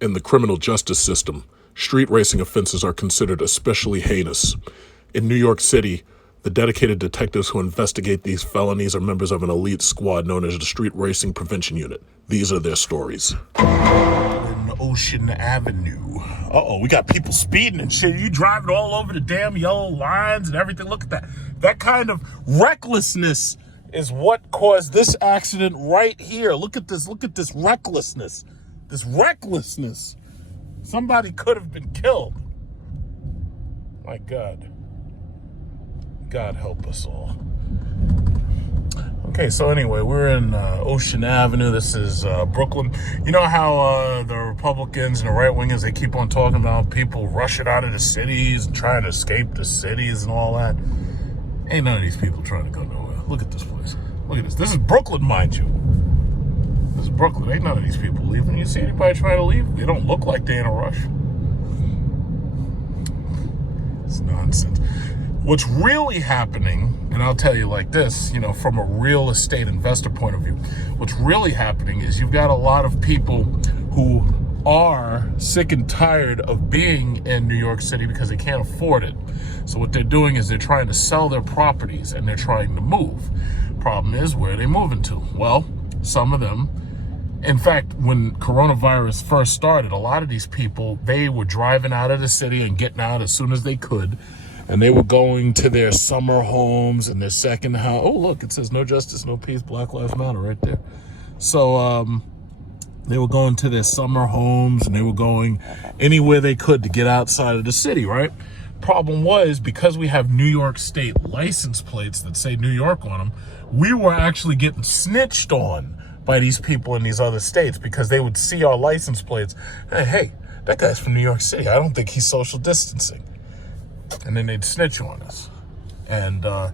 In the criminal justice system, street racing offenses are considered especially heinous. In New York City, the dedicated detectives who investigate these felonies are members of an elite squad known as the Street Racing Prevention Unit. These are their stories. In Ocean Avenue. Uh-oh, we got people speeding and shit. You driving all over the damn yellow lines and everything. Look at that. That kind of recklessness is what caused this accident right here. Look at this recklessness. This recklessness. Somebody could have been killed. My God. God help us all. Okay, so anyway, we're in Ocean Avenue. This is Brooklyn. You know how the Republicans and the right-wingers, they keep on talking about people rushing out of the cities and trying to escape the cities and all that? Ain't none of these people trying to go nowhere. Look at this place. Look at this. This is Brooklyn, mind you. This is Brooklyn. Ain't none of these people leaving. You see anybody trying to leave? They don't look like they're in a rush. It's nonsense. What's really happening, and I'll tell you like this, you know, from a real estate investor point of view, what's really happening is you've got a lot of people who are sick and tired of being in New York City because they can't afford it. So what they're doing is they're trying to sell their properties and they're trying to move. Problem is, where are they moving to? Well, some of them, in fact, when coronavirus first started, a lot of these people, they were driving out of the city and getting out as soon as they could. And they were going to their summer homes and their second house. Oh, look, it says no justice, no peace, Black Lives Matter right there. So they were going to their summer homes and they were going anywhere they could to get outside of the city, right? Problem was, because we have New York State license plates that say New York on them, we were actually getting snitched on by these people in these other states because they would see our license plates. Hey, that guy's from New York City. I don't think he's social distancing. And then they'd snitch on us. And hey,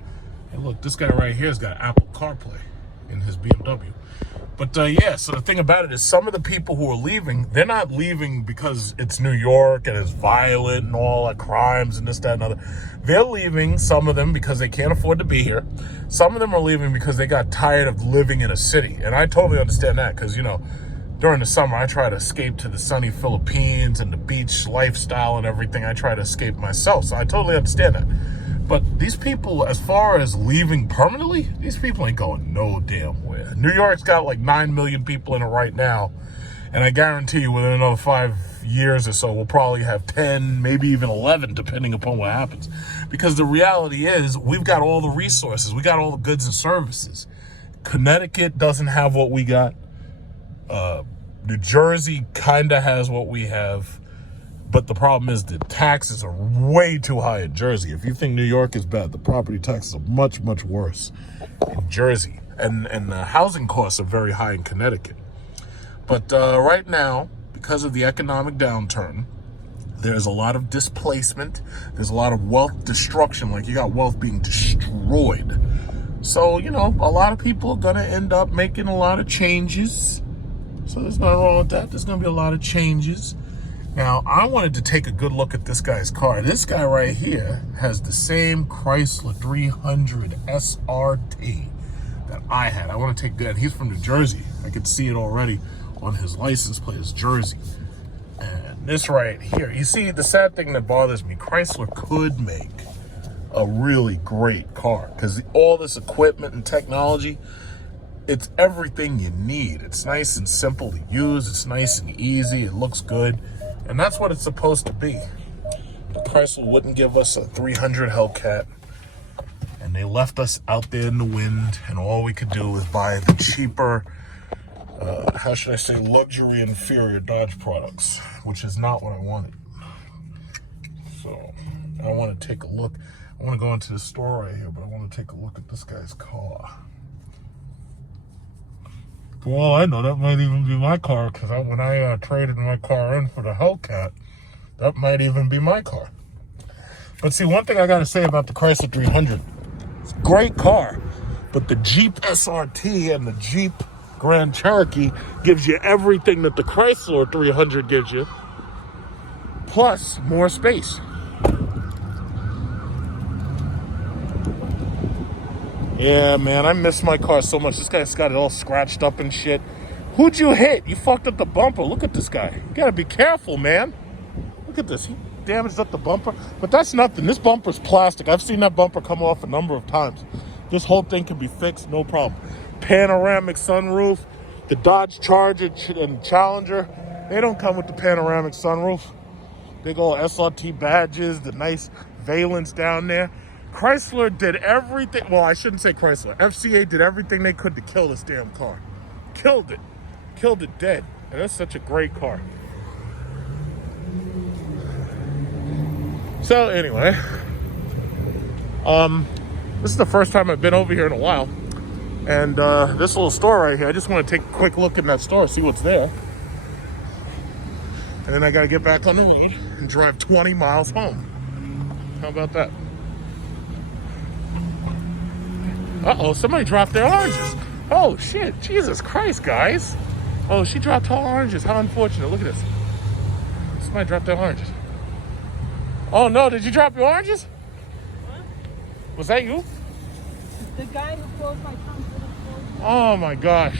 look, this guy right here has got Apple CarPlay in his BMW. But yeah, so the thing about it is some of the people who are leaving, they're not leaving because it's New York and it's violent and all that crimes and this, that, and other. They're leaving, some of them, because they can't afford to be here. Some of them are leaving because they got tired of living in a city. And I totally understand that because, you know, during the summer, I try to escape to the sunny Philippines and the beach lifestyle and everything. I try to escape myself, so I totally understand that. But these people, as far as leaving permanently, these people ain't going no damn where. New York's got like 9 million people in it right now, and I guarantee you within another 5 years or so, we'll probably have 10, maybe even 11, depending upon what happens. Because the reality is, we've got all the resources. We got all the goods and services. Connecticut doesn't have what we got. New Jersey kind of has what we have, but the problem is the taxes are way too high in Jersey. If you think New York is bad, the property taxes are much, much worse in Jersey. And the housing costs are very high in Connecticut. But right now, because of the economic downturn, there's a lot of displacement. There's a lot of wealth destruction, like you got wealth being destroyed. So, you know, a lot of people are going to end up making a lot of changes. So there's nothing wrong with that. There's going to be a lot of changes. Now, I wanted to take a good look at this guy's car. This guy right here has the same Chrysler 300 SRT that I had. I want to take that. He's from New Jersey. I could see it already on his license plate. It's Jersey. And this right here, you see, the sad thing that bothers me, Chrysler could make a really great car because all this equipment and technology, it's everything you need. It's nice and simple to use. It's nice and easy. It looks good. And that's what it's supposed to be. But Chrysler wouldn't give us a 300 Hellcat. And they left us out there in the wind. And all we could do was buy the cheaper, how should I say, luxury inferior Dodge products, which is not what I wanted. So I want to take a look. I want to go into the store right here, but I want to take a look at this guy's car. For all I know, that might even be my car, because when I traded my car in for the Hellcat, that might even be my car. But see, one thing I got to say about the Chrysler 300, it's a great car, but the Jeep SRT and the Jeep Grand Cherokee gives you everything that the Chrysler 300 gives you, plus more space. Yeah, man, I miss my car so much. This guy's got it all scratched up and shit. Who'd you hit? You fucked up the bumper. Look at this guy. You gotta be careful, man. Look at this. He damaged up the bumper. But that's nothing. This bumper's plastic. I've seen that bumper come off a number of times. This whole thing can be fixed, no problem. Panoramic sunroof. The Dodge Charger and Challenger, they don't come with the panoramic sunroof. They go SRT badges, the nice valence down there. Chrysler did everything. Well, I shouldn't say Chrysler. FCA did everything they could to kill this damn car. Killed it. Killed it dead. And that's such a great car. So anyway, this is the first time I've been over here in a while. And this little store right here, I just want to take a quick look in that store, see what's there. And then I got to get back on the road and drive 20 miles home. How about that? Uh-oh, somebody dropped their oranges. Oh, shit. Jesus Christ, guys. Oh, she dropped her oranges. How unfortunate. Look at this. Somebody dropped their oranges. Oh, no. Did you drop your oranges? What? Was that you? The guy who closed my trunk. Oh, my gosh.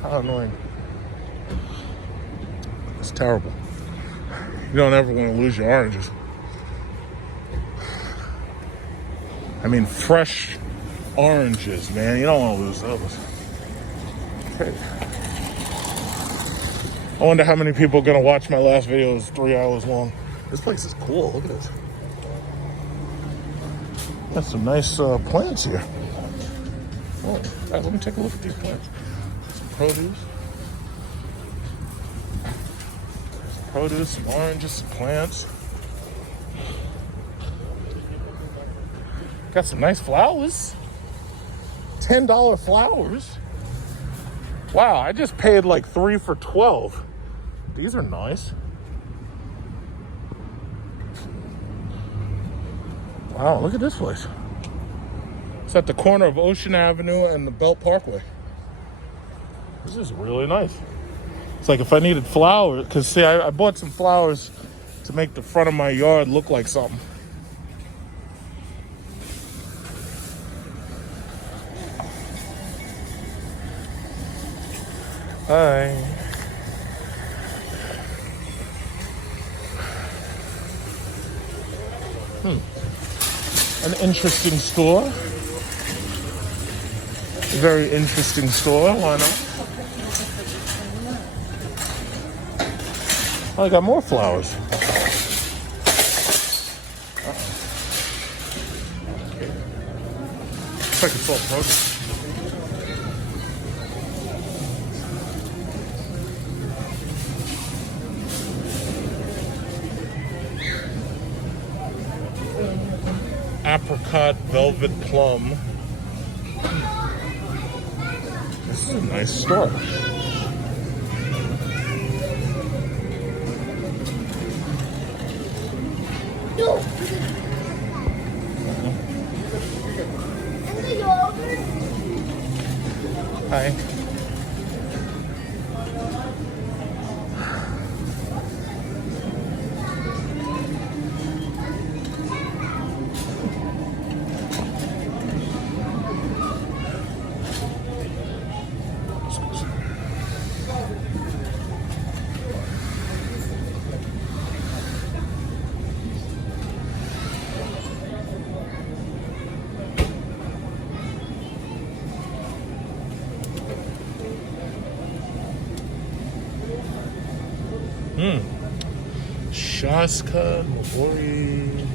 How annoying. It's terrible. You don't ever want to lose your oranges. I mean, fresh oranges, man. You don't want to lose those. Okay. I wonder how many people are going to watch my last video. It's 3 hours long. This place is cool. Look at this. Got some nice plants here. Oh, guys, let me take a look at these plants. Some produce. Some produce, some oranges, some plants. Got some nice flowers. $10 flowers. Wow, I just paid like 3 for 12. These are nice. Wow, look at this place. It's at the corner of Ocean Avenue and the Belt Parkway. This is really nice. It's like if I needed flowers, because see, I bought some flowers to make the front of my yard look like something. Hi. An interesting store. Very interesting store. Why not? Oh, I got more flowers. Looks like it's all produce. Apricot velvet plum. This is a nice store. Hi. Shaska, Mabori.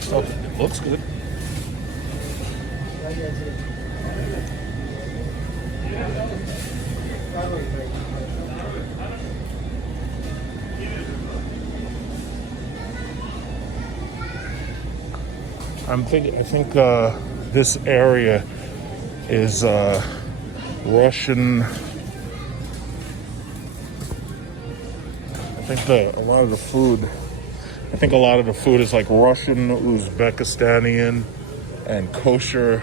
So it looks good. I think this area is Russian. I think a lot of the food is like Russian, Uzbekistani, and kosher.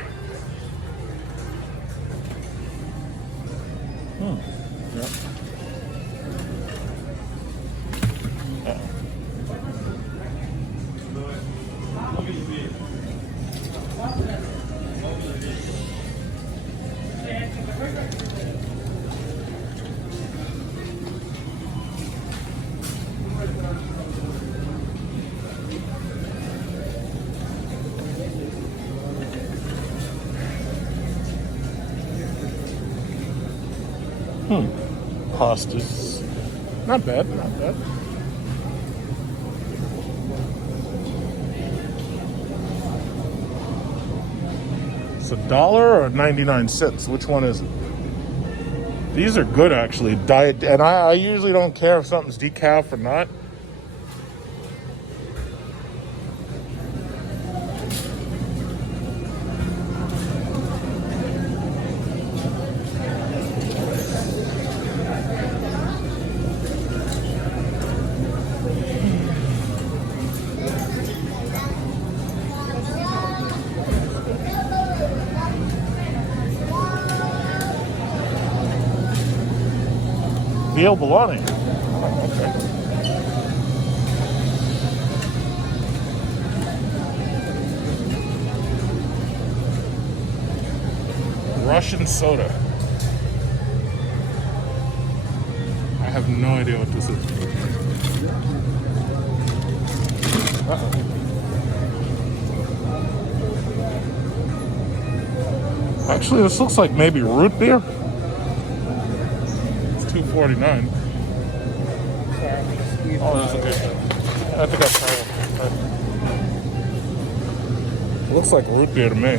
Yeah. Pastas. Not bad, not bad. It's $1 or 99 cents. Which one is it? These are good actually. Diet, and I usually don't care if something's decaf or not. Veal bologna. Oh, okay. Russian soda. I have no idea what this is. Actually, this looks like maybe root beer. $2.49. Oh, that's okay. I think I tried one. It looks like root beer to me.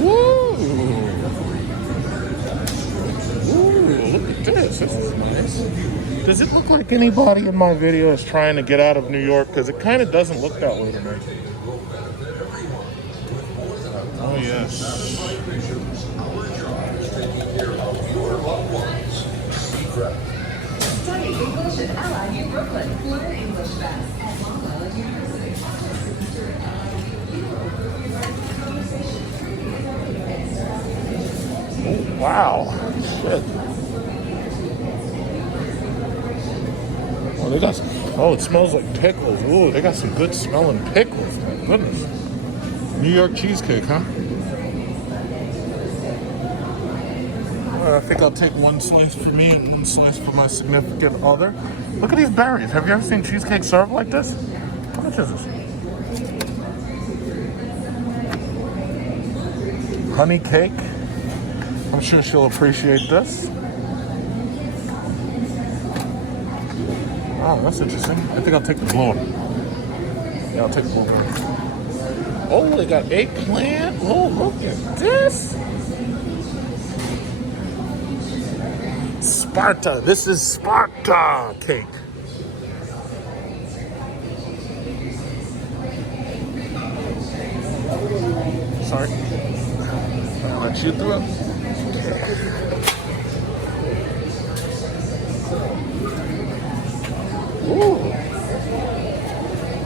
Woo! Ooh, look at this. This is nice. Does it look like anybody in my video is trying to get out of New York? Because it kind of doesn't look that way to me. Oh, yes. Study English at LIU Brooklyn. Learn English fast at Long Island University. Oh, wow. Shit. Oh, they got some, oh, it smells like pickles. Ooh, they got some good smelling pickles. My goodness. New York cheesecake, huh? I think I'll take one slice for me and one slice for my significant other. Look at these berries. Have you ever seen cheesecake served like this? How much is this? Honey cake. I'm sure she'll appreciate this. Oh, that's interesting. I think I'll take the blue one. Yeah, I'll take the blue one. Oh, they got eggplant. Oh, look at this. Sparta. This is Sparta cake. Sorry. I'll let you through it. Ooh.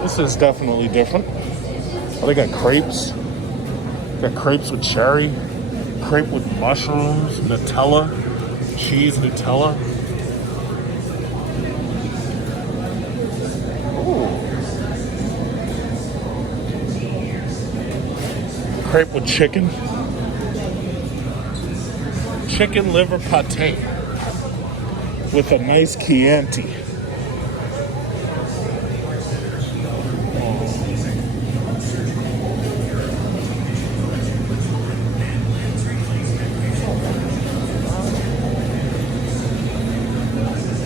This is definitely different. Oh, they got crepes. Got crepes with cherry, crepe with mushrooms, Nutella, cheese Nutella. Ooh. Crepe with chicken. Chicken liver pate with a nice Chianti.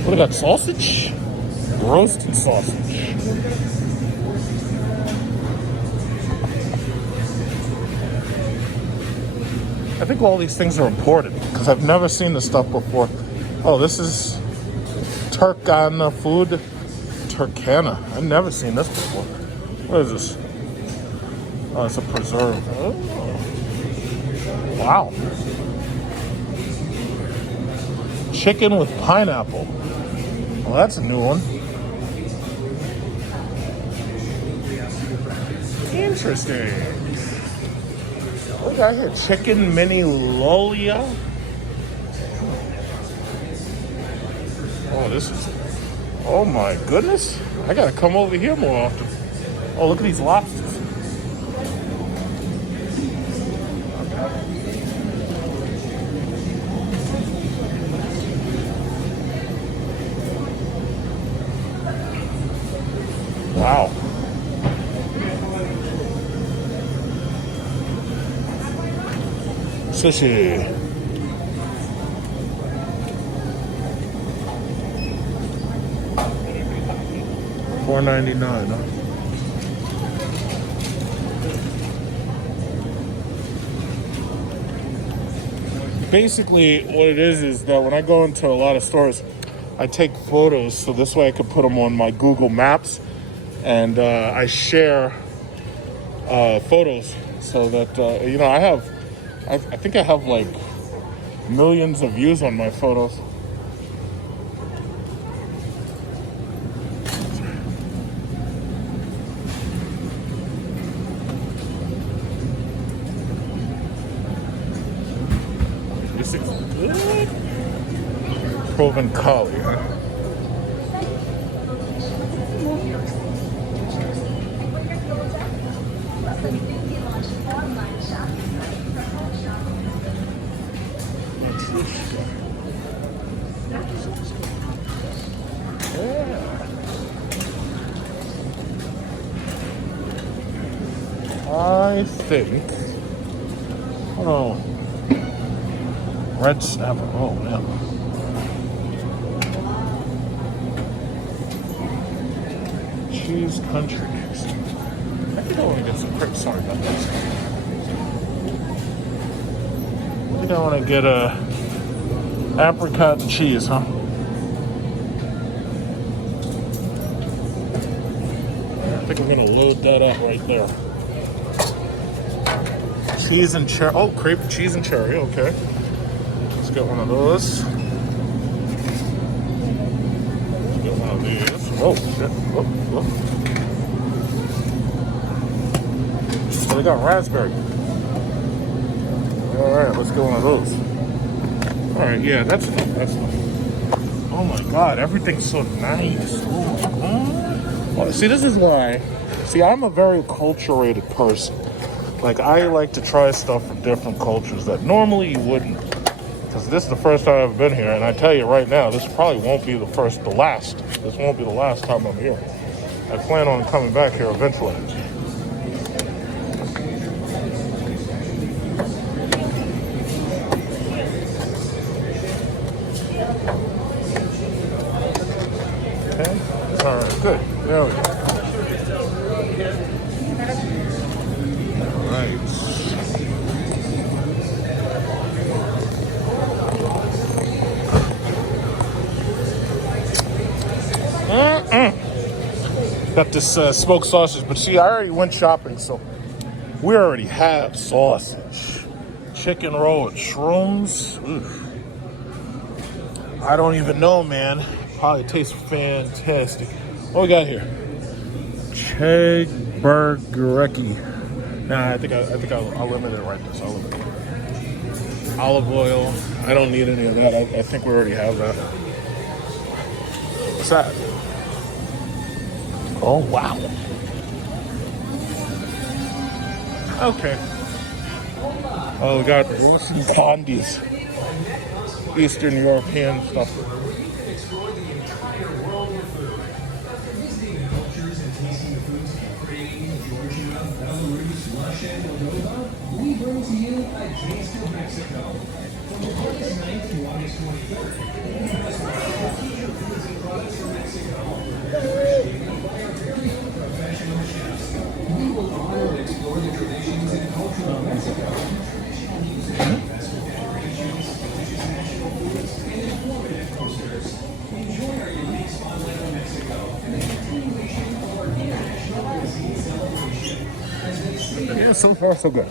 What, we got sausage? Roasted sausage. I think all these things are imported because I've never seen this stuff before. Oh, this is Turkana food. Turkana. I've never seen this before. What is this? Oh, it's a preserve. Oh. Wow. Chicken with pineapple. Well, that's a new one. Interesting. What got here? Chicken mini lolia. Oh, this is Oh my goodness. I gotta come over here more often. Oh, look at these lobsters. Wow. Sushi. $4.99. Huh? Basically, what it is that when I go into a lot of stores, I take photos so this way I can put them on my Google Maps, and I share photos so that I think I have like millions of views on my photos. This is good. Proven collie, huh? I think, oh, red snapper. Oh man, cheese country. I think I want to get some crepes. Sorry about that. I think I want to get a apricot and cheese, huh? I think we're gonna load that up right there. Cheese and cherry. Oh, crepe, cheese and cherry. Okay. Let's get one of those. Let's get one of these. Oh, shit. Oh, oh. Oh, they got raspberry. All right, let's get one of those. All right, yeah, that's enough. That's enough. Oh my God, everything's so nice. Oh my God. Well, see, this is why. See, I'm a very acculturated person. Like, I like to try stuff from different cultures that normally you wouldn't. Because this is the first time I've been here, and I tell you right now, this probably won't be the last. This won't be the last time I'm here. I plan on coming back here eventually. Okay. All right, good. There we go. Got this smoked sausage, but see, I already went shopping, so we already have sausage, chicken roll with shrooms. Oof. I don't even know, man. Probably tastes fantastic. What we got here? Cheeseburgereki. Nah, I think I'll limit it right there. I'll limit it. Olive oil. I don't need any of that. I think we already have that. What's that? Oh, wow. Okay. Oh, we got Russian candies. Eastern European stuff. Explore the entire world of food. Visiting the cultures and tasting the foods of Ukraine, Georgia, Belarus, Russia, and Moldova, we bring to you a taste of Mexico. From August 9th to August 23rd, you must feature foods and products from Mexico. Professional chefs. We will honor and explore the traditions and culture of Mexico. Traditional music, festival decorations, delicious national foods, and informative posters. Enjoy our unique spotlight on Mexico and the continuation of our international cuisine celebration. As they say, Yeah, so far so good.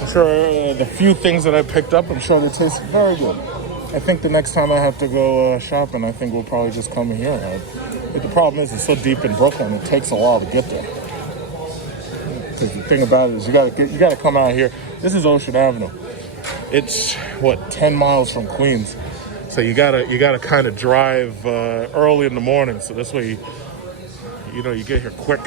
I'm sure the few things that I picked up, I'm sure they taste very good. I think the next time I have to go shopping, I think we'll probably just come here. But the problem is, it's so deep in Brooklyn, it takes a while to get there. Because the thing about it is, you gotta come out here. This is Ocean Avenue. It's 10 miles from Queens. So you gotta kind of drive early in the morning, so this way, you get here quick.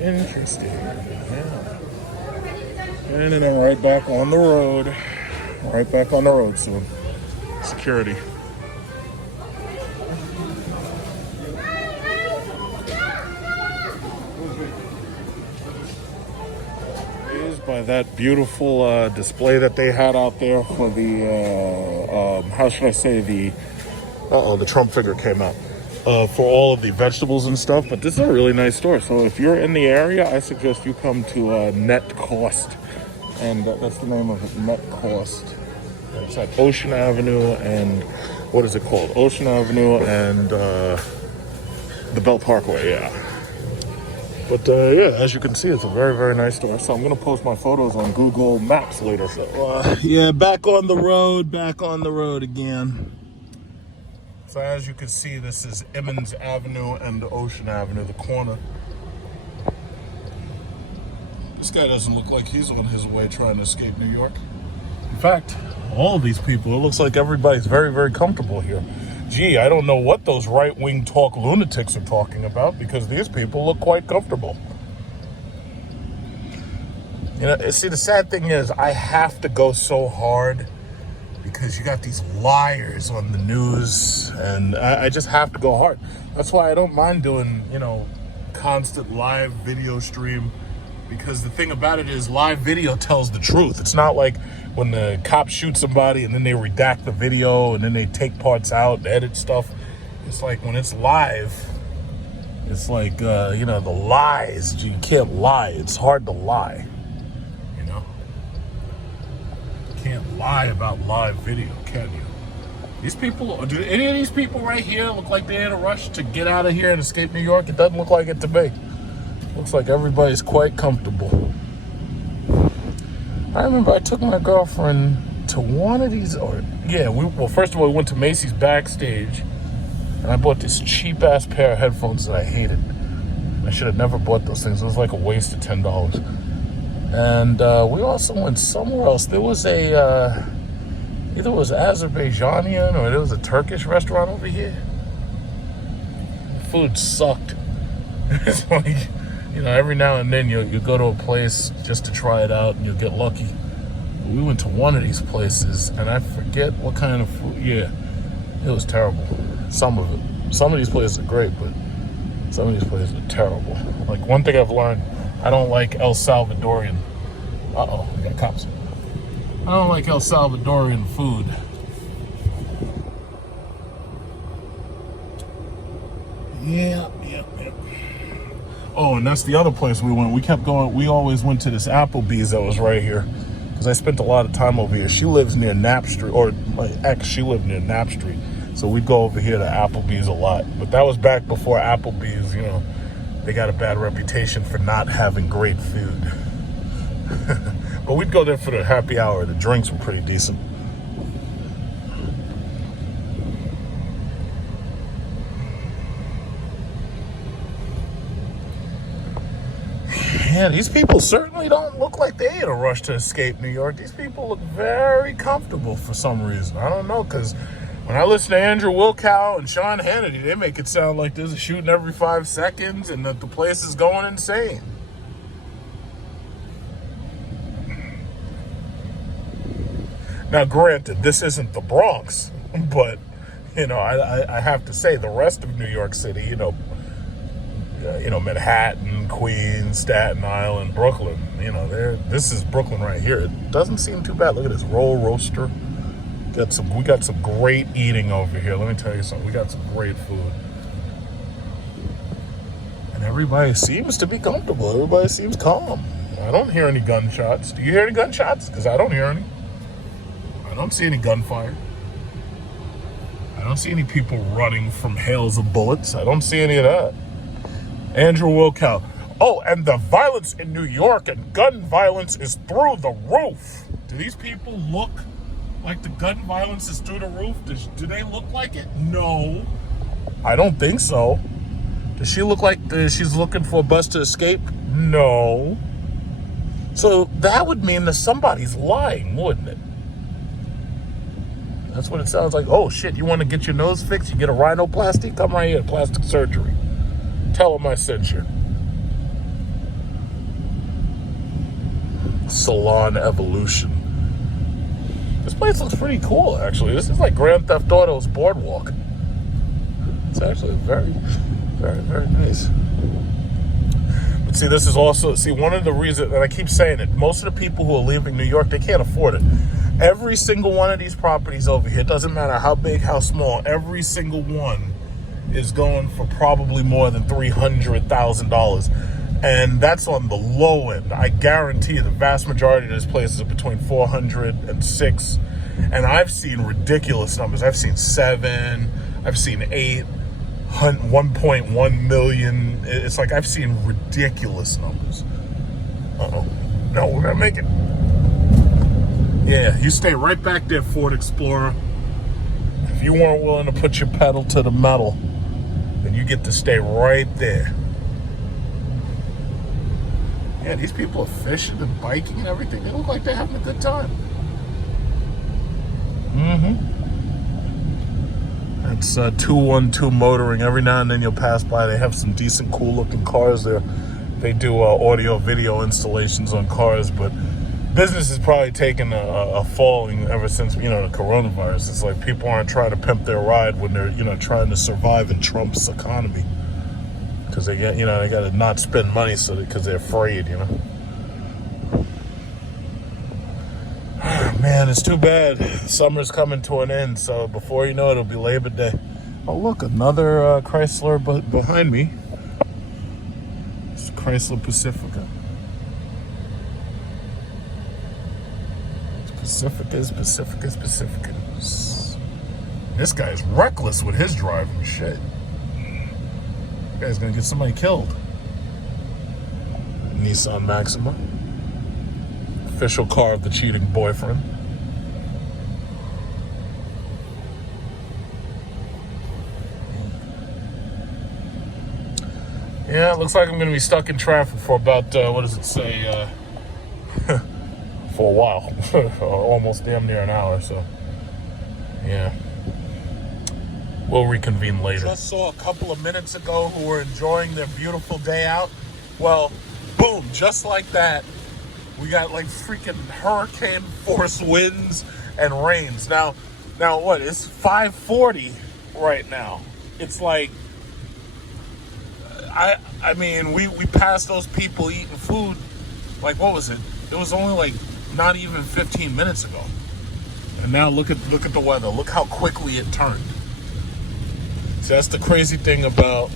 Interesting. Yeah. And then I'm right back on the road. Right back on the road soon. Security. Is by that beautiful display that they had out there for the how should I say, the Trump figure came out. For all of the vegetables and stuff, but this is a really nice store. So if you're in the area, I suggest you come to Net Cost, and that's the name of it, Net Cost. It's at Ocean Avenue and what is it called? Ocean Avenue and the Belt Parkway, yeah. But yeah, as you can see, it's a very, very nice store. So I'm gonna post my photos on Google Maps later. So yeah, back on the road again. So as you can see, this is Emmons Avenue and Ocean Avenue, the corner. This guy doesn't look like he's on his way trying to escape New York. In fact, all of these people, it looks like everybody's very, very comfortable here. Gee, I don't know what those right-wing talk lunatics are talking about, because these people look quite comfortable. See, the sad thing is, I have to go so hard because you got these liars on the news, and I just have to go hard. That's why I don't mind doing, constant live video stream, because the thing about it is live video tells the truth. It's not like when the cops shoot somebody and then they redact the video and then they take parts out and edit stuff. It's like when it's live, it's like, the lies, you can't lie. It's hard to lie. Can't lie about live video, can you? These people, do any of these people right here look like they're in a rush to get out of here and escape New York? It doesn't look like it to me. Looks like everybody's quite comfortable. I remember I took my girlfriend to one of these, first of all, we went to Macy's backstage, and I bought this cheap ass pair of headphones that I hated. I should have never bought those things. It was like a waste of $10. And we also went somewhere else. There was either it was Azerbaijanian or there was a Turkish restaurant over here. The food sucked. It's like, every now and then you go to a place just to try it out and you'll get lucky. We went to one of these places and I forget what kind of food. Yeah, it was terrible. Some of it. Some of these places are great, but some of these places are terrible. Like, one thing I've learned, I don't like El Salvadorian. Uh-oh, we got cops. I don't like El Salvadorian food. Yeah. Oh, and that's the other place we went. We kept going. We always went to this Applebee's that was right here, because I spent a lot of time over here. She lives near Knapp Street, or my ex, she lived near Knapp Street. So we'd go over here to Applebee's a lot. But that was back before Applebee's, they got a bad reputation for not having great food. But we'd go there for the happy hour. The drinks were pretty decent. Yeah, these people certainly don't look like they're in a rush to escape New York. These people look very comfortable for some reason. I don't know, because when I listen to Andrew Wilkow and Sean Hannity, they make it sound like there's a shooting every 5 seconds and that the place is going insane. Now, granted, this isn't the Bronx, but, I have to say the rest of New York City, Manhattan, Queens, Staten Island, Brooklyn, this is Brooklyn right here. It doesn't seem too bad. Look at this roll roaster. We got some great eating over here. Let me tell you something. We got some great food. And everybody seems to be comfortable. Everybody seems calm. I don't hear any gunshots. Do you hear any gunshots? Because I don't hear any. I don't see any gunfire. I don't see any people running from hails of bullets. I don't see any of that. Andrew Wilkow. Oh, and the violence in New York and gun violence is through the roof. Do these people look Like the gun violence is through the roof? Do they look like it? No. I don't think so. Does she look like she's looking for a bus to escape? No. So that would mean that somebody's lying, wouldn't it? That's what it sounds like. Oh shit, you want to get your nose fixed? You get a rhinoplasty? Come right here, plastic surgery. Tell them I sent you. Salon evolution. This place looks pretty cool, actually. This is like Grand Theft Auto's Boardwalk. It's actually very, very, very nice. But see, this is also, one of the reasons, and I keep saying it, most of the people who are leaving New York, they can't afford it. Every single one of these properties over here, doesn't matter how big, how small, every single one is going for probably more than $300,000. And that's on the low end. I guarantee you the vast majority of these places are between 400 and 6. And I've seen ridiculous numbers. I've seen 7, I've seen 8, 1.1 million. It's like I've seen ridiculous numbers. Uh-oh. No, we're gonna make it. Yeah, you stay right back there, Ford Explorer. If you weren't willing to put your pedal to the metal, then you get to stay right there. Yeah, these people are fishing and biking and everything. They look like they're having a good time. That's 212 Motoring. Every now and then you'll pass by. They have some decent, cool-looking cars there. They do audio, video installations on cars, but business has probably taken a falling ever since, the coronavirus. It's like people aren't trying to pimp their ride when they're, trying to survive in Trump's economy. Because they get, they got to not spend money because they're afraid, Man, it's too bad. Summer's coming to an end, so before you know it, it'll be Labor Day. Oh, look, another Chrysler behind me. It's Chrysler Pacifica. Pacificas. This guy's reckless with his driving. Shit. This guy's gonna get somebody killed. Nissan Maxima. Official car of the cheating boyfriend. Yeah, it looks like I'm gonna be stuck in traffic for about, what does it say, for a while. Almost damn near an hour, so yeah. We'll reconvene later. Just saw a couple of minutes ago who were enjoying their beautiful day out. Well, boom, just like that, we got like freaking hurricane force winds and rains. Now what? It's 5:40 right now. It's like, I mean, we passed those people eating food. Like, what was it? It was only like not even 15 minutes ago. And now look at the weather. Look how quickly it turned. So that's the crazy thing about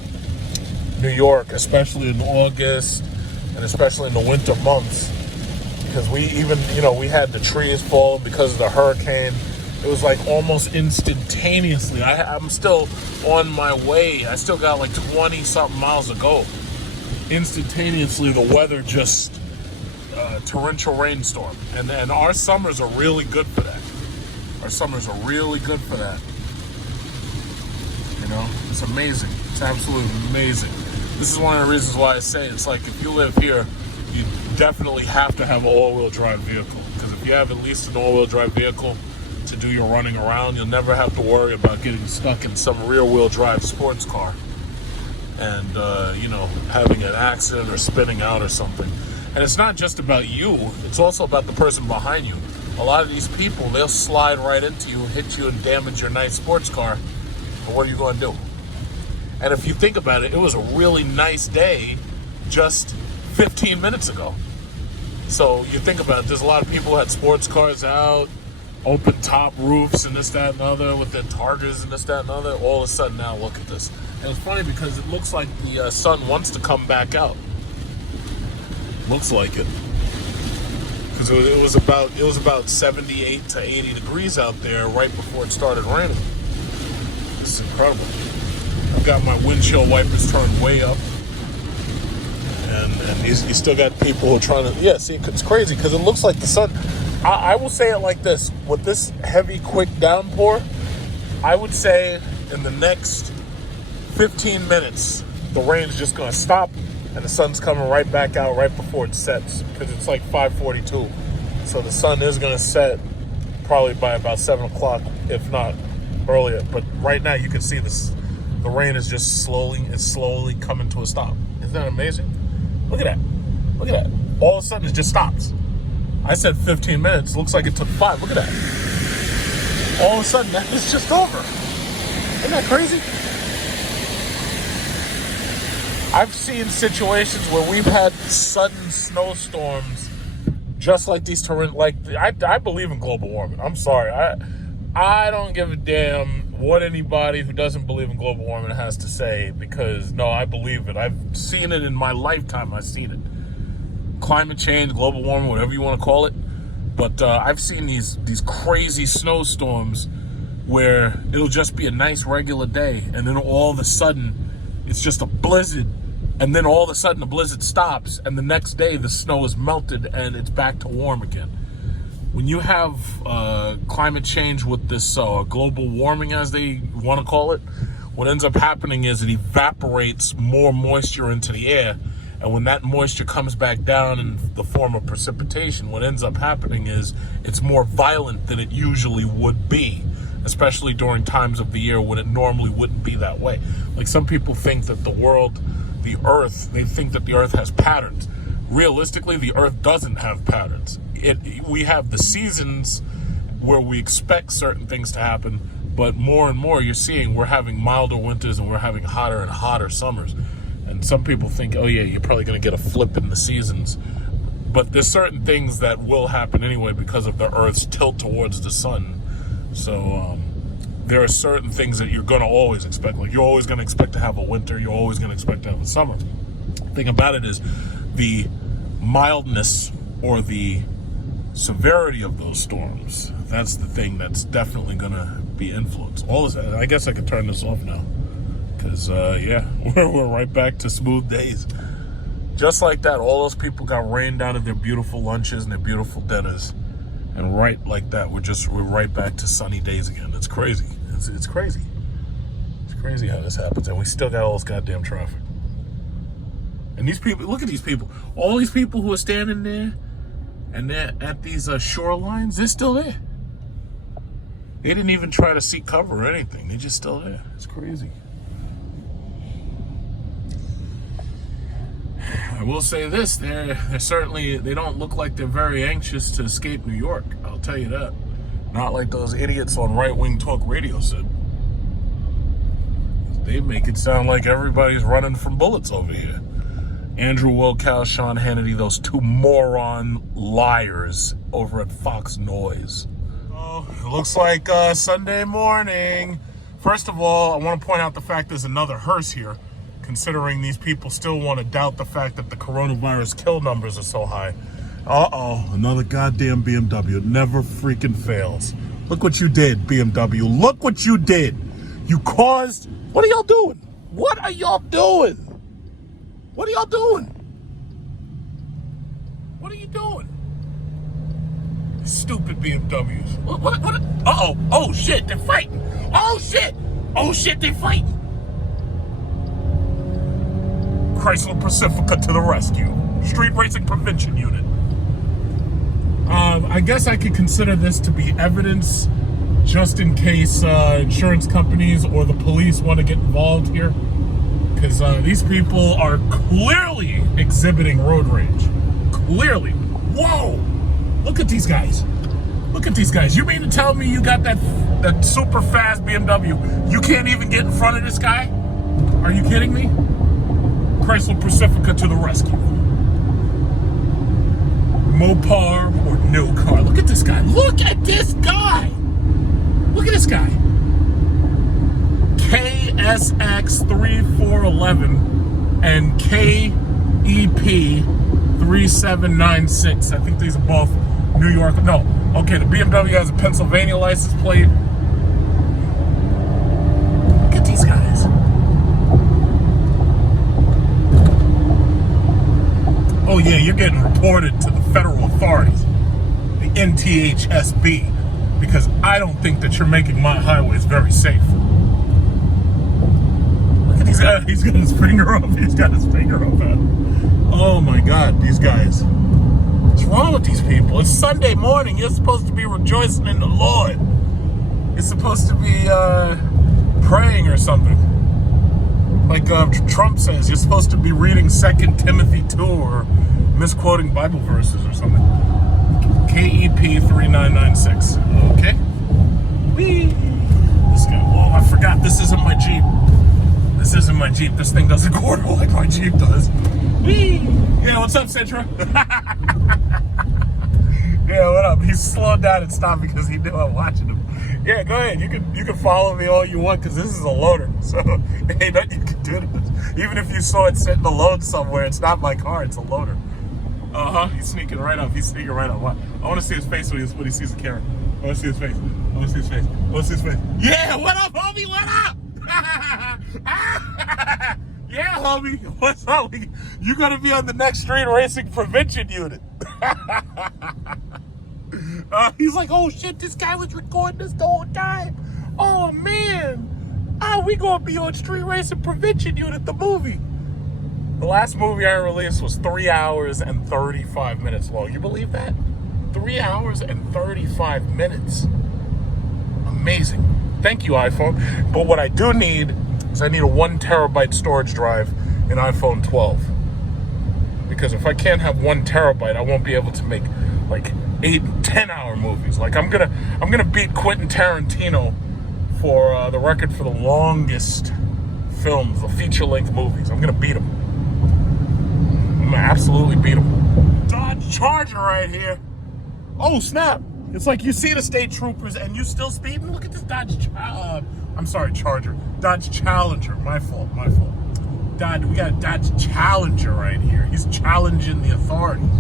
New York, especially in August and especially in the winter months. Because we even, we had the trees fall because of the hurricane. It was like almost instantaneously. I'm still on my way. I still got like 20 something miles to go. Instantaneously, the weather just torrential rainstorm. And our summers are really good for that. It's amazing. It's absolutely amazing. This is one of the reasons why I say it's like if you live here, you definitely have to have an all-wheel drive vehicle. Because if you have at least an all-wheel drive vehicle to do your running around, you'll never have to worry about getting stuck in some rear-wheel drive sports car and, having an accident or spinning out or something. And it's not just about you, it's also about the person behind you. A lot of these people, they'll slide right into you, hit you, and damage your nice sports car. But what are you going to do? And if you think about it, it was a really nice day just 15 minutes ago. So you think about it, there's a lot of people who had sports cars out, open top roofs and this, that, and other with their Targers and this, that, and other. All of a sudden now, look at this. And it's funny because it looks like the sun wants to come back out. Looks like it. Because it was about 78 to 80 degrees out there right before it started raining. It's incredible. I've got my windshield wipers turned way up. And you still got people who are trying to... Yeah, see, it's crazy because it looks like the sun... I will say it like this. With this heavy, quick downpour, I would say in the next 15 minutes, the rain's just going to stop and the sun's coming right back out right before it sets, because it's like 5:42. So the sun is going to set probably by about 7 o'clock, if not earlier. But right now you can see this. The rain is just slowly coming to a stop. Isn't that amazing? Look at that. Look at that. All of a sudden it just stops. I said 15 minutes. Looks like it took 5. Look at that. All of a sudden that is just over. Isn't that crazy? I've seen situations where we've had sudden snowstorms just like these I believe in global warming. I'm sorry. I don't give a damn what anybody who doesn't believe in global warming has to say, because no, I believe it. I've seen it in my lifetime. I've seen it. Climate change, global warming, whatever you want to call it. But I've seen these crazy snowstorms where it'll just be a nice regular day, and then all of a sudden it's just a blizzard, and then all of a sudden the blizzard stops, and the next day the snow is melted and it's back to warm again. When you have climate change with this global warming, as they want to call it, what ends up happening is it evaporates more moisture into the air, and when that moisture comes back down in the form of precipitation, what ends up happening is it's more violent than it usually would be, especially during times of the year when it normally wouldn't be that way. Like, some people think that they think that the earth has patterns. Realistically, the earth doesn't have patterns. We have the seasons where we expect certain things to happen, but more and more you're seeing we're having milder winters and we're having hotter and hotter summers. And some people think, oh yeah, you're probably going to get a flip in the seasons. But there's certain things that will happen anyway because of the earth's tilt towards the sun. So there are certain things that you're going to always expect. Like, you're always going to expect to have a winter. You're always going to expect to have a summer. The thing about it is the mildness or the severity of those storms. That's the thing that's definitely going to be influenced. All this, I guess I could turn this off now, because yeah, we're right back to smooth days. Just like that, all those people got rained out of their beautiful lunches and their beautiful dinners, and right like that, we're right back to sunny days again. It's crazy. It's crazy. It's crazy how this happens, and we still got all this goddamn traffic. And these people, look at these people. All these people who are standing there and they're at these shorelines, they're still there. They didn't even try to seek cover or anything. They're just still there. It's crazy. I will say this, they're certainly, they don't look like they're very anxious to escape New York. I'll tell you that. Not like those idiots on right-wing talk radio said. They make it sound like everybody's running from bullets over here. Andrew Wilkow, Sean Hannity, those two moron liars over at Fox Noise. Oh, it looks like Sunday morning. First of all, I want to point out the fact there's another hearse here, considering these people still want to doubt the fact that the coronavirus kill numbers are so high. Uh-oh, another goddamn BMW. It never freaking fails. Look what you did, BMW. Look what you did. You caused... What are y'all doing? What are y'all doing? What are y'all doing? What are you doing? Stupid BMWs. What? Uh-oh. Oh, shit, they're fighting. Oh, shit. Oh, shit, they're fighting. Chrysler Pacifica to the rescue. Street Racing Prevention Unit. I guess I could consider this to be evidence just in case insurance companies or the police want to get involved here. Because these people are clearly exhibiting road rage. Clearly. Whoa! Look at these guys. Look at these guys. You mean to tell me you got that super fast BMW? You can't even get in front of this guy? Are you kidding me? Chrysler Pacifica to the rescue. Mopar or no car. Look at this guy. Look at this guy. Look at this guy. KSX 3411 and KEP 3796. I think these are both New York. No. Okay, the BMW has a Pennsylvania license plate. Look at these guys. Oh yeah, you're getting reported to the federal authorities. NTHSB, because I don't think that you're making my highways very safe. Look at these guys. He's got his finger up. He's got his finger up at him. Oh my God, these guys. What's wrong with these people? It's Sunday morning. You're supposed to be rejoicing in the Lord. You're supposed to be praying or something. Like Trump says, you're supposed to be reading 2 Timothy 2 or misquoting Bible verses or something. KEP 3996. Okay. Whee! This guy. Oh, I forgot. This isn't my Jeep. This isn't my Jeep. This thing doesn't quarter like my Jeep does. Whee! Yeah, what's up, Citra? Yeah, what up? He's slowed down and stopped because he knew I'm watching him. Yeah, go ahead. You can follow me all you want because this is a loader. So, hey, nothing you can do to this. Even if you saw it sitting alone somewhere, it's not my car. It's a loader. He's sneaking right up. He's sneaking right up. What? I want to see his face when he sees the camera. I want to see his face. I want to see his face. I want to see his face. Yeah, what up, homie? What up? Yeah, homie. What's up? You're going to be on the next street racing prevention unit. He's like, oh shit, this guy was recording this the whole time. Oh man. We going to be on street racing prevention unit, the movie. The last movie I released was 3 hours and 35 minutes long. You believe that? 3 hours and 35 minutes. Amazing. Thank you, iPhone. But what I do need is I need a 1 terabyte storage drive in iPhone 12. Because if I can't have 1 terabyte, I won't be able to make like 8 and 10 hour movies. Like I'm gonna beat Quentin Tarantino for the record for the longest films, the feature-length movies. I'm gonna beat him. I'm gonna absolutely beat him. Dodge Charger right here. Oh snap! It's like you see the state troopers and you still speeding. Look at this Dodge. I'm sorry, Charger. Dodge Challenger. My fault. Dodge. We got a Dodge Challenger right here. He's challenging the authorities.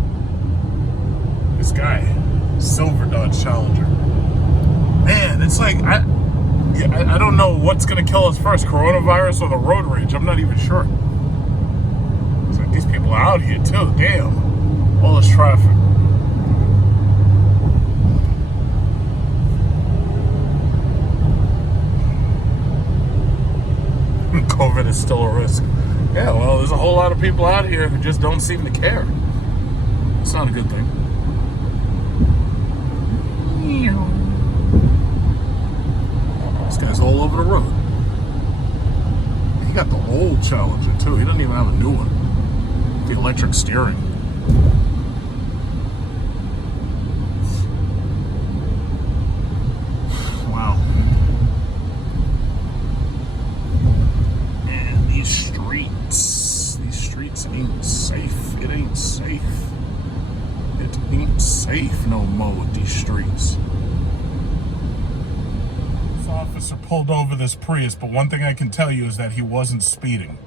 This guy, silver Dodge Challenger. Man, it's like I don't know what's gonna kill us first, coronavirus or the road rage. I'm not even sure. It's like these people are out here too. Damn, all this traffic. COVID is still a risk. Yeah, well, there's a whole lot of people out here who just don't seem to care. It's not a good thing. This guy's all over the road. He got the old Challenger too. He doesn't even have a new one. The electric steering. Wow. Man, these streets ain't safe. It ain't safe. It ain't safe no more with these streets. This officer pulled over this Prius, but one thing I can tell you is that he wasn't speeding.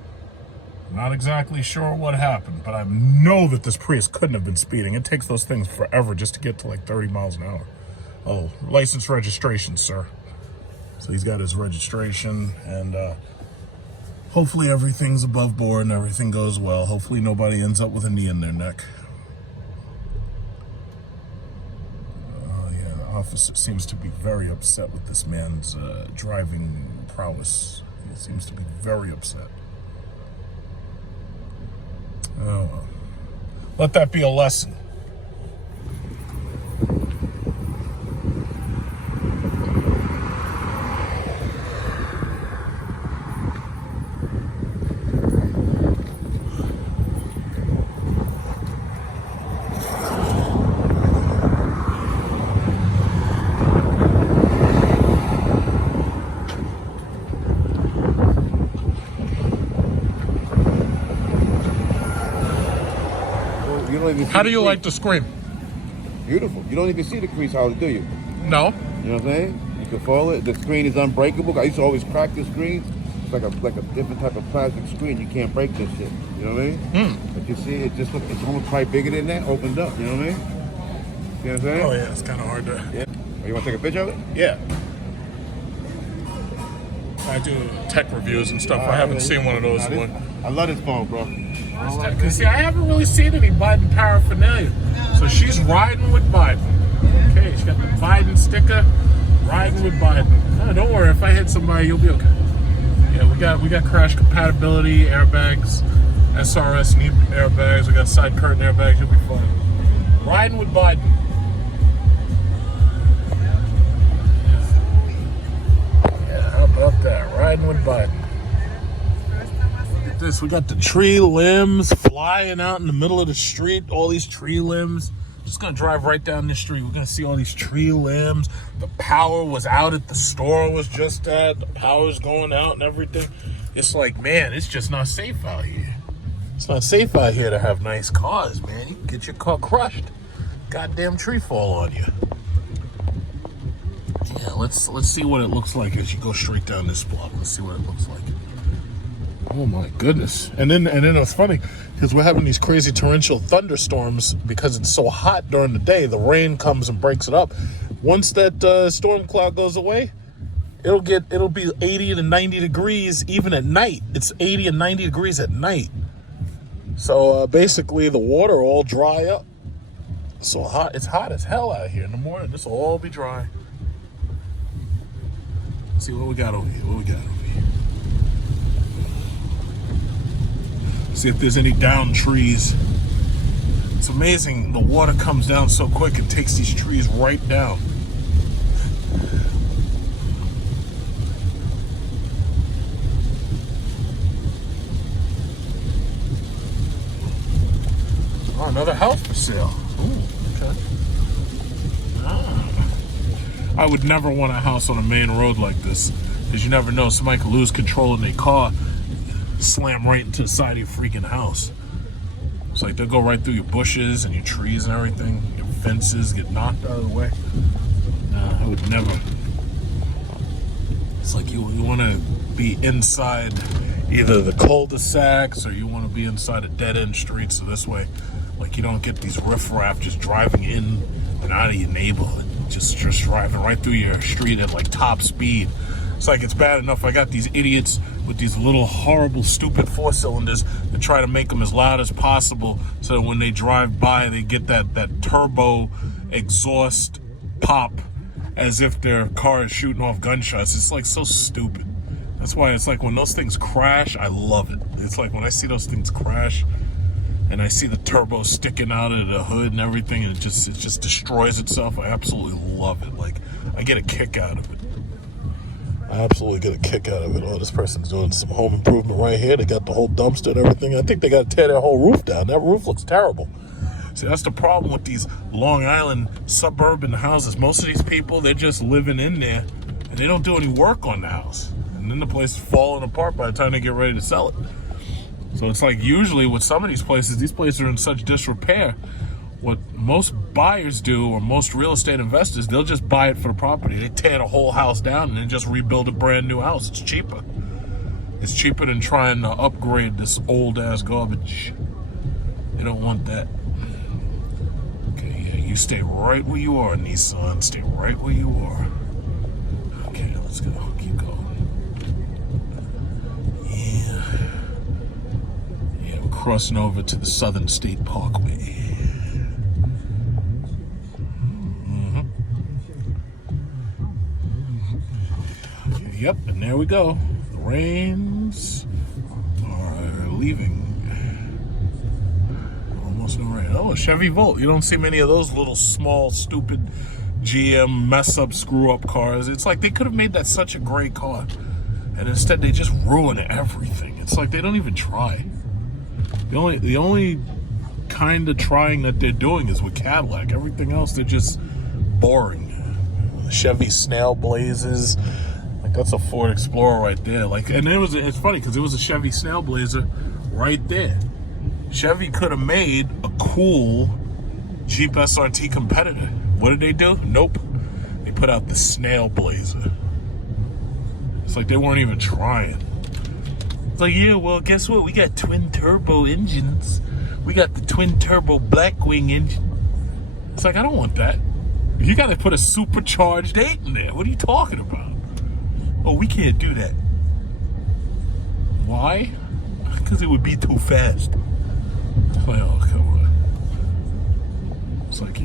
I'm not exactly sure what happened, but I know that this Prius couldn't have been speeding. It takes those things forever just to get to like 30 miles an hour. Oh, license registration, sir. So he's got his registration, and hopefully everything's above board and everything goes well. Hopefully nobody ends up with a knee in their neck. Yeah, the officer seems to be very upset with this man's driving prowess. He seems to be very upset. Oh, well. Let that be a lesson. How do you like the screen? Beautiful. You don't even see the crease hardly, do you? No. You know what I'm saying? You can follow it. The screen is unbreakable. I used to always crack the screen. It's like a different type of plastic screen. You can't break this shit. You know what I mean? But you see, it just looks, it's almost quite bigger than that, opened up. You know what I mean? You know what I'm saying? Oh yeah, it's kind of hard to. Yeah. Oh, you want to take a picture of it? Yeah. I do tech reviews and stuff. I haven't seen one of those. I love this phone, bro. Because see, I haven't really seen any Biden paraphernalia. So she's riding with Biden. Okay, she's got the Biden sticker. Riding with Biden. Oh, don't worry, if I hit somebody, you'll be okay. Yeah, we got crash compatibility, airbags, SRS knee airbags. We got side curtain airbags. You'll be fine. Riding with Biden. Yeah, how about that? Riding with Biden. Look at this. We got the tree limbs flying out in the middle of the street. All these tree limbs. Just gonna drive right down the street. We're gonna see all these tree limbs. The power was out at the store. Was just at the power's going out and everything. It's like, man, it's just not safe out here. It's not safe out here to have nice cars, man. You can get your car crushed. Goddamn tree fall on you. Yeah, let's see what it looks like as you go straight down this block. Let's see what it looks like. Oh my goodness. And then it's funny because we're having these crazy torrential thunderstorms because it's so hot during the day. The rain comes and breaks it up. Once that storm cloud goes away, it'll be 80 to 90 degrees even at night. It's 80 and 90 degrees at night. So basically the water will all dry up. So hot, it's hot as hell out here in the morning. This will all be dry. Let's see what we got over here. See if there's any downed trees. It's amazing. The water comes down so quick it takes these trees right down. Oh, another house for sale. Ooh, okay. I would never want a house on a main road like this, because you never know, somebody could lose control in their car, slam right into the side of your freaking house. It's like they'll go right through your bushes and your trees and everything. Your fences get knocked out of the way. Nah, I would never. It's like you want to be inside either the cul-de-sacs or you want to be inside a dead-end street, so this way, like, you don't get these riffraff just driving in and out of your neighborhood. Just driving right through your street at like top speed. It's like it's bad enough I got these idiots with these little horrible stupid 4-cylinders that try to make them as loud as possible so that when they drive by they get that turbo exhaust pop as if their car is shooting off gunshots. It's like so stupid. That's why it's like when those things crash, I love it. It's like when I see those things crash and I see the turbo sticking out of the hood and everything, and it just destroys itself. I absolutely love it. Like, I get a kick out of it. I absolutely get a kick out of it. Oh, this person's doing some home improvement right here. They got the whole dumpster and everything. I think they got to tear their whole roof down. That roof looks terrible. See, that's the problem with these Long Island suburban houses. Most of these people, they're just living in there, and they don't do any work on the house. And then the place is falling apart by the time they get ready to sell it. So it's like usually with some of these places are in such disrepair. What most buyers do, or most real estate investors, they'll just buy it for the property. They tear the whole house down and then just rebuild a brand new house. It's cheaper. It's cheaper than trying to upgrade this old ass garbage. They don't want that. Okay, yeah, you stay right where you are, Nissan. Stay right where you are. Okay, let's go. Keep going. Crossing over to the Southern State Parkway. Yep, and there we go. The rains are leaving. Almost no rain. Oh, a Chevy Volt. You don't see many of those little small, stupid GM mess-up, screw-up cars. It's like they could have made that such a great car, and instead they just ruin everything. It's like they don't even try. The only kind of trying that they're doing is with Cadillac. Everything else, they're just boring. Chevy Snail Blazers, like that's a Ford Explorer right there. Like, and it's funny because it was a Chevy Snail Blazer right there. Chevy could have made a cool Jeep SRT competitor. What did they do? Nope. They put out the Snail Blazer. It's like they weren't even trying. It's like, yeah, well, guess what? We got twin turbo engines. We got the twin turbo Blackwing engine. It's like, I don't want that. You got to put a supercharged 8 in there. What are you talking about? Oh, we can't do that. Why? Because it would be too fast. It's like, oh, come on. It's like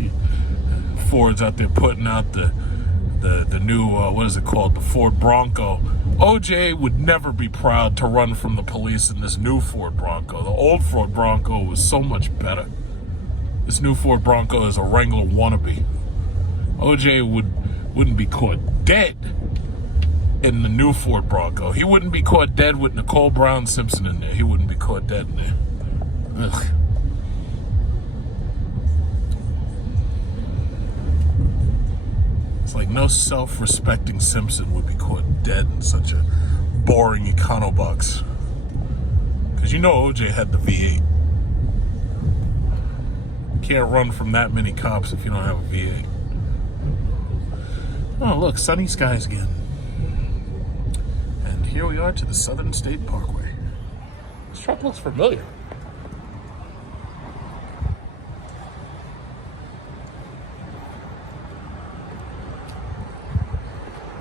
Fords out there putting out the new, what is it called? The Ford Bronco. OJ would never be proud to run from the police in this new Ford Bronco. The old Ford Bronco was so much better. This new Ford Bronco is a Wrangler wannabe. OJ wouldn't be caught dead in the new Ford Bronco. He wouldn't be caught dead with Nicole Brown Simpson in there. He wouldn't be caught dead in there. Ugh. It's like no self-respecting Simpson would be caught dead in such a boring Econobox. Because you know OJ had the V8. You can't run from that many cops if you don't have a V8. Oh, look, sunny skies again. And here we are to the Southern State Parkway. This truck looks familiar.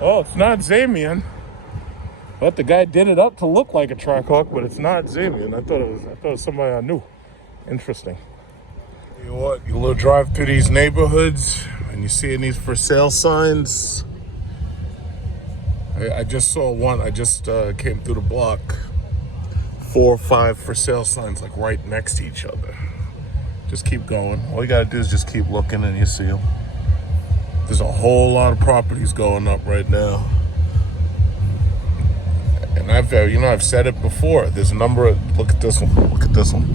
Oh, it's not Zamian. But the guy did it up to look like a Trackhawk, but it's not Zamian. I thought it was somebody I knew. Interesting. You know what? You little drive through these neighborhoods and you see these for sale signs. I just saw one. I just came through the block. 4 or 5 for sale signs like right next to each other. Just keep going. All you gotta do is just keep looking and you see them. There's a whole lot of properties going up right now. And I've said it before. There's a number of, look at this one. Look at this one.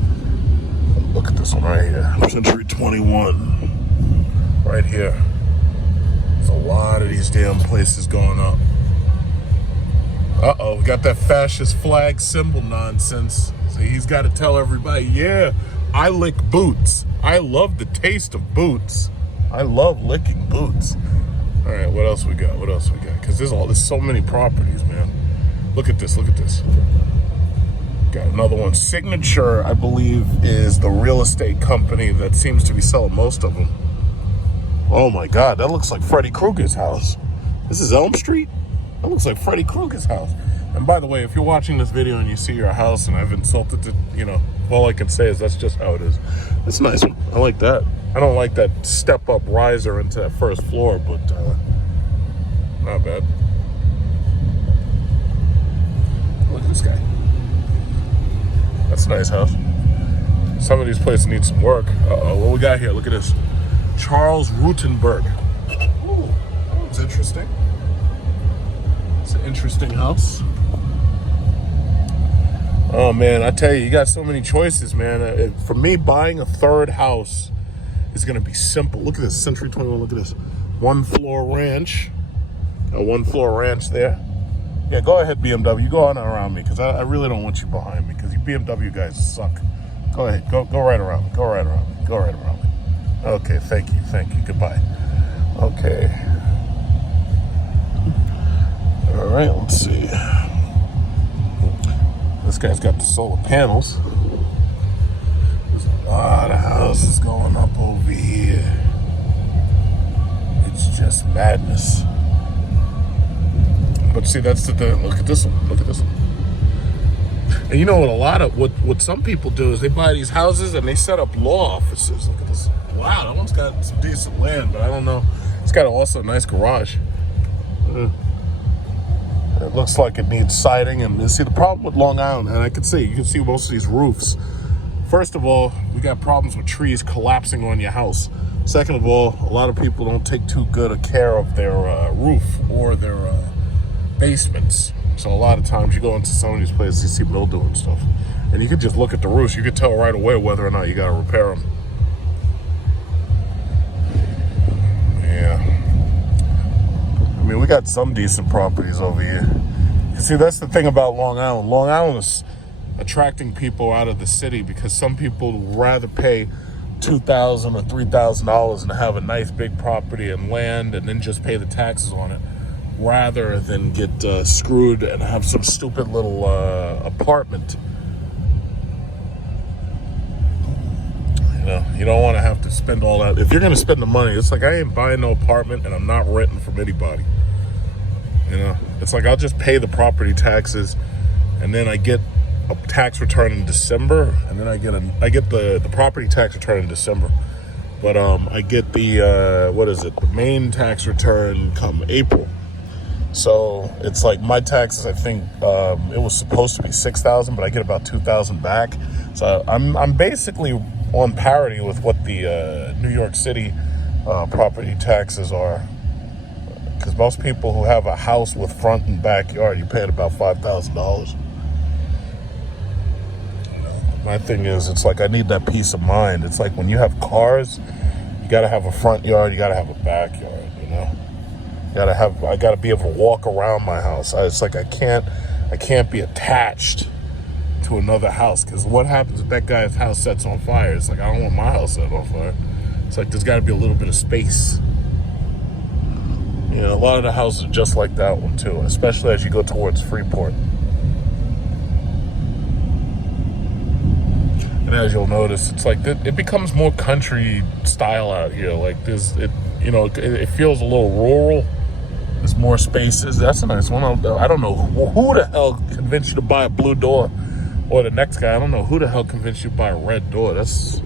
Look at this one right here. Century 21. Right here. There's a lot of these damn places going up. Uh-oh, we got that fascist flag symbol nonsense. So he's got to tell everybody, yeah, I lick boots. I love the taste of boots. I love licking boots. All right, what else we got? What else we got? Because there's so many properties, man. Look at this, look at this. Got another one. Signature, I believe, is the real estate company that seems to be selling most of them. Oh my God, that looks like Freddy Krueger's house. This is Elm Street? That looks like Freddy Krueger's house. And by the way, if you're watching this video and you see your house and I've insulted it, all I can say is that's just how it is. It's a nice one. I like that. I don't like that step-up riser into that first floor, but not bad. Look at this guy. That's a nice house. Some of these places need some work. Uh-oh, what we got here? Look at this. Charles Rutenberg. Ooh, that was interesting. It's an interesting house. Oh man, I tell you got so many choices, man. For me, buying a third house is gonna be simple. Look at this, Century 21, look at this. 1-floor ranch. A 1-floor ranch there. Yeah, go ahead, BMW. Go on around me, because I really don't want you behind me, because you BMW guys suck. Go ahead, go right around me. Go right around me. Go right around me. Okay, thank you. Goodbye. Okay. All right, let's see. This guy's got the solar panels. There's a lot of houses going up over here. It's just madness. But see, that's the thing. Look at this one. Look at this one. And you know what? What some people do is they buy these houses and they set up law offices. Look at this. Wow, that one's got some decent land, but I don't know. It's got also a nice garage. It looks like it needs siding. And see, the problem with Long Island, and you can see most of these roofs. First of all, we got problems with trees collapsing on your house. Second of all, a lot of people don't take too good a care of their roof or their basements. So a lot of times you go into some of these places, you see mildew and stuff. And you could just look at the roofs. You could tell right away whether or not you got to repair them. Yeah. I mean, we got some decent properties over here. You see, that's the thing about Long Island. Long Island is attracting people out of the city because some people would rather pay $2,000 or $3,000 and have a nice big property and land and then just pay the taxes on it, rather than get screwed and have some stupid little apartment. You don't want to have to spend all that. If you're going to spend the money, it's like I ain't buying no apartment and I'm not renting from anybody. It's like I'll just pay the property taxes and then I get a tax return in December, and then I get the property tax return in December. But I get the what is it? The main tax return come April. So it's like my taxes. I think it was supposed to be $6,000, but I get about $2,000 back. So I'm basically on parity with what the New York City property taxes are. Because most people who have a house with front and backyard, you pay about $5,000. My thing is, it's like I need that peace of mind. It's like when you have cars, you gotta have a front yard, you gotta have a backyard. You know, I gotta be able to walk around my house. It's like I can't be attached to another house. Because what happens if that guy's house sets on fire? It's like I don't want my house set on fire. It's like there's got to be a little bit of space. You know, a lot of the houses are just like that one too, especially as you go towards Freeport. And as you'll notice, it's like it becomes more country style out here. Like it feels a little rural. There's more spaces. That's a nice one. I don't know who the hell convinced you to buy a blue door, or the next guy. I don't know who the hell convinced you to buy a red door. It's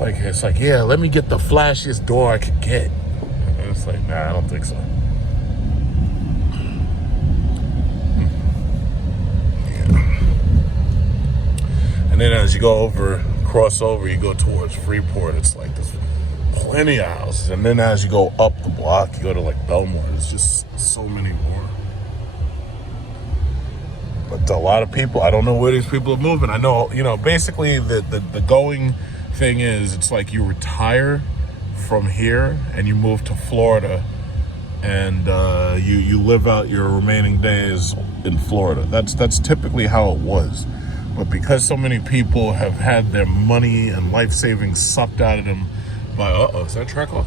like yeah, let me get the flashiest door I could get. And it's like, nah, I don't think so. And then as you cross over, you go towards Freeport. It's like there's plenty of houses. And then as you go up the block, you go to like Belmore. There's just so many more. But a lot of people, I don't know where these people are moving. I know, basically the going thing is, it's like you retire from here and you move to Florida, and you live out your remaining days in Florida. That's typically how it was. But because so many people have had their money and life savings sucked out of them by, is that a Trackhawk?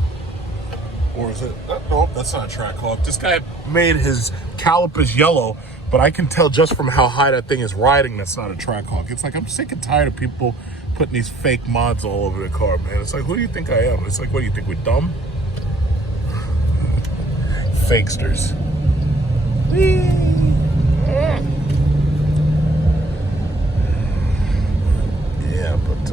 Or is it, no, that's not a Trackhawk. This guy made his calipers yellow, but I can tell just from how high that thing is riding that's not a Trackhawk. It's like I'm sick and tired of people putting these fake mods all over the car, man. It's like, who do you think I am? It's like, what do you think, we're dumb? Fakesters. Yeah, but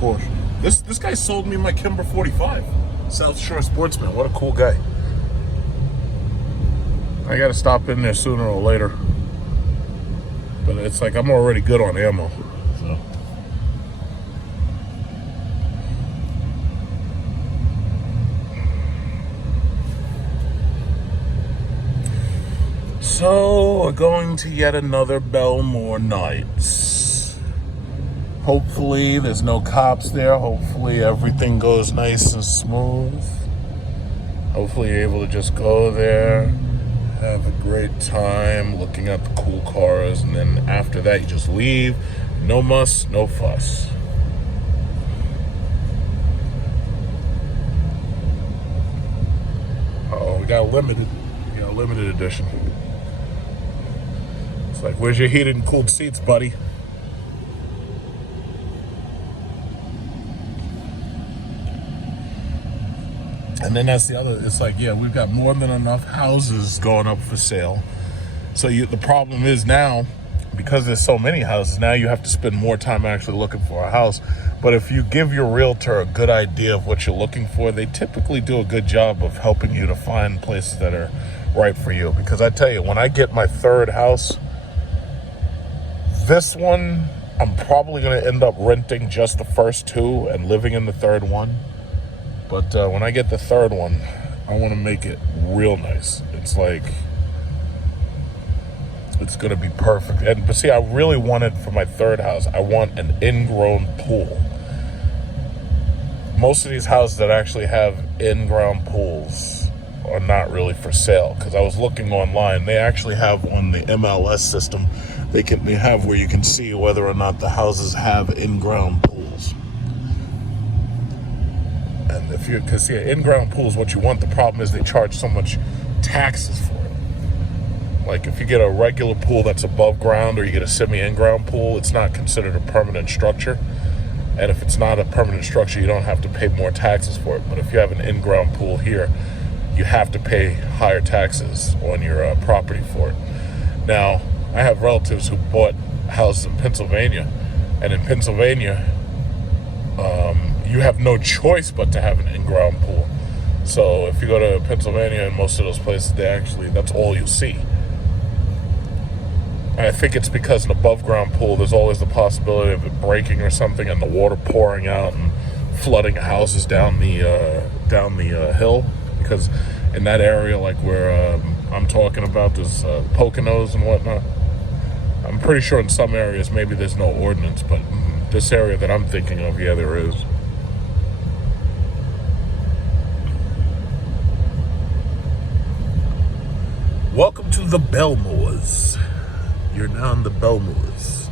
Porsche. This guy sold me my Kimber 45. South Shore Sportsman. What a cool guy. I gotta stop in there sooner or later. But it's like I'm already good on ammo. So we're going to yet another Belmore night. Hopefully there's no cops there. Hopefully everything goes nice and smooth. Hopefully you're able to just go there, have a great time looking at the cool cars, and then after that you just leave. No muss, no fuss. Oh, we got a limited edition. It's like, where's your heated and cooled seats, buddy? And then that's the other, it's like, yeah, we've got more than enough houses going up for sale. So the problem is now, because there's so many houses, now you have to spend more time actually looking for a house. But if you give your realtor a good idea of what you're looking for, they typically do a good job of helping you to find places that are right for you. Because I tell you, when I get my third house, this one, I'm probably going to end up renting just the first two and living in the third one. But when I get the third one, I want to make it real nice. It's like, it's going to be perfect. But see, I really wanted for my third house, I want an in-grown pool. Most of these houses that actually have in-ground pools are not really for sale. Because I was looking online, they actually have on the MLS system, they have where you can see whether or not the houses have in-ground pools. And because in-ground pool is what you want. The problem is they charge so much taxes for it. Like if you get a regular pool that's above ground, or you get a semi-in-ground pool, it's not considered a permanent structure. And if it's not a permanent structure, you don't have to pay more taxes for it. But if you have an in-ground pool here, you have to pay higher taxes on your property for it. Now, I have relatives who bought houses in Pennsylvania, and in Pennsylvania, you have no choice but to have an in-ground pool. So if you go to Pennsylvania, in most of those places, that's all you see. And I think it's because an above-ground pool, there's always the possibility of it breaking or something, and the water pouring out and flooding houses down the hill. Because in that area, like where I'm talking about, there's Poconos and whatnot. I'm pretty sure in some areas maybe there's no ordinance, but this area that I'm thinking of, yeah, there is. Welcome to the Belmores. You're now in the Belmores.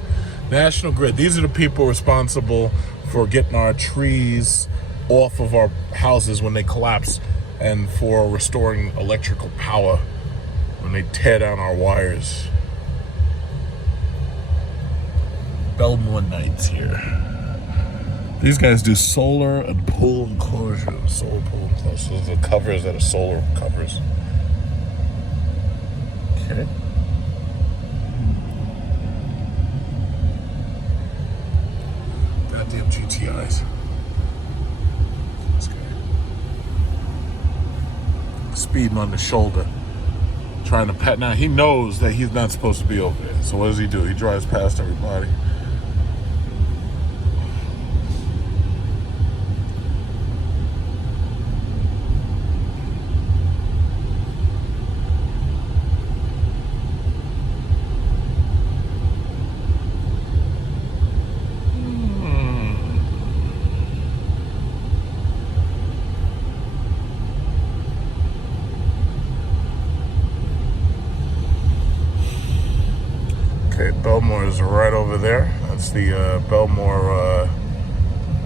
National Grid. These are the people responsible for getting our trees off of our houses when they collapse, and for restoring electrical power when they tear down our wires. Belmore Knights here. These guys do solar and pool enclosures. Solar pool enclosures. Those are the covers that are solar covers. Okay. Goddamn GTIs. This guy. Speeding on the shoulder. Trying to pat. Now, he knows that he's not supposed to be over there. So what does he do? He drives past everybody. Belmore is right over there. That's the Belmore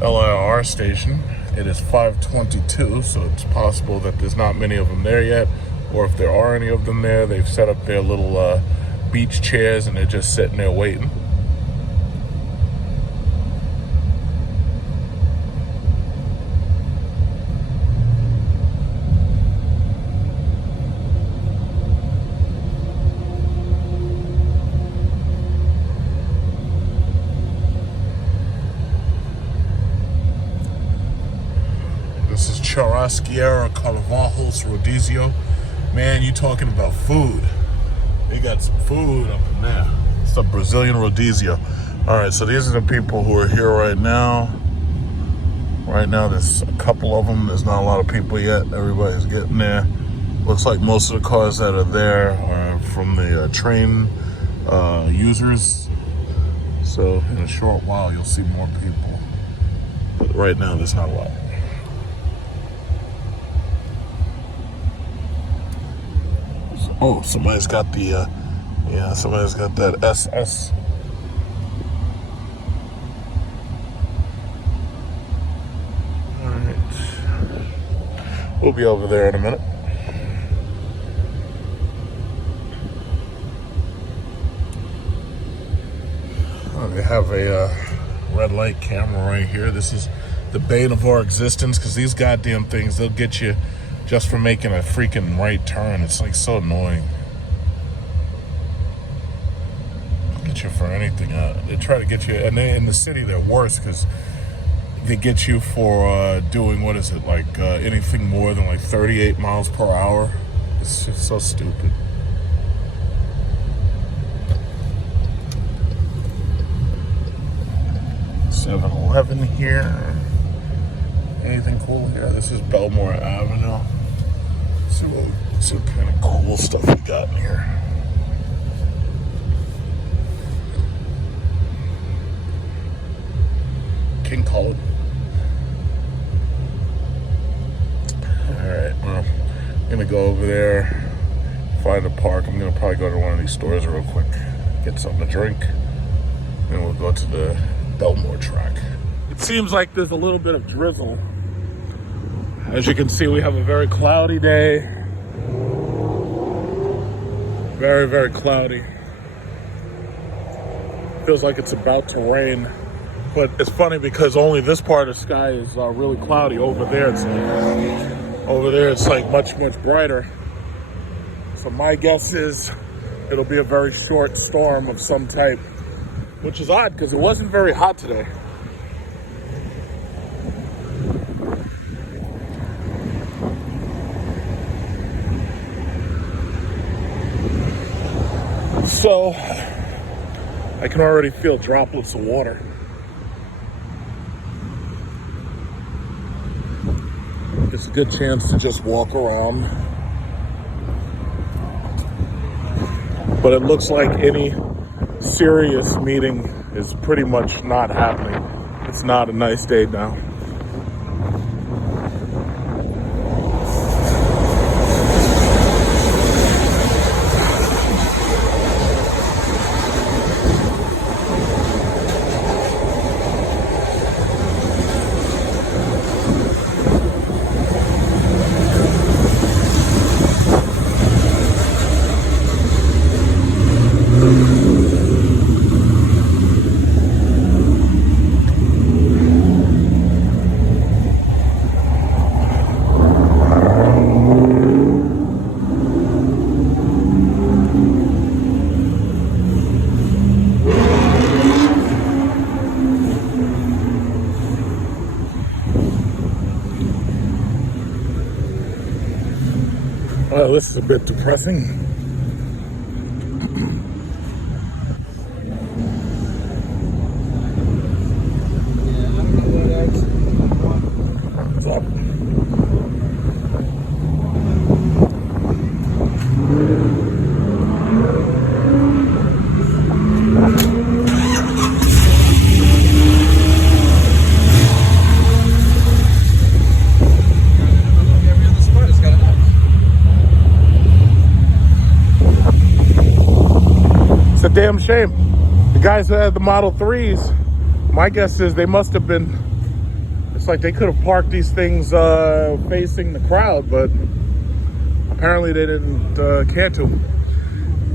LIR station. It is 5:22, so it's possible that there's not many of them there yet, or if there are any of them there, they've set up their little beach chairs and they're just sitting there waiting. This is Churrasqueria Carvajos Rodizio. Man, you talking about food. They got some food up in there. It's a Brazilian Rodizio. All right, so these are the people who are here right now. Right now, there's a couple of them. There's not a lot of people yet. Everybody's getting there. Looks like most of the cars that are there are from the train users. So in a short while, you'll see more people. But right now, there's not a lot. Oh, somebody's got the, somebody's got that SS. All right. We'll be over there in a minute. Oh, they have a red light camera right here. This is the bane of our existence, because these goddamn things, they'll get you just for making a freaking right turn. It's like so annoying. Get you for anything. They try to get you, and they, in the city they're worse, because they get you for doing, what is it, like anything more than like 38 miles per hour. It's just so stupid. .7-Eleven here. Anything cool here? This is Belmore Avenue. See what kind of cool stuff we got in here. King Cole. Alright, well, I'm gonna go over there, find a park. I'm gonna probably go to one of these stores real quick, get something to drink, then we'll go to the Belmore track. It seems like there's a little bit of drizzle. As you can see, we have a very cloudy day. Very, very cloudy. Feels like it's about to rain. But it's funny because only this part of the sky is really cloudy. Over there, it's like much brighter. So my guess is it'll be a very short storm of some type, which is odd because it wasn't very hot today. So I can already feel droplets of water. It's a good chance to just walk around. But it looks like any serious meeting is pretty much not happening. It's not a nice day now. Well, this is a bit depressing. What's up? It's a damn shame. The guys that had the Model 3s, my guess is they must have been, it's like they could have parked these things facing the crowd, but apparently they didn't care to.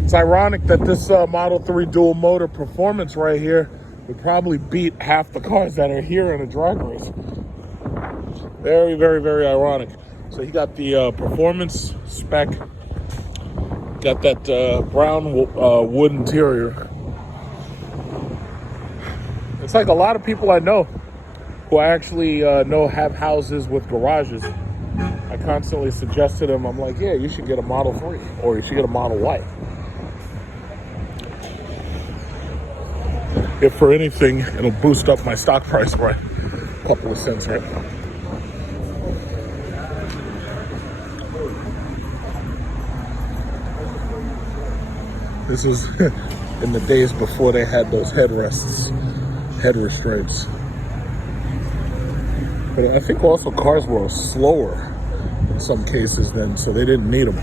It's ironic that this Model 3 dual motor performance right here would probably beat half the cars that are here in a drag race. Very, very, very ironic. So he got the performance spec, got that brown wood interior. It's like a lot of people I know who I actually know have houses with garages. I constantly suggest to them, I'm like, yeah, you should get a Model 3 or you should get a Model Y. If for anything, it'll boost up my stock price by a couple of cents, right? This was in the days before they had those head restraints. But I think also cars were slower in some cases then, so they didn't need them.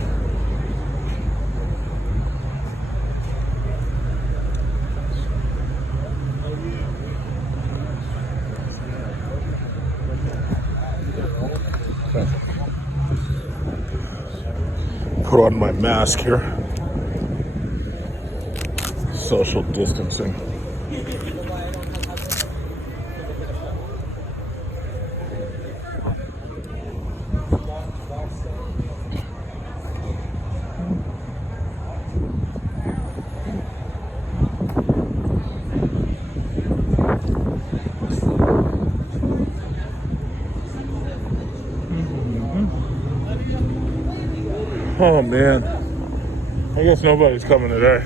Put on my mask here. Social distancing. Oh man, I guess nobody's coming today.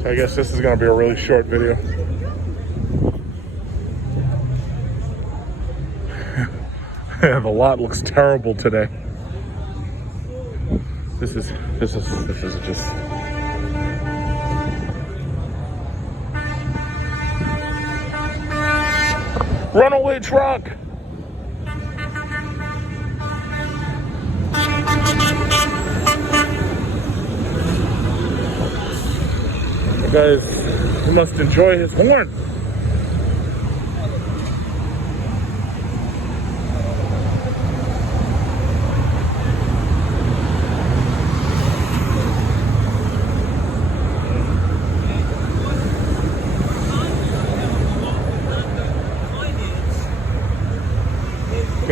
So I guess this is gonna be a really short video. The lot looks terrible today. This is just runaway truck. Guys, he must enjoy his horn.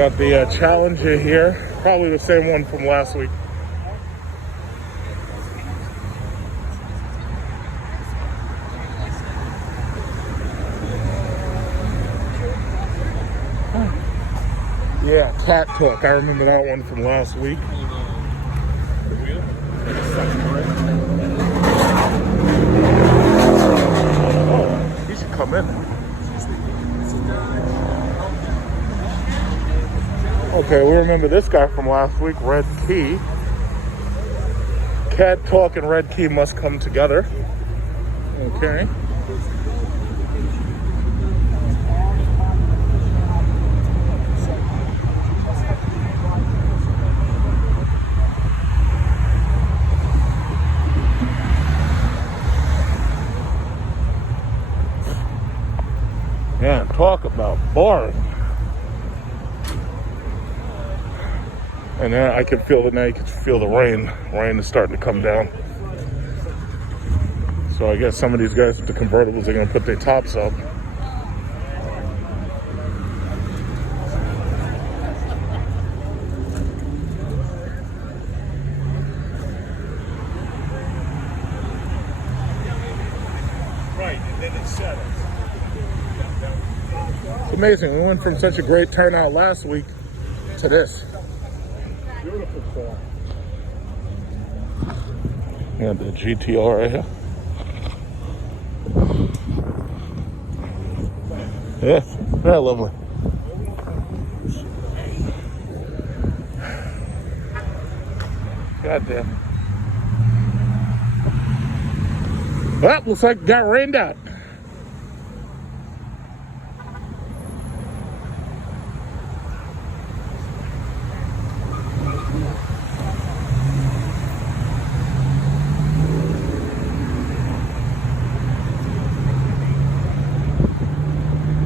got the Challenger here, probably the same one from last week. Yeah, Cat Talk. I remember that one from last week. Oh, he should come in. Okay, we remember this guy from last week, Red Key. Cat Talk and Red Key must come together. Okay. Man, talk about boring. And then I can feel it now. You can feel the rain. Rain is starting to come down. So I guess some of these guys with the convertibles are going to put their tops up. Right, and then it settles. It's amazing. We went from such a great turnout last week to this. Beautiful car. Yeah, the GTR right here. Yeah, very lovely. Goddamn. Well, looks like it got rained out.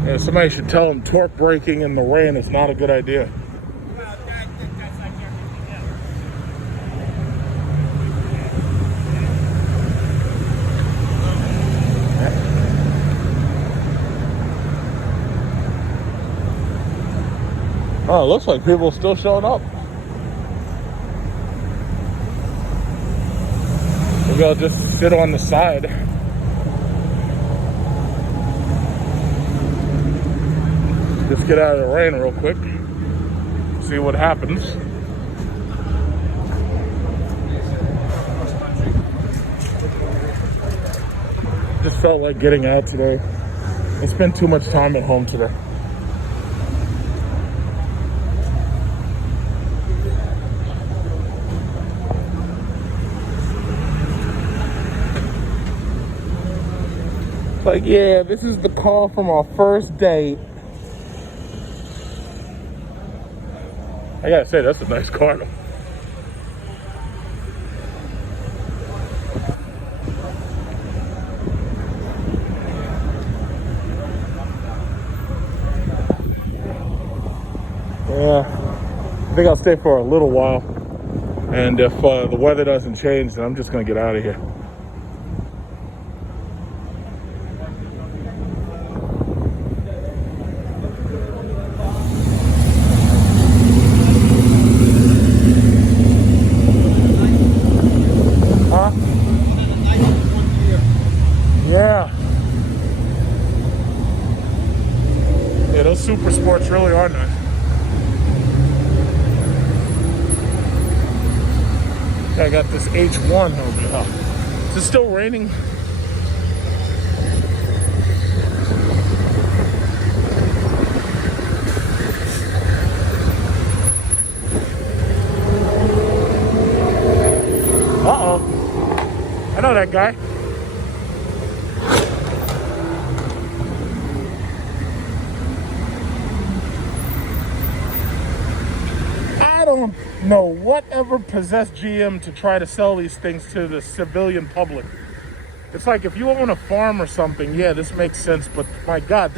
Yeah, somebody should tell him torque braking in the rain is not a good idea. Oh, it looks like people are still showing up. Maybe I'll just sit on the side. Just get out of the rain real quick. See what happens. Just felt like getting out today. I spent too much time at home today. Like, yeah, this is the call from our first date. I gotta say, that's a nice car. Yeah, I think I'll stay for a little while. And if the weather doesn't change, then I'm just gonna get out of here. Yeah, those super sports really are nice. I got this H1 over here. Is it still raining? Uh-oh. I know that guy. I don't know whatever possessed GM to try to sell these things to the civilian public. It's like if you own a farm or something, yeah, this makes sense. But my God,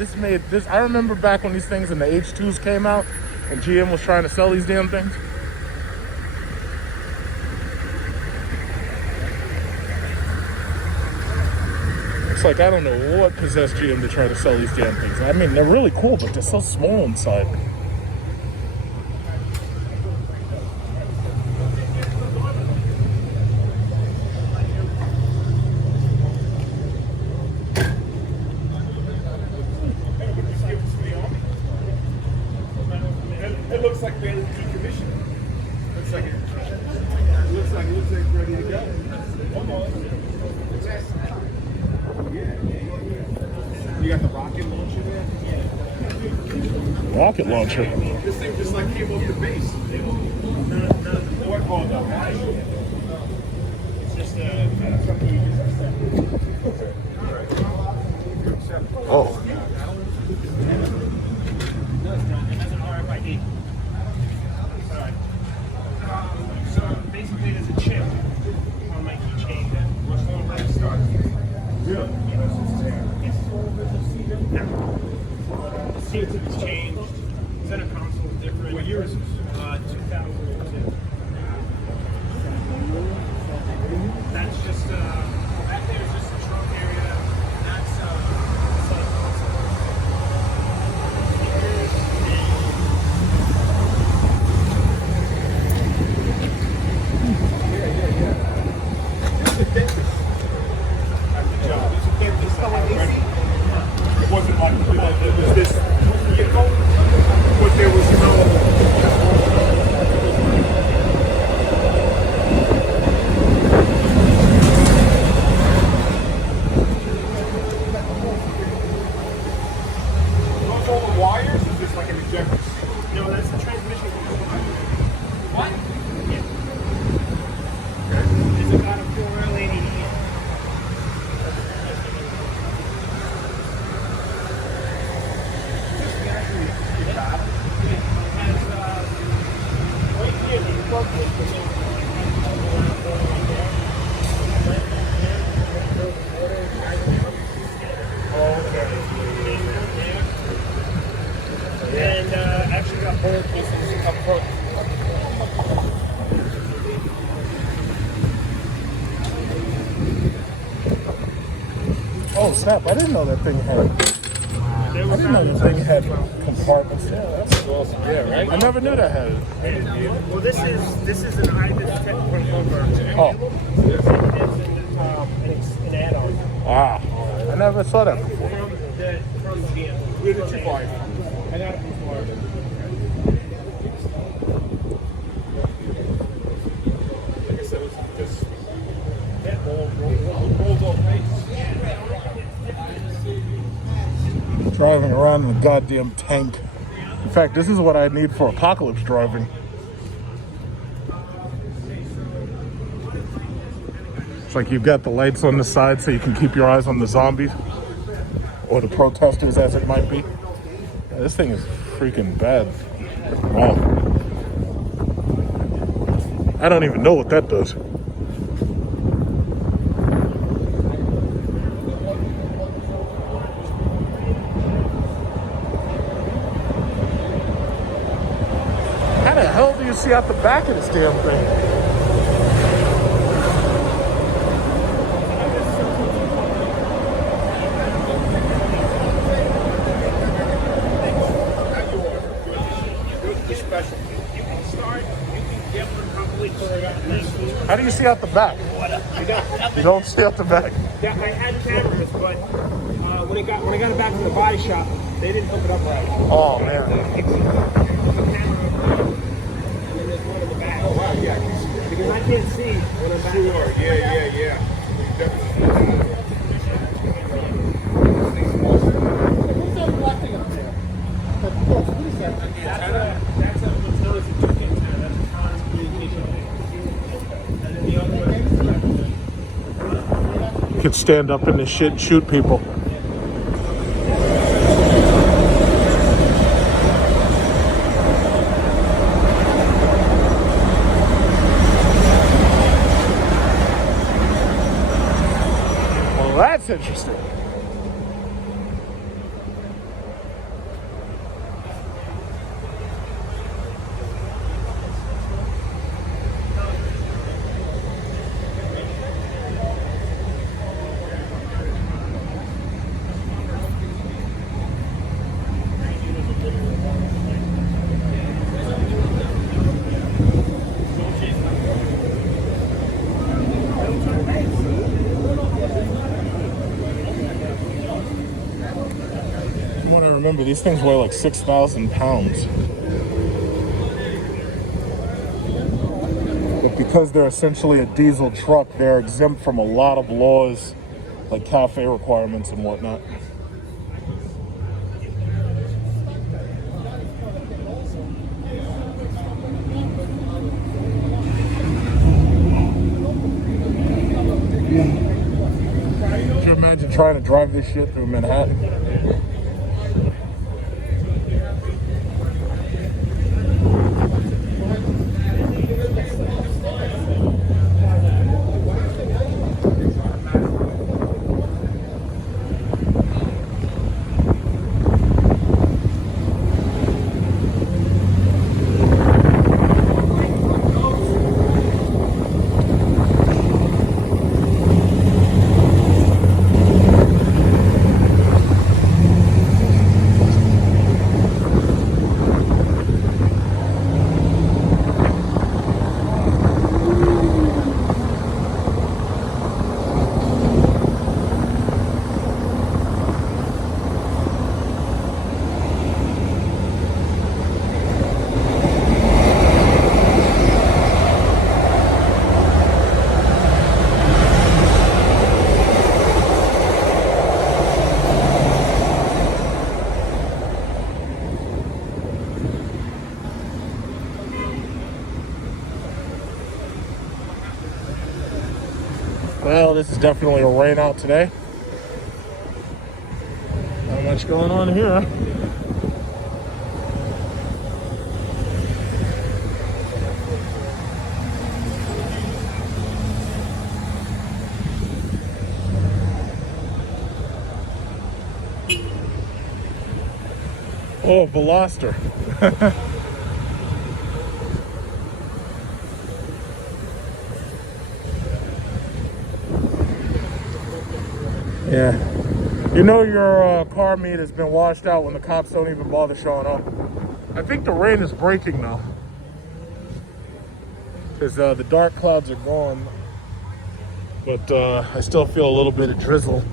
I remember back when these things in the H2s came out and GM was trying to sell these damn things. It's like, I don't know what possessed GM to try to sell these damn things. I mean, they're really cool, but they're so small inside. You got the rocket launcher there? Rocket launcher. This thing just like came off the base. What called up? It's just something you just accept. Oh. That's an RFID. Alright. So basically there's a chip on my keychain that was on my start. Really? Yes. No. The seats have changed. Center console is different. What year is this? 2002. That's just back there is just the trunk area. That's center console. It wasn't like it was this vehicle, but there was no. Those all the wires? Is this like an ejector seat? No, that's the transmission. What? Yeah. It's about a 4L80. And actually got both pieces up front. Oh snap! I didn't know that thing had. I didn't know that thing had compartments. Yeah, that's awesome. Yeah, right. I never knew that had it. Well, this is an IBIS technical converter. Oh. It's an add-on. Ah. I never saw that before. From GM. Where did you buy it from? I got it from Florida. Like I said, it's just rolled off face. Driving around in a goddamn tank. In fact, this is what I need for apocalypse driving. It's like you've got the lights on the side so you can keep your eyes on the zombies. Or the protesters, as it might be. Yeah, this thing is freaking bad. Wow. I don't even know what that does. How the hell do you see out the back of this damn thing? How do you see out the back? You don't see out the back. Yeah, I had cameras, but when I got it back from the body shop, they didn't hook it up right. Oh man. Oh wow, yeah, because I can't see when I'm back. Sure, yeah. Who's that collecting up there? What is that? That's what's known as a Duke antenna. That's a comms communication thing. And then the other one is You could stand up in this shit and shoot people. Well, that's interesting. You want to remember, these things weigh like 6,000 pounds. But because they're essentially a diesel truck, they're exempt from a lot of laws, like CAFE requirements and whatnot. Could you imagine trying to drive this shit through Manhattan? Well, this is definitely a rain out today. Not much going on here. Oh, Veloster. Yeah. You know your car meat has been washed out when the cops don't even bother showing up. I think the rain is breaking now. Because the dark clouds are gone. But I still feel a little bit of drizzle.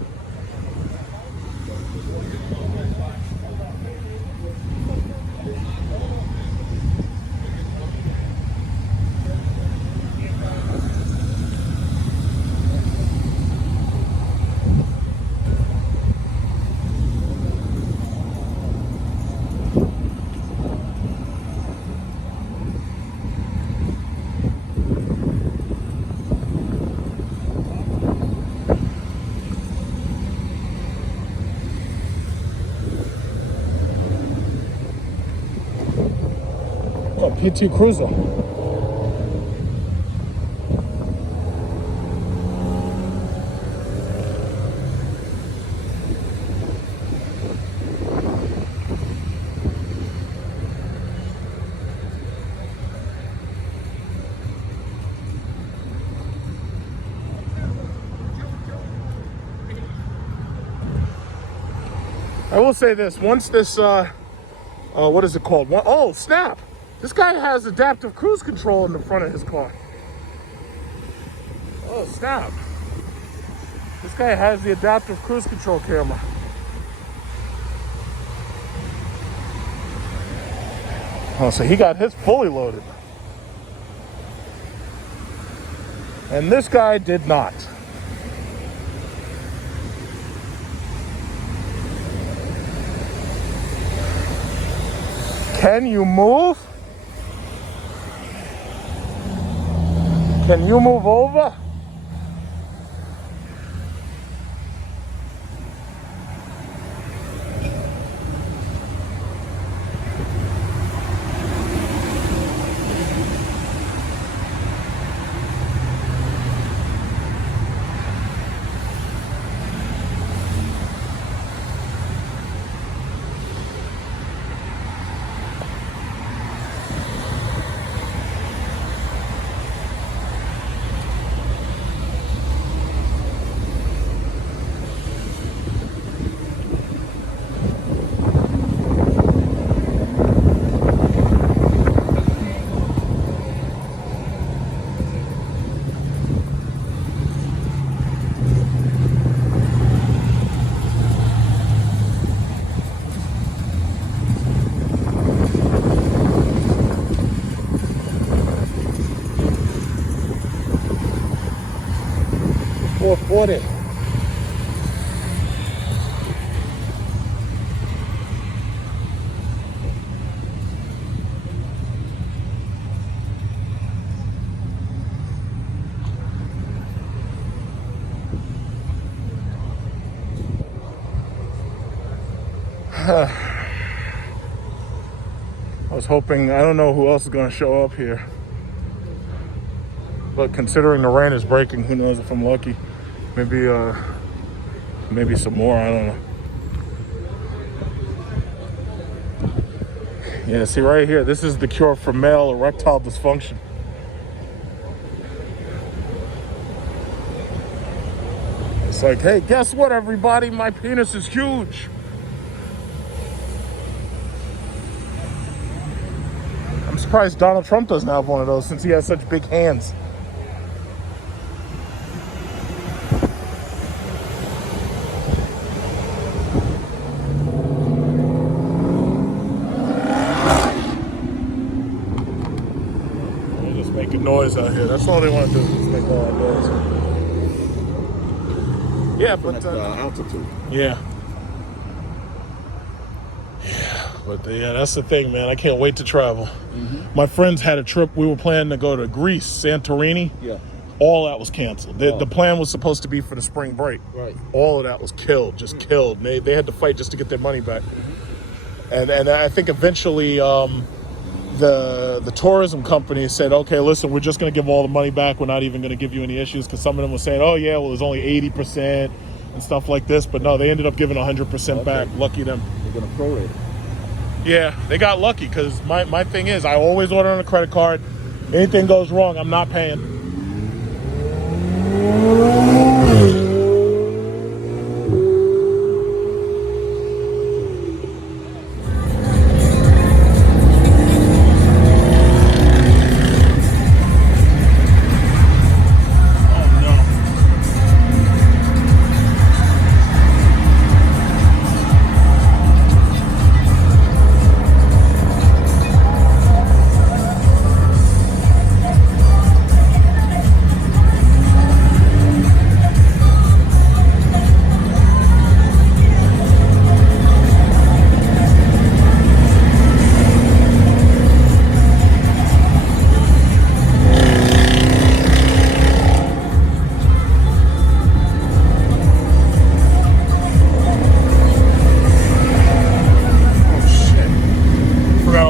Oh, PT Cruiser. I will say this, once this, what is it called? Oh, snap! This guy has adaptive cruise control in the front of his car. Oh, snap. This guy has the adaptive cruise control camera. Oh, so he got his fully loaded. And this guy did not. Can you move? Can you move over? I was hoping, I don't know who else is going to show up here. But considering the rain is breaking, who knows if I'm lucky. Maybe some more, I don't know. Yeah, see right here, this is the cure for male erectile dysfunction. It's like, hey, guess what, everybody? My penis is huge. I'm surprised Donald Trump doesn't have one of those since he has such big hands. They're just making noise out here. That's all they want to do is just make all that noise. Yeah, but altitude. Yeah. But yeah, that's the thing, man. I can't wait to travel. My friends had a trip. We were planning to go to Greece, Santorini. Yeah. All that was canceled. The plan was supposed to be for the spring break. Right. All of that was killed, just killed. They had to fight just to get their money back. And I think eventually the tourism company said, okay, listen, we're just going to give all the money back. We're not even going to give you any issues, because some of them were saying, oh, yeah, well, it was only 80% and stuff like this. But no, they ended up giving 100% back. Lucky them. They're going to prorate it. Yeah, they got lucky, because my thing is, I always order on a credit card. Anything goes wrong, I'm not paying.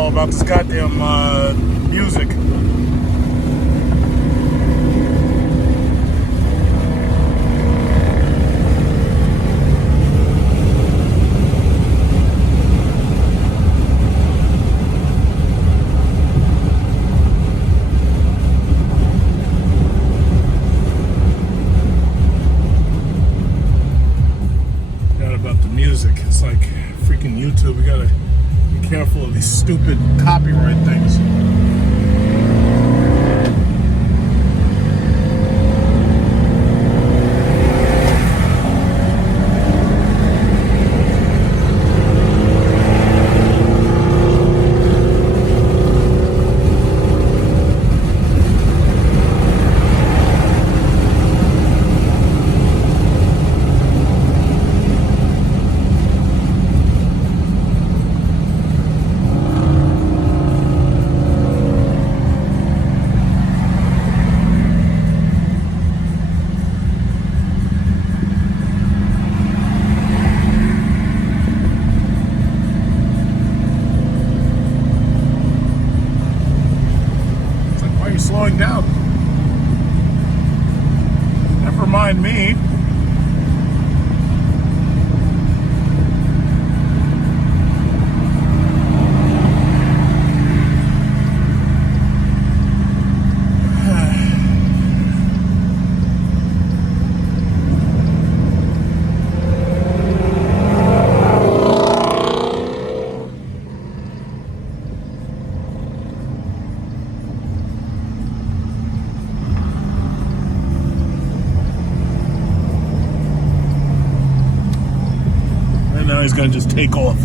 About this goddamn music. Forgot about the music. It's like freaking YouTube. We gotta be careful of these stupid copyright things. Slowing down. Never mind me. Now he's gonna just take off.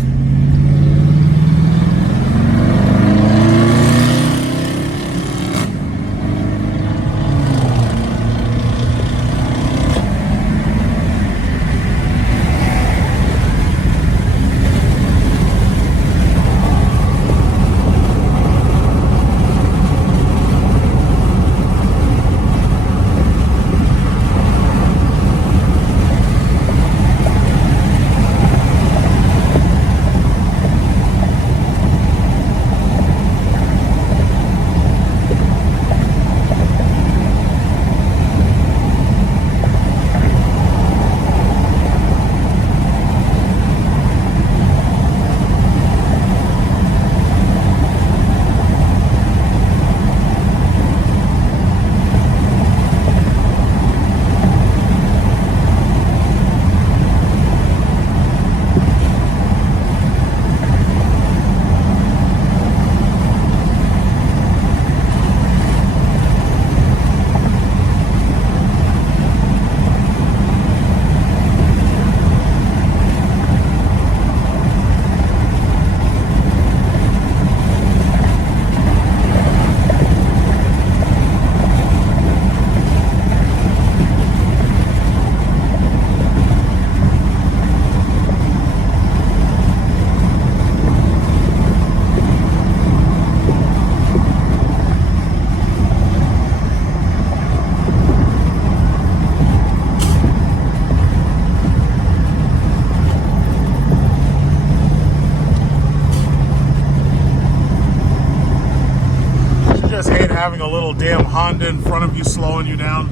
having a little damn Honda in front of you slowing you down.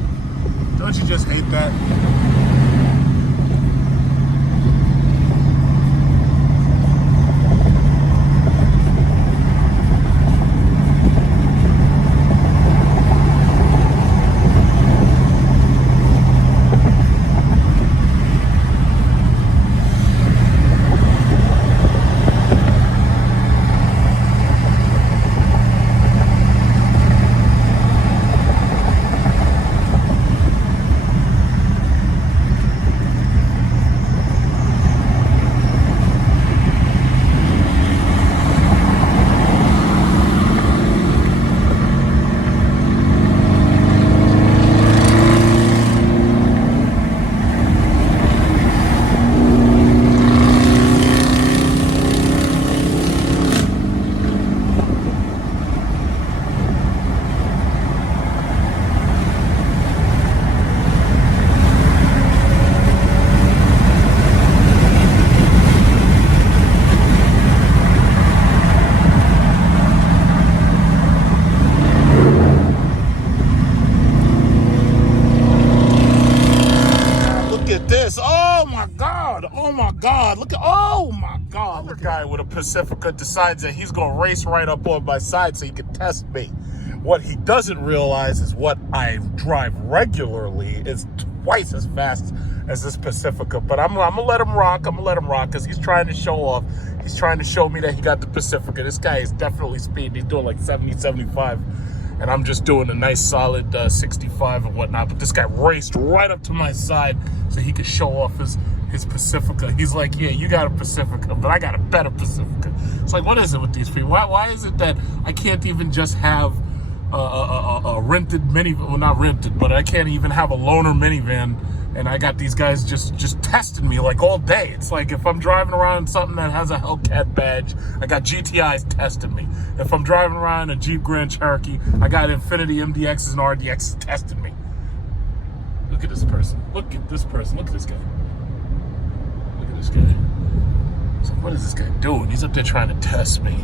Don't you just hate that? God, look, guy with a Pacifica decides that he's gonna race right up on my side so he can test me. What he doesn't realize is what I drive regularly is twice as fast as this Pacifica. But I'm gonna let him rock. I'm gonna let him rock because he's trying to show off. He's trying to show me that he got the Pacifica. This guy is definitely speeding. He's doing like 70, 75. And I'm just doing a nice solid 65 and whatnot. But this guy raced right up to my side so he could show off his Pacifica. He's like, yeah, you got a Pacifica, but I got a better Pacifica. It's like, what is it with these people? Why is it that I can't even just have a rented minivan? Well, not rented, but I can't even have a loaner minivan. And I got these guys just testing me like all day. It's like if I'm driving around in something that has a Hellcat badge, I got GTIs testing me. If I'm driving around in a Jeep Grand Cherokee, I got Infiniti MDXs and RDXs testing me. Look at this person. Look at this person. Look at this guy. Look at this guy. So what is this guy doing? He's up there trying to test me.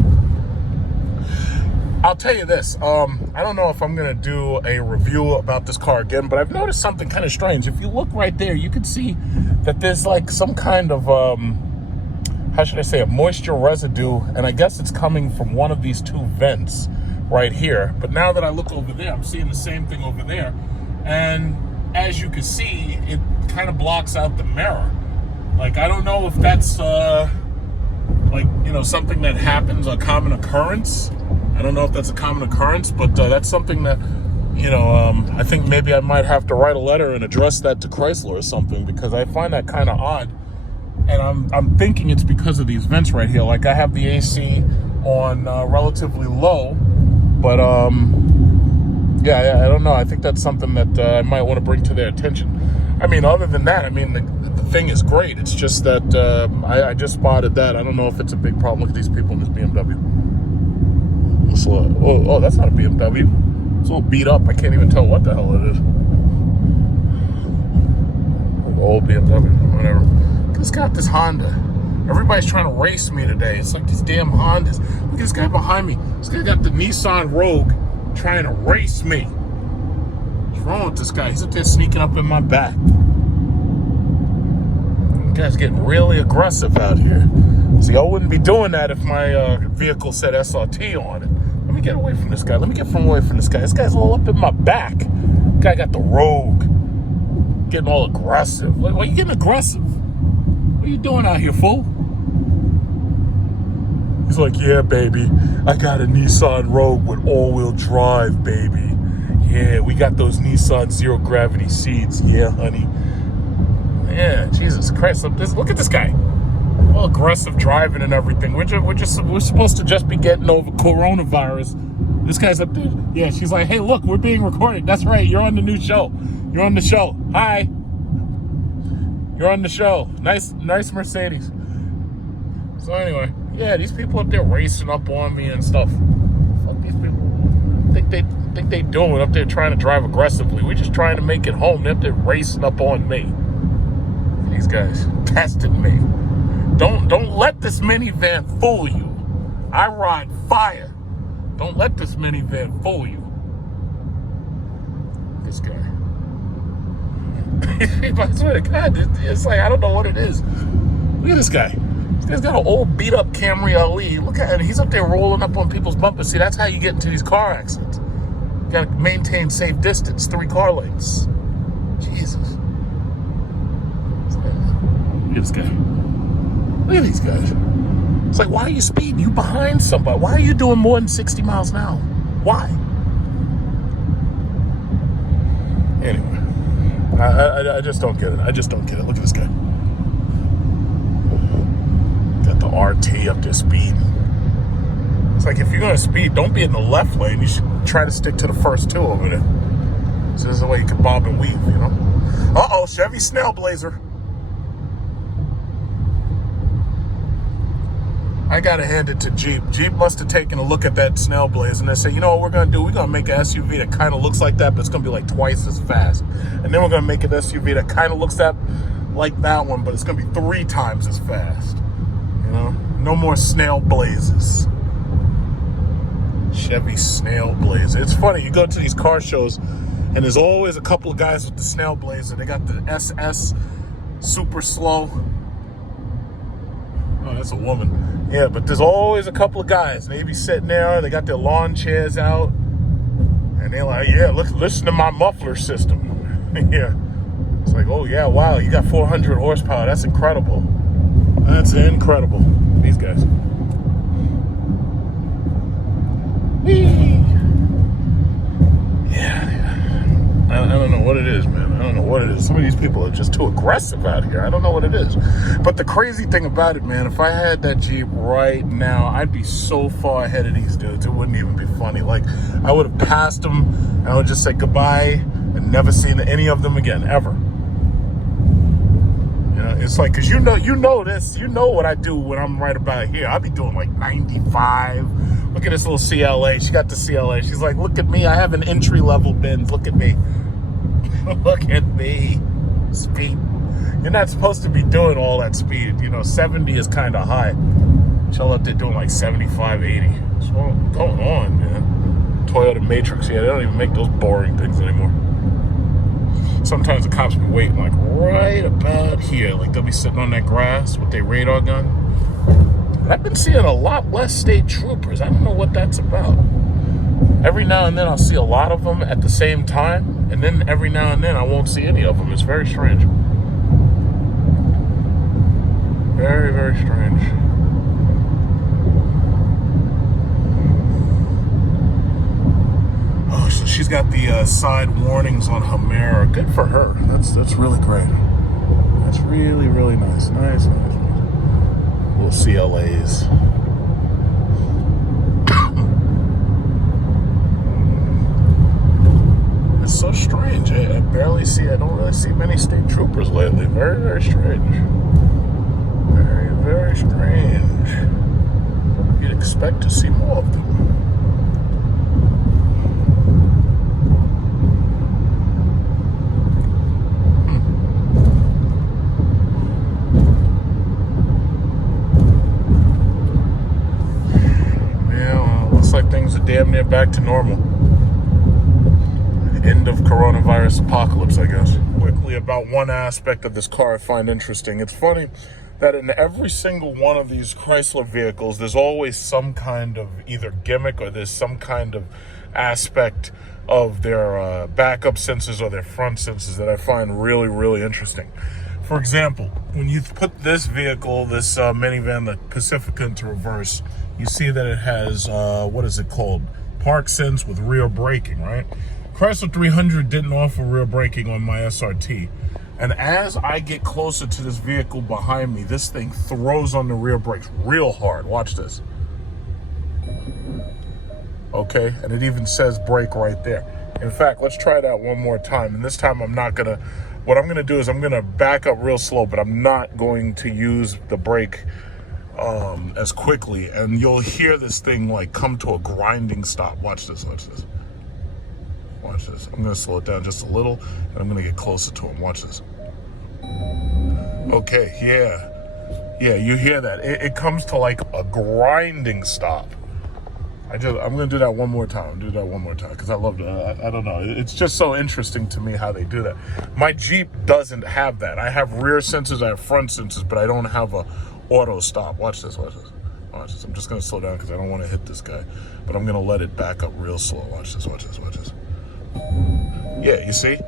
I'll tell you this, I don't know if I'm going to do a review about this car again, but I've noticed something kind of strange. If you look right there, you can see that there's like some kind of, how should I say, a moisture residue, and I guess it's coming from one of these two vents right here. But now that I look over there, I'm seeing the same thing over there, and as you can see, it kind of blocks out the mirror. Like, I don't know if that's, like, you know, something that happens, a common occurrence. I don't know if that's a common occurrence, but that's something that, you know, I think maybe I might have to write a letter and address that to Chrysler or something, because I find that kind of odd. And I'm thinking it's because of these vents right here. Like, I have the AC on relatively low, but yeah, I don't know. I think that's something that I might want to bring to their attention. I mean, other than that, I mean, the thing is great. It's just that I just spotted that. I don't know if it's a big problem. Look at these people in this BMW. Oh, that's not a BMW. It's all beat up. I can't even tell what the hell it is. Old BMW, whatever. This guy got this Honda. Everybody's trying to race me today. It's like these damn Hondas. Look at this guy behind me. This guy got the Nissan Rogue trying to race me. What's wrong with this guy? He's up there sneaking up in my back. This guy's getting really aggressive out here. See, I wouldn't be doing that if my vehicle said SRT on it. Let me get away from this guy. Let me get away from this guy. This guy's all up in my back. This guy got the Rogue. Getting all aggressive. Why are you getting aggressive? What are you doing out here, fool? He's like, yeah, baby. I got a Nissan Rogue with all-wheel drive, baby. Yeah, we got those Nissan zero-gravity seats. Yeah, honey. Yeah, Jesus Christ. Look at this guy. All aggressive driving and everything. We're supposed to just be getting over coronavirus. This guy's up there. Yeah, she's like, hey, look, we're being recorded. That's right. You're on the new show. You're on the show. Hi. You're on the show. Nice Mercedes. So anyway, yeah, these people up there racing up on me and stuff. Fuck these people. Think they doing up there trying to drive aggressively. We're just trying to make it home. They're up there racing up on me. These guys testing me. Don't let this minivan fool you. I ride fire. Don't let this minivan fool you. this guy. I swear to God, it's like, I don't know what it is. Look at this guy. This guy's got an old beat up Camry LE. Look at it. He's up there rolling up on people's bumpers. See, that's how you get into these car accidents. You gotta maintain safe distance, 3 car lengths. Jesus. Look at this guy. Look at these guys. It's like, why are you speeding? You behind somebody. Why are you doing more than 60 miles an hour? Why? Anyway, I just don't get it. I just don't get it. Look at this guy. Got the RT up there speeding. It's like, if you're gonna speed, don't be in the left lane. You should try to stick to the first 2 over there. So this is the way you can bob and weave, you know? Uh-oh, Chevy Snail Blazer. I gotta hand it to Jeep. Jeep must have taken a look at that Snail Blazer and they said, you know what we're gonna do? We're gonna make an SUV that kind of looks like that, but it's gonna be like twice as fast. And then we're gonna make an SUV that kind of looks like that one, but it's gonna be 3 times as fast. You know? No more Snail Blazers. Chevy Snail Blazer. It's funny, you go to these car shows and there's always a couple of guys with the Snail Blazer. They got the SS super slow. Oh, that's a woman. Yeah, but there's always a couple of guys. They be sitting there, they got their lawn chairs out, and they're like, yeah, listen to my muffler system. Yeah. It's like, oh yeah, wow, you got 400 horsepower. That's incredible. That's incredible. These guys. Whee! Yeah. I don't know what it is, man. I don't know what it is. Some of these people are just too aggressive out here. I don't know what it is. But the crazy thing about it, man, if I had that Jeep right now, I'd be so far ahead of these dudes. It wouldn't even be funny. Like, I would have passed them, and I would just say goodbye and never seen any of them again, ever. You know, it's like, because you know this. You know what I do when I'm right about here. I'll be doing like 95. Look at this little CLA. She got the CLA. She's like, look at me. I have an entry-level Benz. Look at me. Look at me. Speed. You're not supposed to be doing all that speed. You know, 70 is kind of high. Chill up there doing like 75, 80. What's going on, man? Toyota Matrix. Yeah, they don't even make those boring things anymore. Sometimes the cops be waiting like right about here. Like they'll be sitting on that grass with their radar gun. But I've been seeing a lot less state troopers. I don't know what that's about. Every now and then I'll see a lot of them at the same time, and then every now and then I won't see any of them. It's very strange. Very, very strange. Oh, so she's got the side warnings on her mirror. Good for her. That's really great. That's really, really nice. Nice. Little CLAs. It's so strange. I don't really see many state troopers lately. Very, very strange. Very, very strange. You'd expect to see more of them. Like things are damn near back to normal. End of coronavirus apocalypse, I guess. Quickly about one aspect of this car I find interesting. It's funny that in every single one of these Chrysler vehicles, there's always some kind of either gimmick or there's some kind of aspect of their backup sensors or their front sensors that I find really, really interesting. For example, when you put this vehicle, this minivan, the Pacifica, into reverse, you see that it has, what is it called? Park Sense with rear braking, right? Chrysler 300 didn't offer rear braking on my SRT. And as I get closer to this vehicle behind me, this thing throws on the rear brakes real hard. Watch this. Okay, and it even says brake right there. In fact, let's try that one more time. And this time I'm not gonna, what I'm gonna do is I'm gonna back up real slow, but I'm not going to use the brake as quickly, and you'll hear this thing like come to a grinding stop. Watch this, watch this. Watch this. I'm gonna slow it down just a little, and I'm gonna get closer to him. Watch this. Okay, yeah, you hear that. It comes to like a grinding stop. I'm gonna do that one more time. Because I love it. I don't know. It's just so interesting to me how they do that. My Jeep doesn't have that. I have rear sensors, I have front sensors, but I don't have a auto stop. Watch this. I'm just gonna slow down because I don't want to hit this guy, but I'm gonna let it back up real slow. Watch this. Yeah, you see?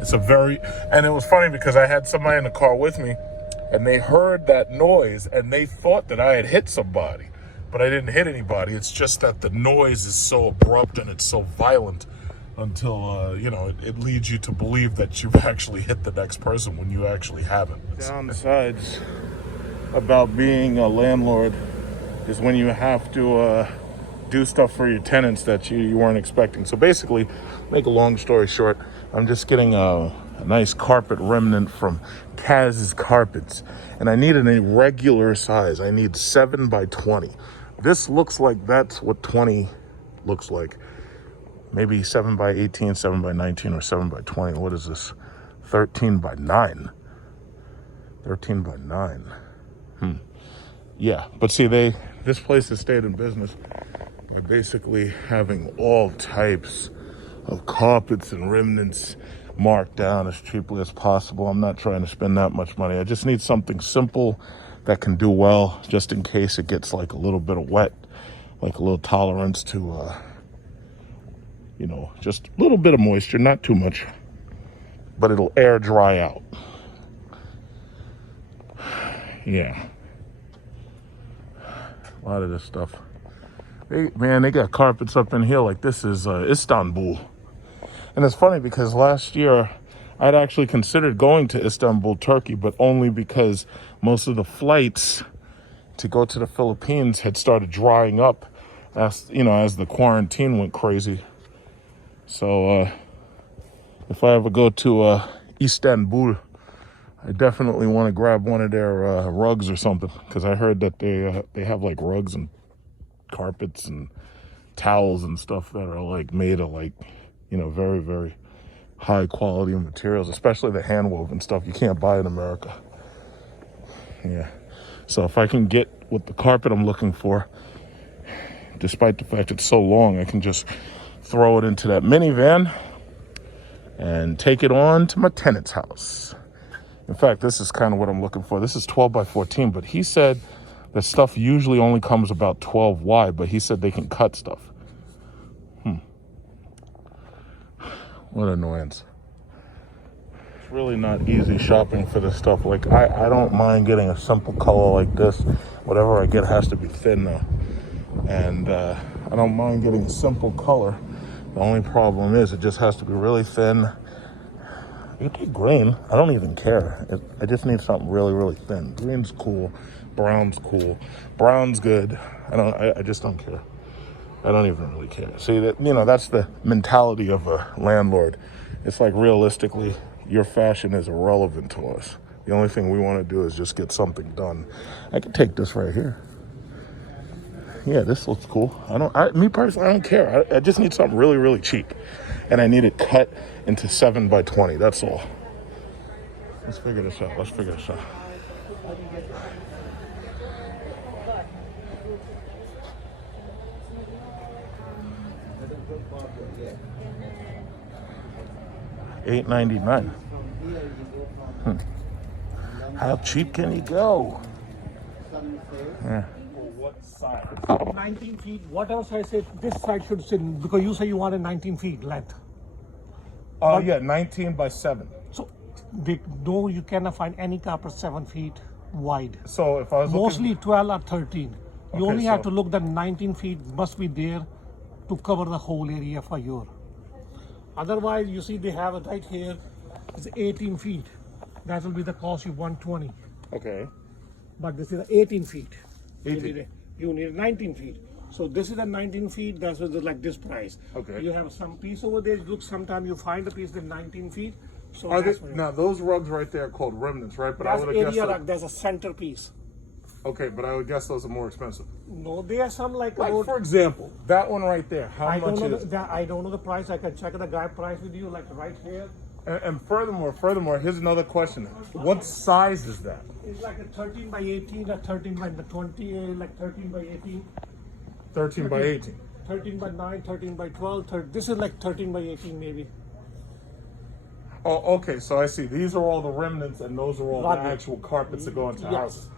It's and it was funny because I had somebody in the car with me, and they heard that noise, and they thought that I had hit somebody. But I didn't hit anybody. It's just that the noise is so abrupt and it's so violent until, it leads you to believe that you've actually hit the next person when you actually haven't. Downsides about being a landlord is when you have to do stuff for your tenants that you weren't expecting. So basically, make a long story short, I'm just getting a nice carpet remnant from Kaz's Carpets. And I need an irregular size. I need 7 by 20. This looks like that's what 20 looks like. Maybe 7 by 18, 7 by 19, or 7 by 20. What is this? 13 by 9. 13 by 9. Yeah, but see, this place has stayed in business by basically having all types of carpets and remnants marked down as cheaply as possible. I'm not trying to spend that much money. I just need something simple that can do well, just in case it gets like a little bit of wet, like a little tolerance to, just a little bit of moisture, not too much, but it'll air dry out. Yeah. A lot of this stuff. They got carpets up in here like this is Istanbul. And it's funny because last year I'd actually considered going to Istanbul, Turkey, but only because most of the flights to go to the Philippines had started drying up as the quarantine went crazy. So if I ever go to Istanbul, I definitely want to grab one of their rugs or something, because I heard that they have like rugs and carpets and towels and stuff that are like made of like, very, very high quality materials, especially the hand woven stuff you can't buy in America. Yeah. So if I can get with the carpet I'm looking for, despite the fact it's so long, I can just throw it into that minivan and take it on to my tenant's house. In fact, this is kind of what I'm looking for. This is 12 by 14, but he said that stuff usually only comes about 12 wide, but he said they can cut stuff. What annoyance. It's really not easy shopping for this stuff. Like, I don't mind getting a simple color like this. Whatever I get has to be thin though. And I don't mind getting a simple color. The only problem is it just has to be really thin. You can take green. I don't even care. I just need something really, really thin. Green's cool. Brown's cool. Brown's good. I just don't care. I don't even really care. See, that's the mentality of a landlord. It's like, realistically, your fashion is irrelevant to us. The only thing we want to do is just get something done. I can take this right here. Yeah, this looks cool. Me personally, I don't care. I just need something really, really cheap. And I need it cut into 7 by 20. That's all. Let's figure this out. $8.99. How cheap can you go? Yeah. What size? 19 feet. What else I said? This side should sit, because you say you wanted 19 feet length. Yeah, 19 by 7. So, no, you cannot find any carpet 7 feet wide. So if I was Mostly 12 or 13. You Okay, only have so- to look that 19 feet must be there to cover the whole area for your. Otherwise, you see they have it right here. It's 18 feet. That will be the cost you 120. Okay. But this is 18 feet. 18. You need 19 feet. So this is a 19 feet. That's what like this price. Okay. You have some piece over there. Look, sometimes you find a piece that's 19 feet. So Are that's they, what now those rugs right there are called remnants, right? But that's I would have guessed area. that, Like, there's a centerpiece. okay, but I would guess those are more expensive. No, there are some like Like, about. for example, that one right there. How I much don't know is? I don't know the price. I can check the guy price with you, like right here. And furthermore, here's another question. What size is that? It's like a 13 by 18 or 13 by 20, like 13 by 18. 13 by 18. 13 by 9, 13 by 12. This is like 13 by 18 maybe. Oh, okay. So I see. These are all the remnants, and those are all the Right. actual carpets that go into Yes. houses.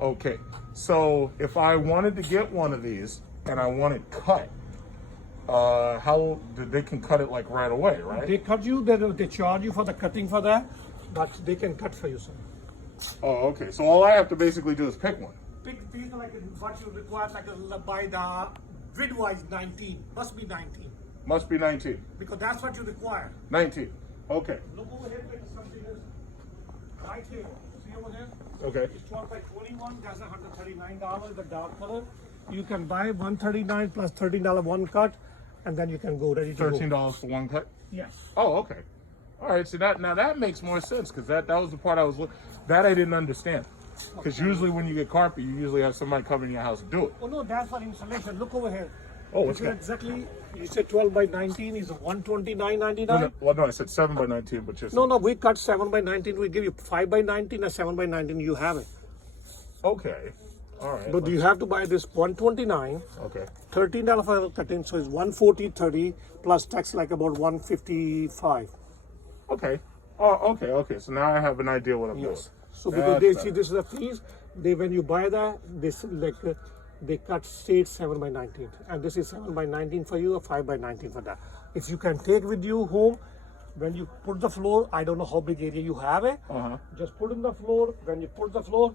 Okay. So if I wanted to get one of these and I want it cut, how they can cut it like right away, right? They cut you, they charge you for the cutting for that, but they can cut for you, sir. Oh, okay. So all I have to basically do is pick one. Pick these are like what you require, like by the width-wise 19, must be 19, Must be 19. because that's what you require. 19. Okay. Look over here, like something is right here. See over here? Okay. It's 12 by 21, that's $139, the dark color. You can buy 139 plus $13 one cut, and then you can go ready to $13 go. for one cut. Yes. Oh, okay. All right. So that makes more sense because that was the part I was that I didn't understand. Because usually when you get carpet, you usually have somebody come in your house and do it. Oh no, that's for installation. Look over here. Oh, what's This is that? exactly, you said 12 by 19 is $129.99. No, I said 7 by 19, but just No, we cut 7 by 19. We give you 5 by 19 and 7 by 19. You have it. Okay. All right. But you have to buy this 129, Okay. $13 for cutting, so it's 140.30 plus tax like about 155. Okay. Oh, okay. So now I have an idea what I'm doing. So because they That's see this is a fees, they when you buy that, this like they cut straight 7 by 19, and this is 7 by 19 for you or 5 by 19 for that. If you can take with you home, when you put the floor, I don't know how big area you have it. Just put in the floor. When you put the floor,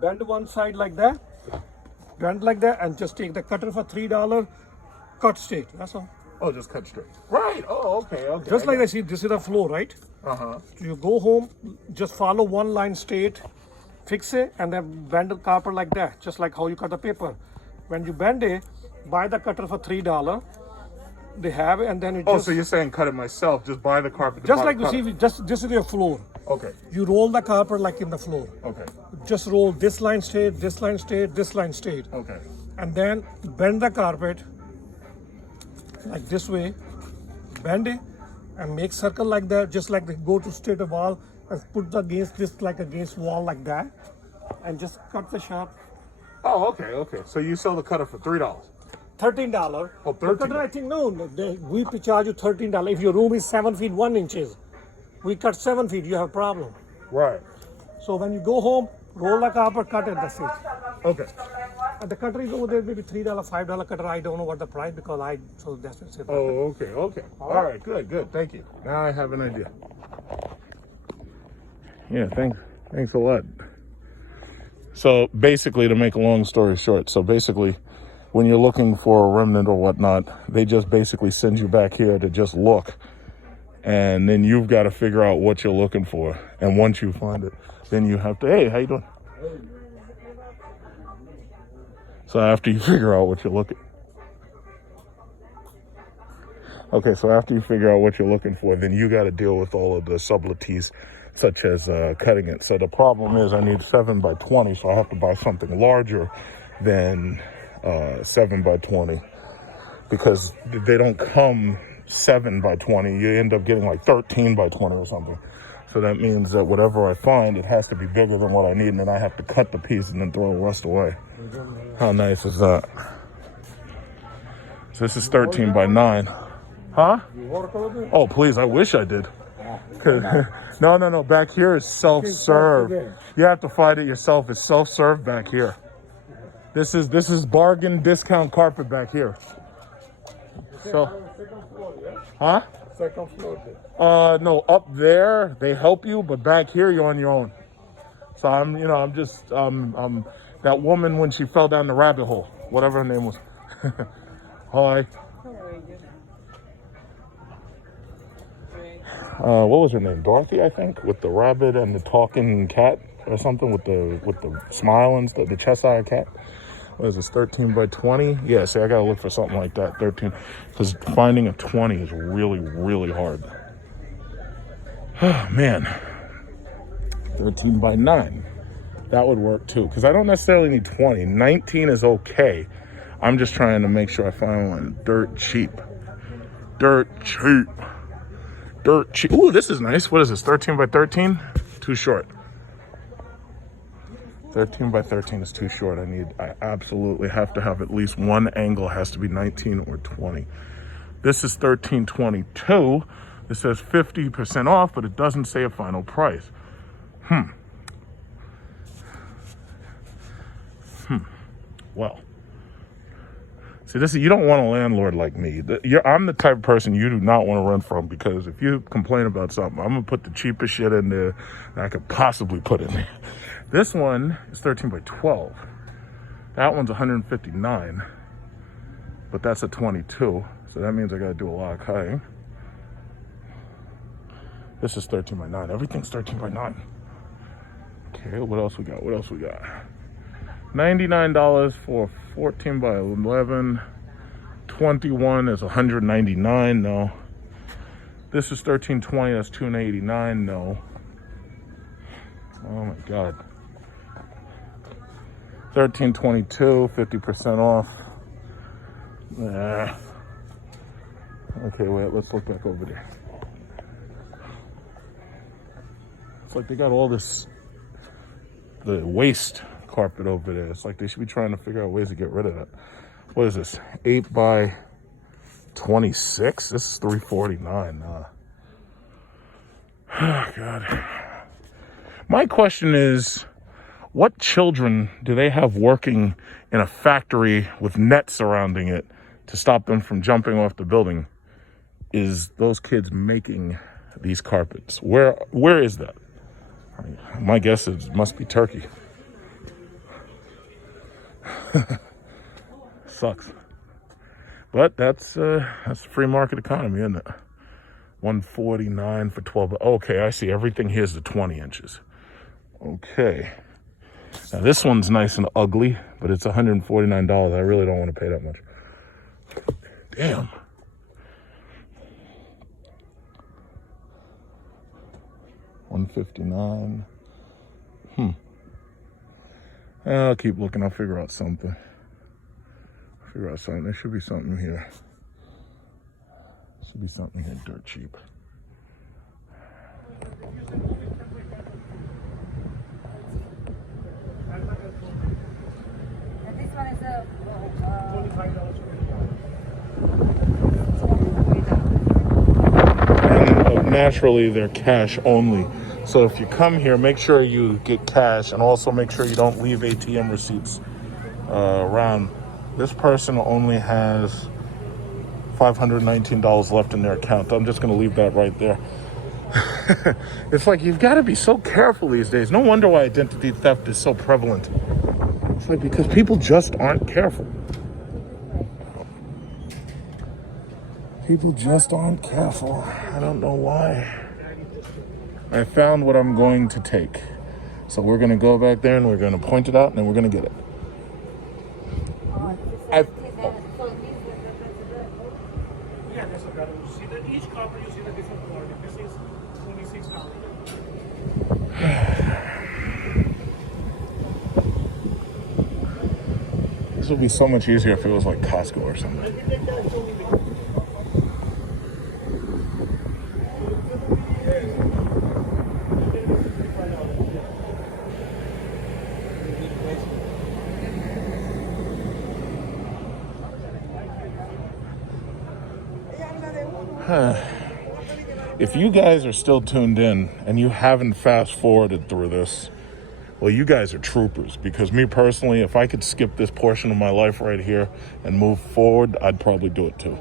bend one side like that, bend like that, and just take the cutter for $3. Cut straight. That's all. Oh, just cut straight. Right. Oh, okay. Just like I see, this is the floor, right? So you go home, just follow one line straight, fix it, and then bend the carpet like that, just like how you cut a paper. When you bend it, buy the cutter for $3. They have it, and then it Oh, just so you're saying cut it myself? Just buy the carpet. just buy like the you see, cutter. just this is your floor. Okay. You roll the carpet like in the floor. Okay. Just roll this line straight, this line straight, this line straight, Okay. and then bend the carpet like this way, bend it, and make circle like that, just like they go to straight a wall, and put the against this like against wall like that, and just cut the sharp. Oh, okay. So you sell the cutter for $3. $13. Oh, The $13. cutter, I think no, we charge you $13. If your room is 7 feet 1 inches, we cut 7 feet. You have a problem. Right. So when you go home, roll the carpet, cut it. That's it. Okay. And the cutter is over there, maybe $3, $5 cutter. I don't know what the price because so that's what I said. Oh, okay. All right, good. Thank you. Now I have an idea. Yeah, thanks a lot. So basically, to make a long story short, when you're looking for a remnant or whatnot, they just basically send you back here to just look. And then you've got to figure out what you're looking for. And once you find it, then you have to, hey, how you doing? So after you figure out what you're looking, so after you figure out what you're looking for, then you got to deal with all of the subtleties, such as cutting it. So the problem is I need 7 by 20, so I have to buy something larger than 7 by 20, because they don't come 7 by 20. You end up getting like 13 by 20 or something. So that means that whatever I find, it has to be bigger than what I need, and then I have to cut the piece and then throw the rest away. How nice is that? So this is 13 by 9. Huh? Oh, please, I wish I did. No. Back here is self-serve. You have to find it yourself. It's self-serve back here. This is bargain discount carpet back here. So, huh? Second floor. No, up there they help you, but back here you're on your own. So I'm that woman when she fell down the rabbit hole, whatever her name was. Hi. What was her name? Dorothy, I think, with the rabbit and the talking cat or something, with the smile and stuff, the Cheshire cat. What is this, 13 by 20? Yeah, see, I gotta look for something like that, 13, because finding a 20 is really, really hard. Oh, man. 13 by 9. That would work too, because I don't necessarily need 20. 19 is okay. I'm just trying to make sure I find one dirt cheap. Ooh, this is nice. What is this, 13 by 13? Too short. 13 by 13 is too short. I absolutely have to have at least one angle has to be 19 or 20. This is 1322. It says 50% off, but it doesn't say a final price. Well, see, you don't want a landlord like me. I'm the type of person you do not want to run from, because if you complain about something, I'm going to put the cheapest shit in there that I could possibly put in there. This one is 13 by 12. That one's 159, but that's a 22. So that means I got to do a lot of cutting. This is 13 by 9. Everything's 13 by 9. Okay, what else we got? $99 for 14 by 11. 21 is 199. No. This is 1320. That's 289. No. Oh my God. 1322, 50% off. Nah. Okay, wait. Let's look back over there. It's like they got all the waste carpet over there. It's like they should be trying to figure out ways to get rid of that. What is this? 8 by 26? This is 349. Oh, God. My question is, what children do they have working in a factory with nets surrounding it to stop them from jumping off the building? Is those kids making these carpets? Where is that? My guess is it must be Turkey. Sucks. But that's free market economy, isn't it? 149 for 12. Okay, I see. Everything here's the 20 inches. Okay. Now this one's nice and ugly, but it's $149. I really don't want to pay that much. Damn. $159. I'll keep looking. I'll figure out something. There should be something here. Dirt cheap. And this one is a And naturally, they're cash only. So if you come here, make sure you get cash, and also make sure you don't leave ATM receipts around. This person only has $519 left in their account. I'm just going to leave that right there. It's like you've got to be so careful these days. No wonder why identity theft is so prevalent. It's like because people just aren't careful. People just aren't careful. I don't know why. I found what I'm going to take. So we're going to go back there and we're going to point it out and then we're going to get it. Yeah, that's a better. You see that each copper, you see the different quality. This is $26. This would be so much easier if it was like Costco or something. If you guys are still tuned in and you haven't fast forwarded through this, well, you guys are troopers, because me personally, if I could skip this portion of my life right here and move forward, I'd probably do it too.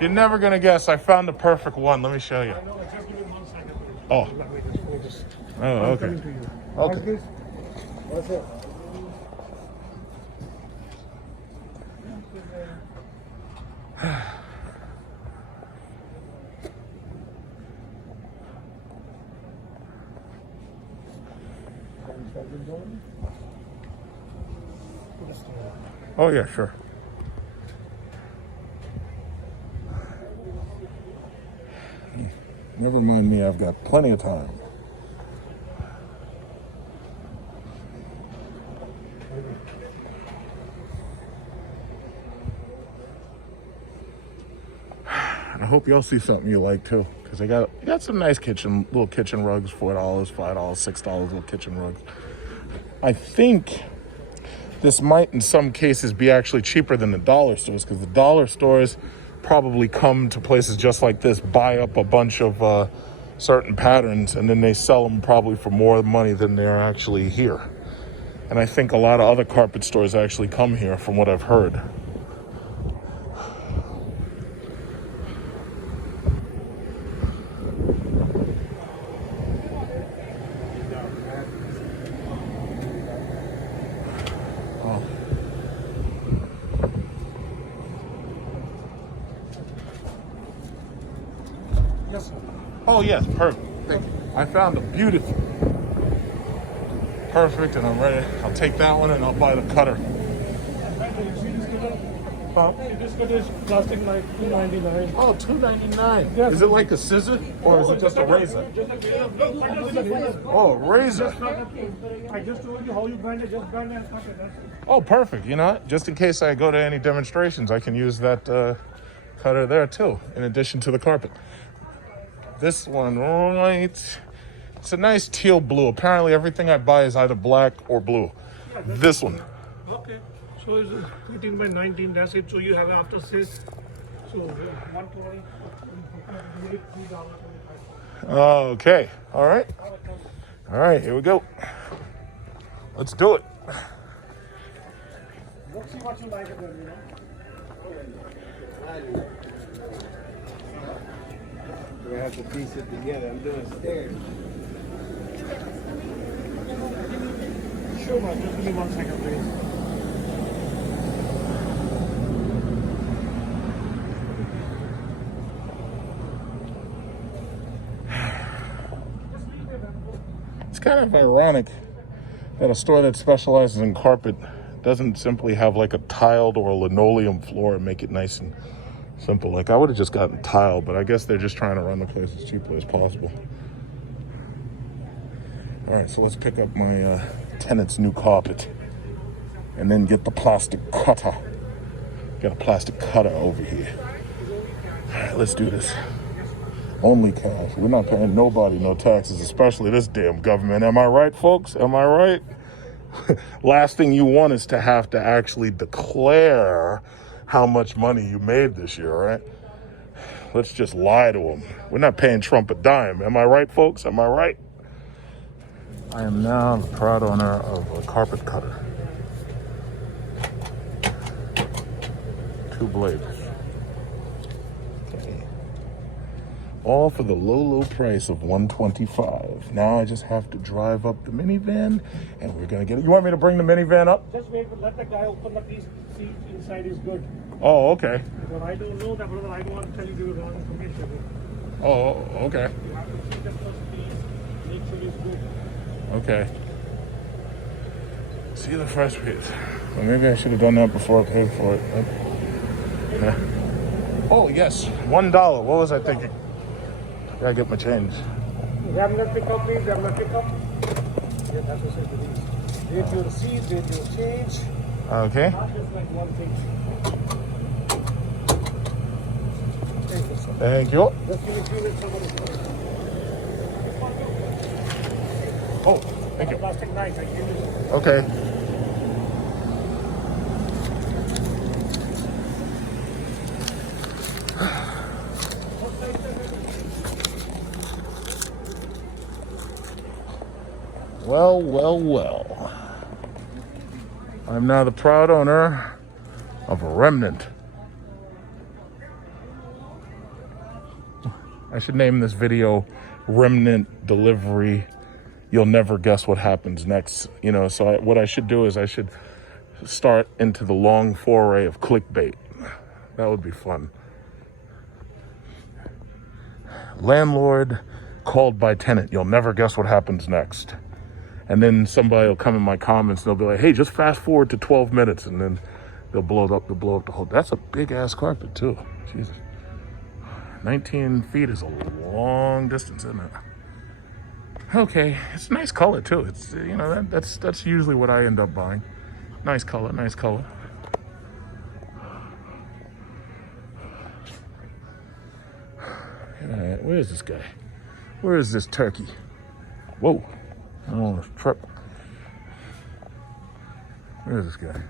You're never gonna guess. I found the perfect one. Let me show you. Just give me 1 second. Oh. Oh, okay. Okay. What's it? Oh, yeah, sure. Never mind me, I've got plenty of time. I hope y'all see something you like too, because I got some nice little kitchen rugs, $4, $5, $6 little kitchen rugs. I think this might in some cases be actually cheaper than the dollar stores, because the dollar stores probably come to places just like this, buy up a bunch of certain patterns, and then they sell them probably for more money than they're actually here. And I think a lot of other carpet stores actually come here, from what I've heard. Yes, sir. Oh yes, perfect. Thank you. I found a beautiful. Perfect, and I'm ready. I'll take that one and I'll buy the cutter. This cutter is plastic knife, $2.99. Oh, $2.99. Yes. Is it like a scissor or is it just a razor? Oh, a razor. I just told you how you grind it, just grind it and cut it. That's it. Oh, perfect. You know what? Just in case I go to any demonstrations, I can use that cutter there too, in addition to the carpet. This one, right? It's a nice teal blue. Apparently everything I buy is either black or blue. This one. Okay. So it's 18 by 19, that's it. So you have after sales. So 120, $3.25. Okay. All right. All right, here we go. Let's do it. Let's see what you like it then, We have to piece it together. I'm doing stairs. Sure, man. Just give me 1 second, please. It's kind of ironic that a store that specializes in carpet doesn't simply have like a tiled or a linoleum floor and make it nice and simple. Like I would have just gotten tile, but I guess they're just trying to run the place as cheaply as possible. All right, so let's pick up my tenant's new carpet and then get the plastic cutter. Got a plastic cutter over here. All right, let's do this. Only cash. We're not paying nobody no taxes, especially this damn government. Am I right, folks? Am I right? Last thing you want is to have to actually declare how much money you made this year, right? Let's just lie to them. We're not paying Trump a dime. Am I right, folks? Am I right? I am now the proud owner of a carpet cutter. 2 blades. Okay. All for the low price of $125. Now I just have to drive up the minivan, and we're gonna get it. You want me to bring the minivan up? Just wait, let the guy open the piece, see if inside is good. Oh, okay. But I don't know that, brother. I don't want to tell you the wrong information. Oh, okay. You have to see the first piece, make sure it's good. Okay. See the first piece. Well, maybe I should have done that before I paid for it. Yeah. Oh, yes. $1. What was I thinking? Gotta get my change. Ramlet pickup, please. Ramlet pickup. Yeah, that's what it is. Date your receipt, date your change. Okay. Not just like one thing. Thank you, sir. Thank you. Just give me 3 minutes, somebody. Oh, thank you. Plastic knife, I give you. Okay. Well, well, well. I'm now the proud owner of a remnant. I should name this video Remnant Delivery. You'll never guess what happens next. You know, so what I should do is I should start into the long foray of clickbait. That would be fun. Landlord called by tenant. You'll never guess what happens next. And then somebody will come in my comments and they'll be like, hey, just fast forward to 12 minutes. And then they'll blow it up the whole. That's a big ass carpet too. Jesus. 19 feet is a long distance, isn't it? Okay, it's a nice color too. It's, you know, that's usually what I end up buying. Nice color, nice color. Where is this guy? Where is this turkey? Whoa. I don't want to trip. Where is this guy?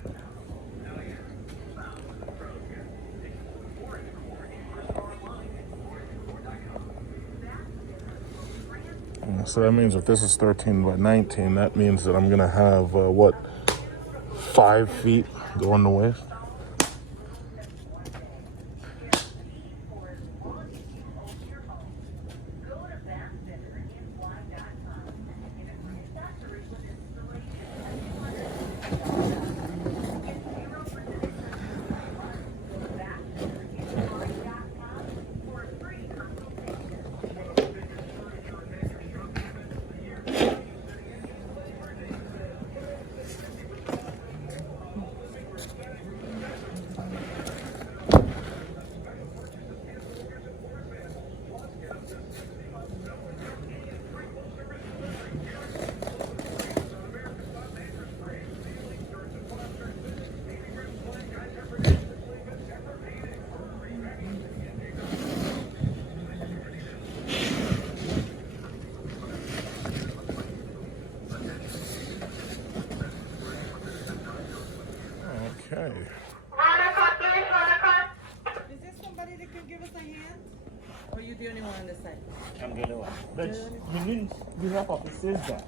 So that means if this is 13 by 19, that means that I'm gonna have, 5 feet going the waist? Okay. Is there somebody that can give us a hand? Or are you the only one on this side? I'm the only one. But you need the help of the sales guy.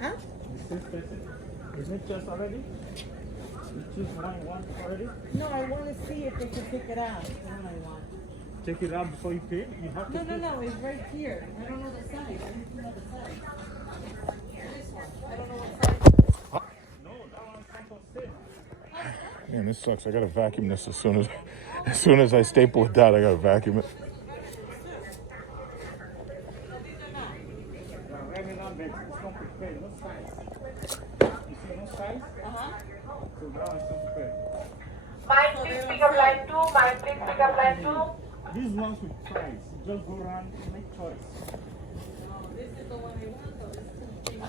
Huh? The sales person. Isn't it just already? You choose one already? No, I want to see if they can pick it out. The one I want. Take it out before you pay. You have to pay. No, it's right here. I don't know the size. I need to know the size. This one. I don't know what size. No, that one's for sale. Man, this sucks. I gotta vacuum this as soon as I staple it down. I gotta vacuum it. Regular bed. It's not prepared. No size. You see no size? So that one's not prepared. Mike, please pick up line 2. Mike, please pick up line 2. These ones with price. You just go around and make choice. No, this is the one I want though. This is the thing.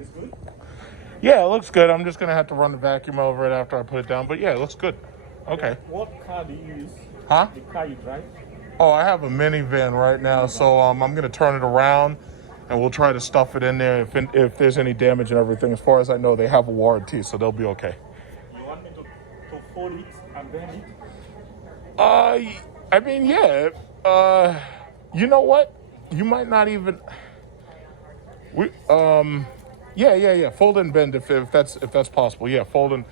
It's good? Yeah, it looks good. I'm just gonna have to run the vacuum over it after I put it down. But yeah, it looks good. Okay. What car do you use? Huh? The car you drive? Oh, I have a minivan right now, so I'm gonna turn it around, and we'll try to stuff it in there if there's any damage and everything. As far as I know, they have a warranty, so they'll be okay. You want me to fold it and bend it? I mean, yeah. You know what? You might not even. Yeah. Fold and bend if that's possible. Yeah, fold and.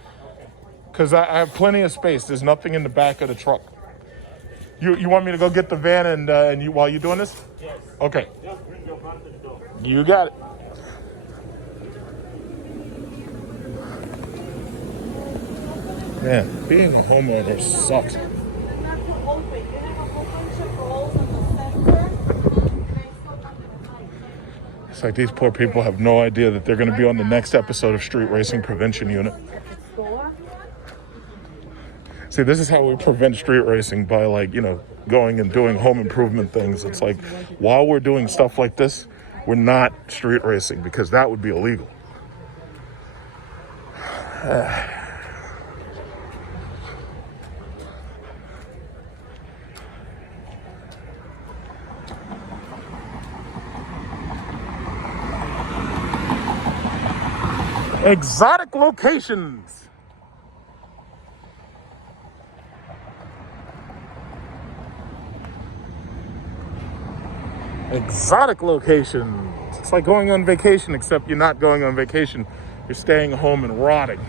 Because I have plenty of space. There's nothing in the back of the truck. You want me to go get the van and you while you're doing this? Yes. Okay. Just bring your van to the door. You got it. Man, being a homeowner sucks. Not to open. You have a whole bunch of rolls on the center. It's like these poor people have no idea that they're going to be on the next episode of Street Racing Prevention Unit. See, this is how we prevent street racing by, going and doing home improvement things. It's like, while we're doing stuff like this, we're not street racing because that would be illegal. Exotic locations. Exotic locations. It's like going on vacation, except you're not going on vacation. You're staying home and rotting.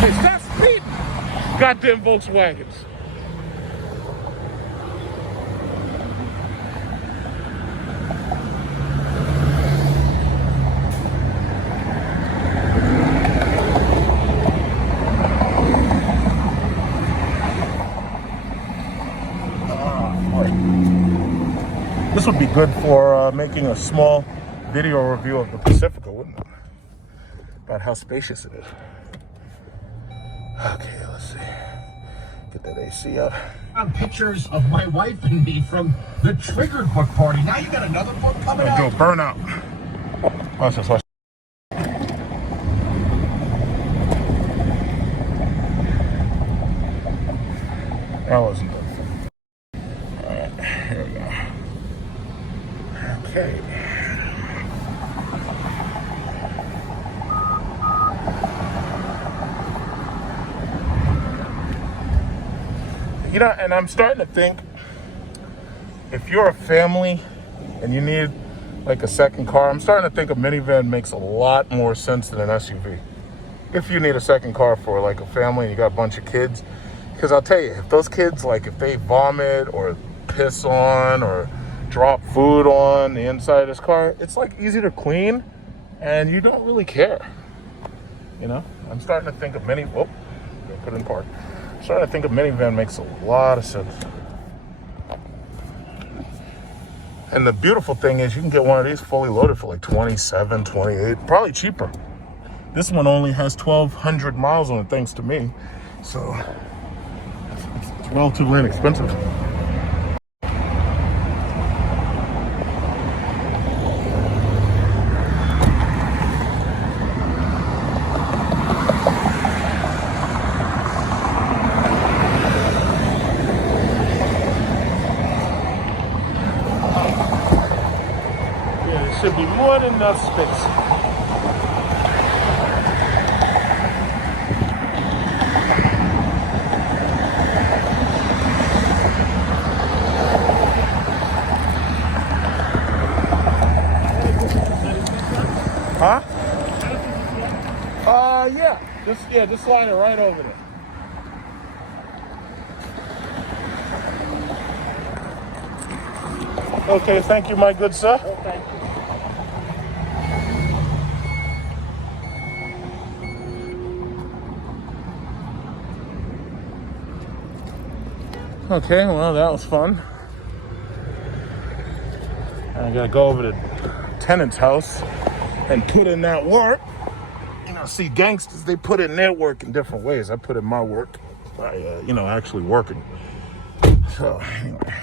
Hey, stop speeding! Goddamn Volkswagens. This would be good for making a small video review of the Pacifica, wouldn't it? About how spacious it is. Okay, let's see. get that AC out. On pictures of my wife and me from the Triggered book party. Now you got another book coming I'll out. do a burnout. Watch this, watch. That wasn't good. Alright, here we go. Okay. You know, and I'm starting to think, if you're a family and you need like a second car, I'm starting to think a minivan makes a lot more sense than an SUV. If you need a second car for like a family and you got a bunch of kids, because I'll tell you, if those kids, like if they vomit or piss on or drop food on the inside of this car, it's like easy to clean and you don't really care. You know, I'm starting to think a put it in park. I'm starting to think a minivan makes a lot of sense. And the beautiful thing is you can get one of these fully loaded for like 27, 28, probably cheaper. This one only has 1,200 miles on it, thanks to me. So it's relatively inexpensive. Should be more than enough space. Huh? Yeah. Just slide it right over there. Okay, thank you, my good sir. Oh, thank you. Okay, well, that was fun. I gotta go over to the tenant's house and put in that work. You know, see, gangsters, they put in their work in different ways. I put in my work by, actually working. So, anyway.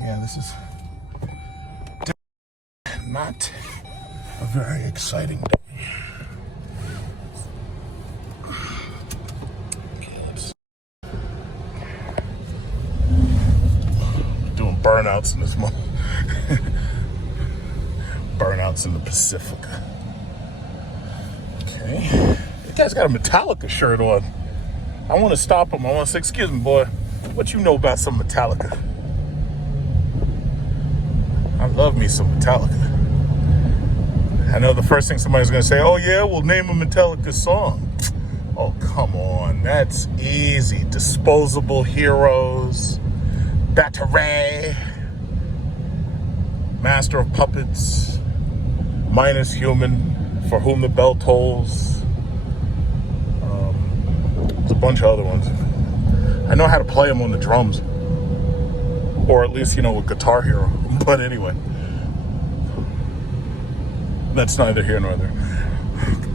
Yeah, this is not a very exciting day. Burnouts in this month. Burnouts in the Pacifica. Okay. This guy's got a Metallica shirt on. I want to stop him. I want to say, excuse me, boy. What you know about some Metallica? I love me some Metallica. I know the first thing somebody's going to say, oh yeah, we'll name a Metallica song. Oh, come on. That's easy. Disposable Heroes. Battery, Master of Puppets, Minus Human, For Whom the Bell Tolls. There's a bunch of other ones. I know how to play them on the drums, or at least, with Guitar Hero. But anyway, that's neither here nor there.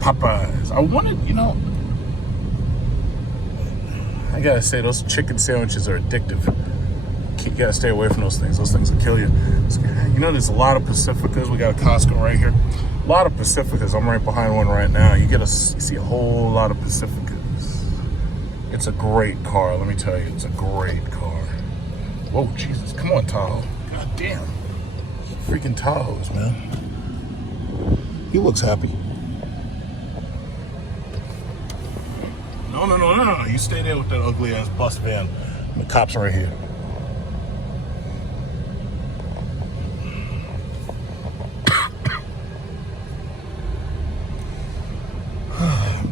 Popeyes. I wanted, I gotta say, those chicken sandwiches are addictive. You gotta stay away from those things. Those things will kill you. There's a lot of Pacificas. We got a Costco right here. A lot of Pacificas. I'm right behind one right now. You see a whole lot of Pacificas. It's a great car. Let me tell you, it's a great car. Whoa, Jesus! Come on, Tahoe. God damn, freaking Tahoes, man. He looks happy. No. You stay there with that ugly ass bus van. The cops are right here.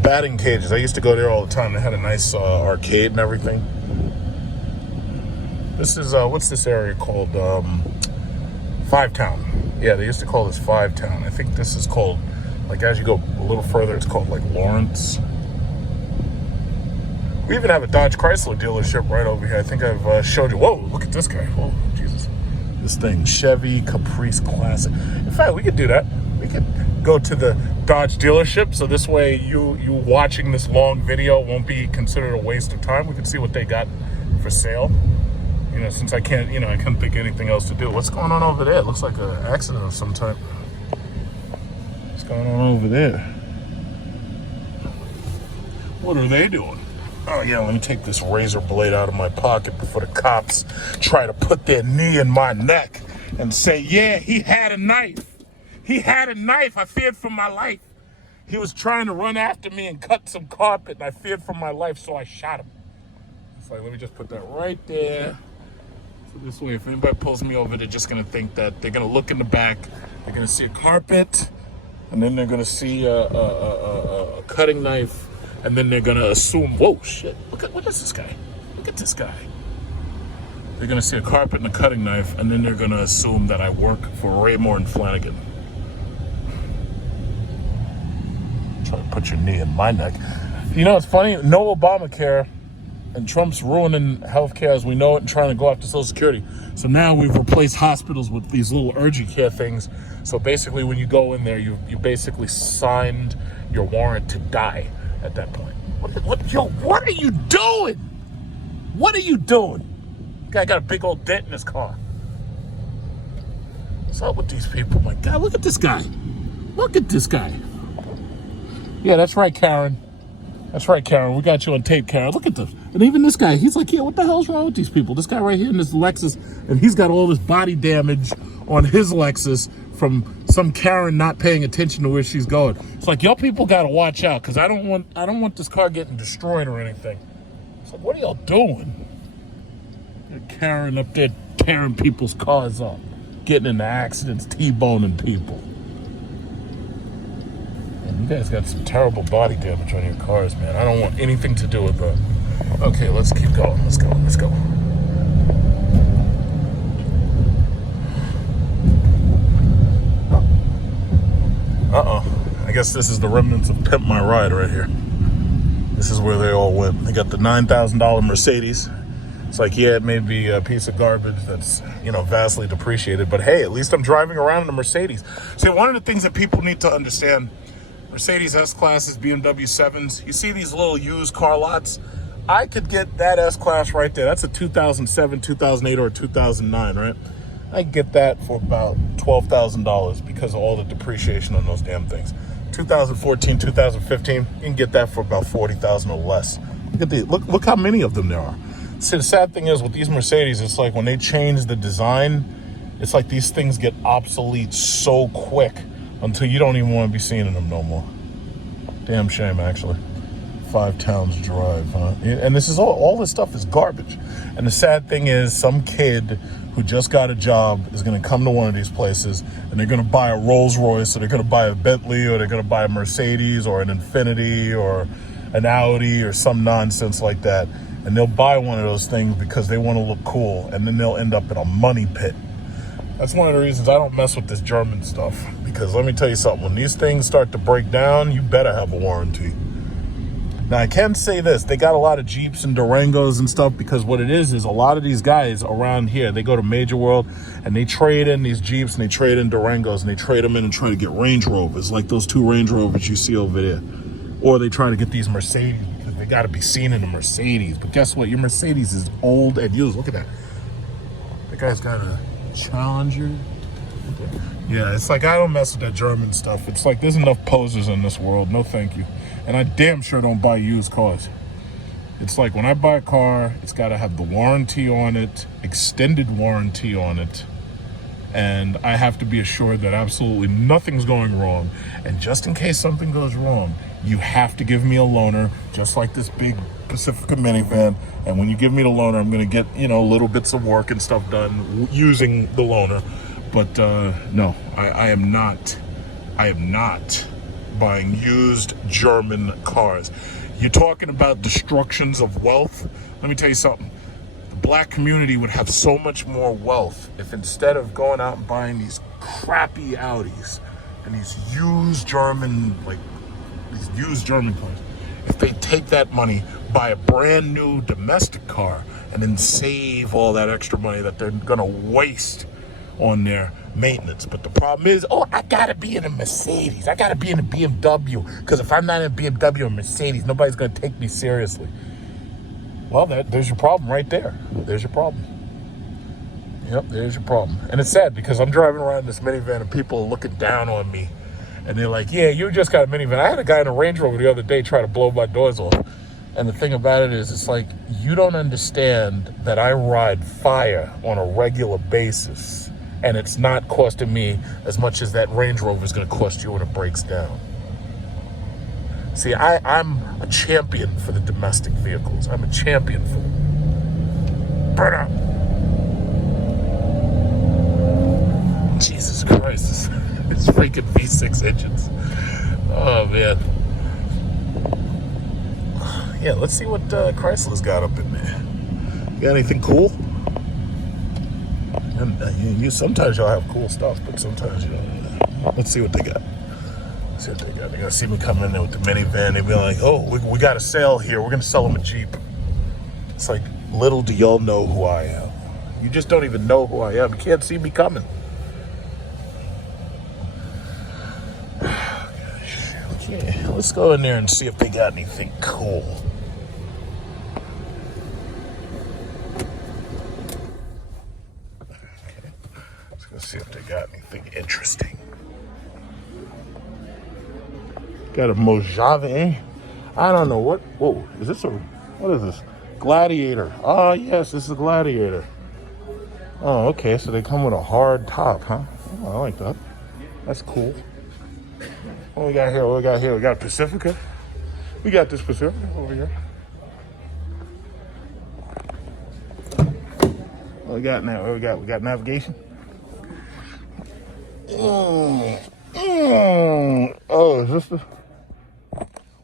Batting cages. I used to go there all the time. They had a nice arcade and everything. This is, what's this area called? Five Town. Yeah, they used to call this Five Town. I think this is called, like, as you go a little further, it's called, like, Lawrence. We even have a Dodge Chrysler dealership right over here. I think I've showed you. Whoa, look at this guy. Whoa, Jesus. This thing, Chevy Caprice Classic. In fact, we could do that. We could go to the Dodge dealership. So this way you watching this long video won't be considered a waste of time. We can see what they got for sale. You know, since I can't think of anything else to do. What's going on over there? It looks like an accident of some type. What's going on over there? What are they doing? Oh yeah, let me take this razor blade out of my pocket before the cops try to put their knee in my neck and say, yeah, he had a knife. He had a knife. I feared for my life. He was trying to run after me and cut some carpet, and I feared for my life, so I shot him. It's like, let me just put that right there. So this way, if anybody pulls me over, they're just gonna think that they're gonna look in the back, they're gonna see a carpet, and then they're gonna see a cutting knife, and then they're gonna assume, whoa, shit, look at this guy. Look at this guy. They're gonna see a carpet and a cutting knife, and then they're gonna assume that I work for Raymore and Flanagan. Try to put your knee in my neck. You know, it's funny, no Obamacare, and Trump's ruining healthcare as we know it and trying to go after Social Security. So now we've replaced hospitals with these little urgent care things. So basically when you go in there, you basically signed your warrant to die at that point. What are you doing? What are you doing? Guy got a big old dent in his car. What's up with these people? My God, look at this guy. Look at this guy. Yeah, that's right, Karen. That's right, Karen. We got you on tape, Karen. Look at this. And even this guy, he's like, yeah, what the hell's wrong with these people? This guy right here in this Lexus, and he's got all this body damage on his Lexus from some Karen not paying attention to where she's going. It's like, y'all people got to watch out, because I don't want this car getting destroyed or anything. It's like, what are y'all doing? Karen up there tearing people's cars up, getting into accidents, T-boning people. And you guys got some terrible body damage on your cars, man. I don't want anything to do with that. Okay, let's keep going. Let's go. Let's go. I guess this is the remnants of Pimp My Ride right here. This is where they all went. They got the $9,000 Mercedes. It's like, yeah, it may be a piece of garbage that's, vastly depreciated, but hey, at least I'm driving around in a Mercedes. See, one of the things that people need to understand, Mercedes S-Classes, BMW 7s, you see these little used car lots? I could get that S-Class right there. That's a 2007, 2008, or 2009, right? I could get that for about $12,000 because of all the depreciation on those damn things. 2014, 2015, you can get that for about $40,000 or less. Look how many of them there are. See, the sad thing is with these Mercedes, it's like when they change the design, it's like these things get obsolete so quick until you don't even want to be seeing them no more. Damn shame, actually. 5 towns drive, huh? And this is all this stuff is garbage. And the sad thing is some kid who just got a job is going to come to one of these places and they're going to buy a Rolls Royce, or they're going to buy a Bentley, or they're going to buy a Mercedes or an Infiniti or an Audi or some nonsense like that. And they'll buy one of those things because they want to look cool, and then they'll end up in a money pit. That's one of the reasons I don't mess with this German stuff, because let me tell you something, when these things start to break down, you better have a warranty. Now, I can say this, they got a lot of Jeeps and Durangos and stuff, because what it is a lot of these guys around here, they go to Major World and they trade in these Jeeps and they trade in Durangos and they trade them in and try to get Range Rovers, like those 2 Range Rovers you see over there. Or they try to get these Mercedes, because they got to be seen in a Mercedes. But guess what? Your Mercedes is old and used. Look at that. That guy's got a Challenger. Yeah, it's like I don't mess with that German stuff. It's like there's enough posers in this world. No thank you. And I damn sure don't buy used cars. It's like when I buy a car, it's got to have the warranty on it, extended warranty on it. And I have to be assured that absolutely nothing's going wrong. And just in case something goes wrong, you have to give me a loaner, just like this big Pacifica minivan. And when you give me the loaner, I'm going to get, little bits of work and stuff done using the loaner. But no, I am not buying used German cars. You're talking about destructions of wealth. Let me tell you something. The black community would have so much more wealth if instead of going out and buying these crappy Audis and these used German cars, if they take that money, buy a brand new domestic car, and then save all that extra money that they're gonna waste on their maintenance. But the problem is, oh, I gotta be in a Mercedes. I gotta be in a BMW. Because if I'm not in a BMW or Mercedes, nobody's gonna take me seriously. Well, there's your problem right there. There's your problem. Yep, there's your problem. And it's sad because I'm driving around in this minivan and people are looking down on me. And they're like, yeah, you just got a minivan. I had a guy in a Range Rover the other day try to blow my doors off. And the thing about it is, it's like, you don't understand that I ride fire on a regular basis. And it's not costing me as much as that Range Rover is going to cost you when it breaks down. See, I'm a champion for the domestic vehicles. I'm a champion for them. Burn up. Jesus Christ. It's freaking V6 engines. Oh, man. Yeah, let's see what Chrysler's got up in there. You got anything cool? And, sometimes y'all have cool stuff, but sometimes you don't. Let's see what they got. Let's see what they got. They're going to see me come in there with the minivan. They'll be like, oh, we got a sale here. We're going to sell them a Jeep. It's like, little do y'all know who I am. You just don't even know who I am. You can't see me coming. Okay, let's go in there and see if they got anything cool. Okay, let's go see if they got anything interesting. Got a Mojave. I don't know what. Whoa, is this what is this? Gladiator. Oh, yes, this is a Gladiator. Oh, okay, so they come with a hard top, huh? Oh, I like that. That's cool. What we got here? What we got here? We got Pacifica. We got this Pacifica over here. What we got now? What we got? We got navigation. Oh, is this the...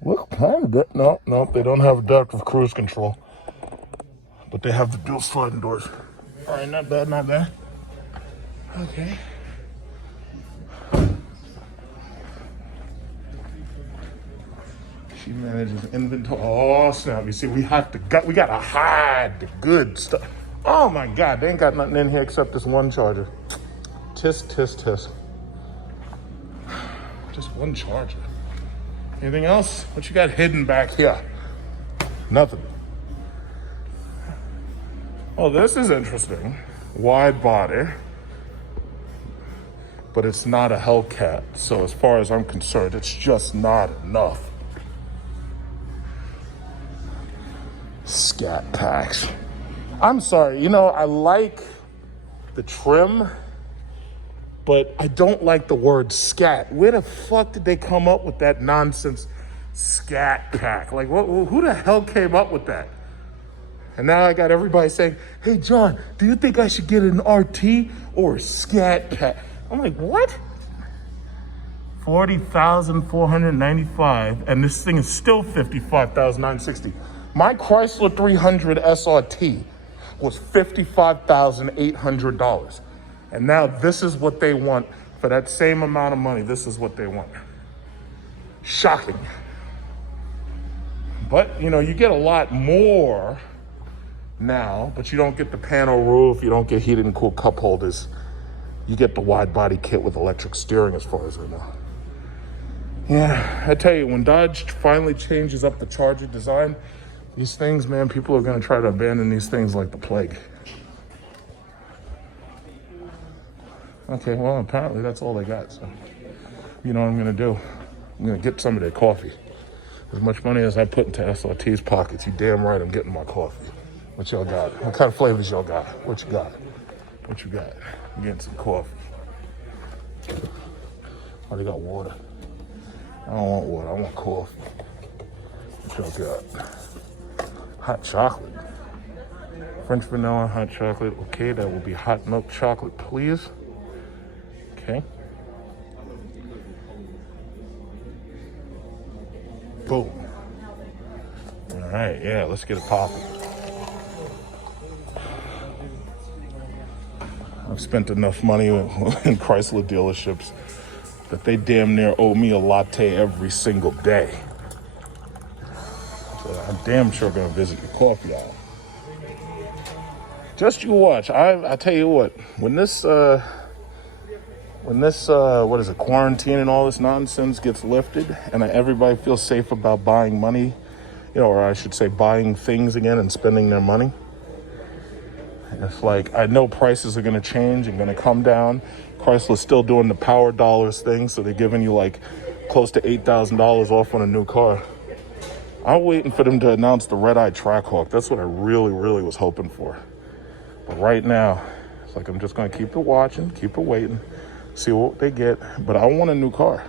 What kind of that? No, they don't have adaptive cruise control. But they have the dual sliding doors. All right, not bad, not bad. Okay. She manages inventory. Oh, snap. You see, we gotta hide the good stuff. Oh my God, they ain't got nothing in here except this one charger. Tisk. Just one charger. Anything else? What you got hidden back here? Nothing. Oh, this is interesting. Wide body. But it's not a Hellcat. So as far as I'm concerned, it's just not enough. Scat packs. I'm sorry, I like the trim, but I don't like the word scat. Where the fuck did they come up with that nonsense scat pack? Like, who the hell came up with that? And now I got everybody saying, hey, John, do you think I should get an RT or a scat pack? I'm like, what? $40,495, and this thing is still $55,960. My Chrysler 300 SRT was $55,800. And now this is what they want for that same amount of money. This is what they want. Shocking. But, you get a lot more now, but you don't get the panel roof. You don't get heated and cooled cup holders. You get the wide body kit with electric steering, as far as I know. Yeah, I tell you, when Dodge finally changes up the Charger design, these things, man, people are going to try to abandon these things like the plague. Okay, well, apparently that's all they got. So, you know what I'm going to do? I'm going to get some of their coffee. As much money as I put into SRT's pockets, you damn right I'm getting my coffee. What y'all got? What kind of flavors y'all got? What you got? I'm getting some coffee. Oh, they got water. I don't want water. I want coffee. What y'all got? Hot chocolate. French vanilla hot chocolate. Okay, that will be hot milk chocolate, please. Okay. Boom. All right, yeah, let's get it popping. I've spent enough money in Chrysler dealerships that they damn near owe me a latte every single day. So I'm damn sure gonna visit your coffee hour. Just you watch. I tell you what, when this when this, what is it, quarantine and all this nonsense gets lifted and everybody feels safe about buying money, or I should say buying things again and spending their money, it's like, I know prices are going to change and going to come down. Chrysler's still doing the power dollars thing, so they're giving you like close to $8,000 off on a new car. I'm waiting for them to announce the red-eye Trackhawk. That's what I really, really was hoping for. But right now, it's like I'm just going to keep it watching, keep it waiting, see what they get. But I want a new car.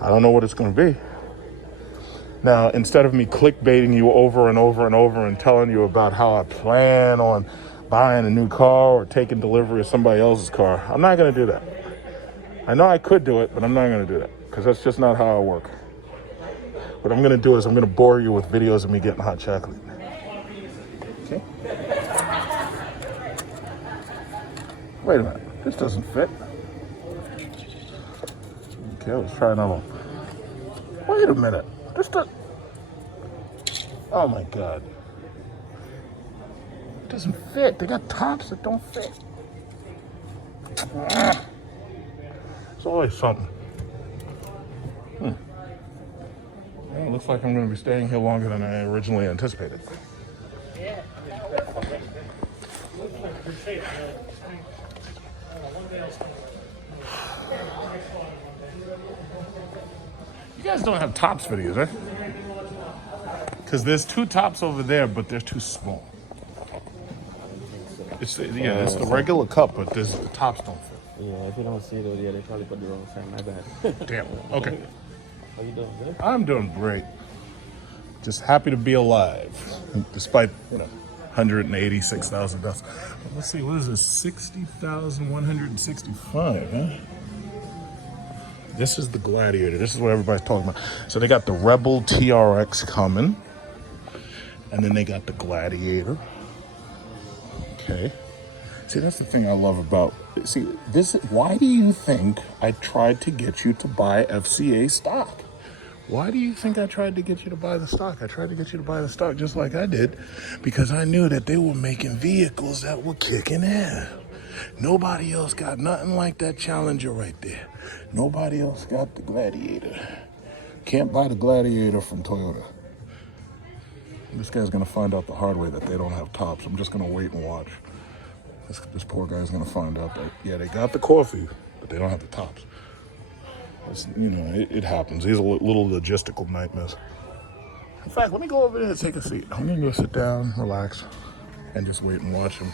I don't know what it's going to be. Now, instead of me clickbaiting you over and over and over and telling you about how I plan on buying a new car or taking delivery of somebody else's car, I'm not going to do that. I know I could do it, but I'm not going to do that because that's just not how I work. What I'm going to do is I'm going to bore you with videos of me getting hot chocolate. Okay. Wait a minute. This doesn't fit. Okay, let's try another one. Wait a minute. This does... Oh my God. It doesn't fit. They got tops that don't fit. It's always something. Well, it looks like I'm going to be staying here longer than I originally anticipated. You guys don't have tops videos, right? Because there's two tops over there, but they're too small. It's the regular cup, but the tops don't fit. Yeah, if you don't see those, they probably put the wrong sign. My bad. Damn. Okay. How you doing? Good? I'm doing great. Just happy to be alive, despite 186,000 deaths. But let's see, what is this? 60,165, huh? This is the Gladiator. This is what everybody's talking about. So they got the Rebel TRX coming, and then they got the Gladiator. Okay. See, that's the thing I love about. See, this. Why do you think I tried to get you to buy FCA stock? Why do you think I tried to get you to buy the stock? I tried to get you to buy the stock just like I did because I knew that they were making vehicles that were kicking ass. Nobody else got nothing like that Challenger right there. Nobody else got the Gladiator. Can't buy the Gladiator from Toyota. This guy's going to find out the hard way that they don't have tops. I'm just going to wait and watch. This poor guy's going to find out that, yeah, they got the coffee, but they don't have the tops. It happens. These are little logistical nightmares. In fact, let me go over there and take a seat. I'm going to go sit down, relax, and just wait and watch him.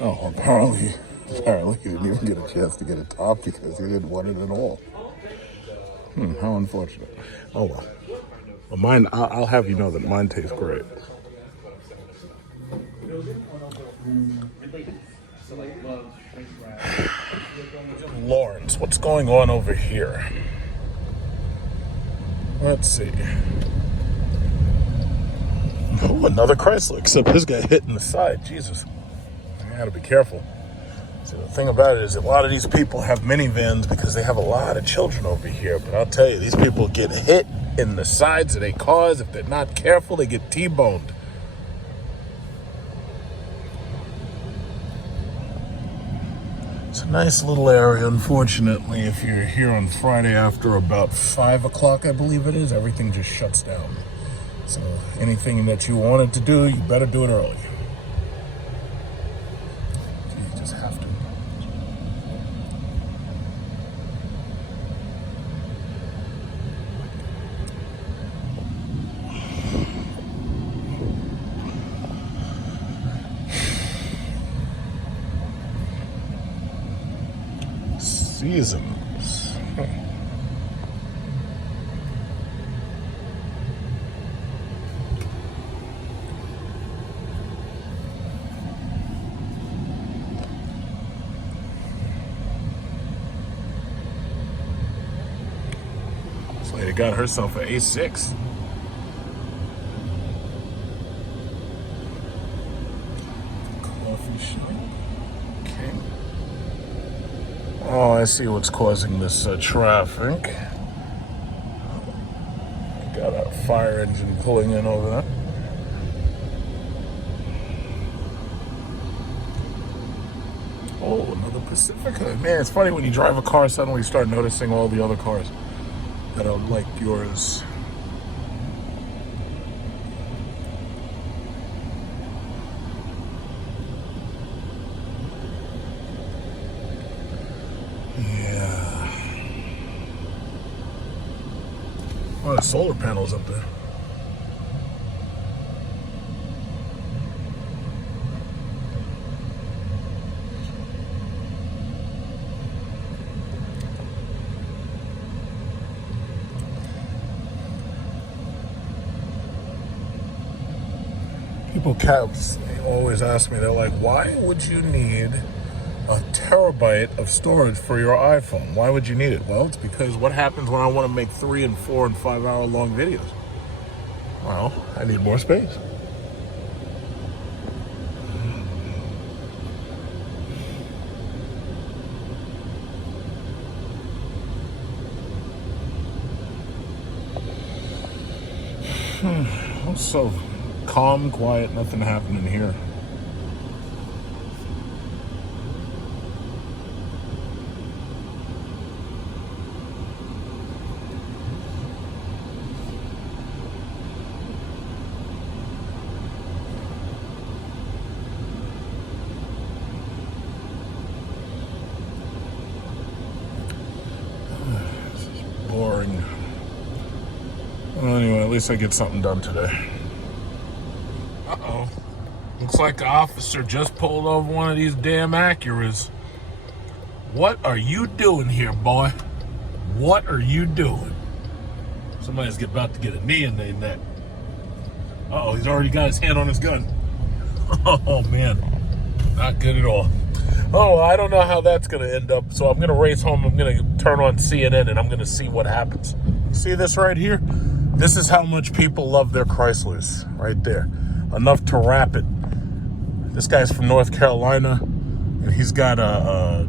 Oh, apparently he didn't even get a chance to get a top because he didn't want it at all. How unfortunate. Oh well. Well, mine, I'll have you know that mine tastes great. Lawrence, what's going on over here? Let's see. Oh, another Chrysler, except this guy hit in the side. Jesus. I gotta be careful. So the thing about it is a lot of these people have minivans because they have a lot of children over here. But I'll tell you, these people get hit in the sides of their cars. If they're not careful, they get T-boned. It's a nice little area. Unfortunately, if you're here on Friday after about 5 o'clock, I believe it is, everything just shuts down. So anything that you wanted to do, you better do it early. You just have to. Seasons. got herself an A6. Coffee shop. Okay. Oh, I see what's causing this traffic. Got a fire engine pulling in over there. Oh, another Pacifica. Man, it's funny when you drive a car, suddenly you start noticing all the other cars that are like yours. Yeah. Oh, there's solar panels up there. People always ask me, they're like, why would you need a terabyte of storage for your iPhone? Why would you need it? Well, it's because what happens when I want to make 3 and 4 and 5 hour long videos? Well, I need more space. So calm, quiet, nothing happening here. This is boring. Well, anyway, at least I get something done today. Uh-oh. Looks like an officer just pulled over one of these damn Acuras. What are you doing here, boy? What are you doing? Somebody's about to get a knee in their neck. Uh-oh, he's already got his hand on his gun. Oh, man. Not good at all. Oh, I don't know how that's going to end up, so I'm going to race home. I'm going to turn on CNN, and I'm going to see what happens. See this right here? This is how much people love their Chryslers, right there. Enough to wrap it. This guy's from North Carolina, and he's got a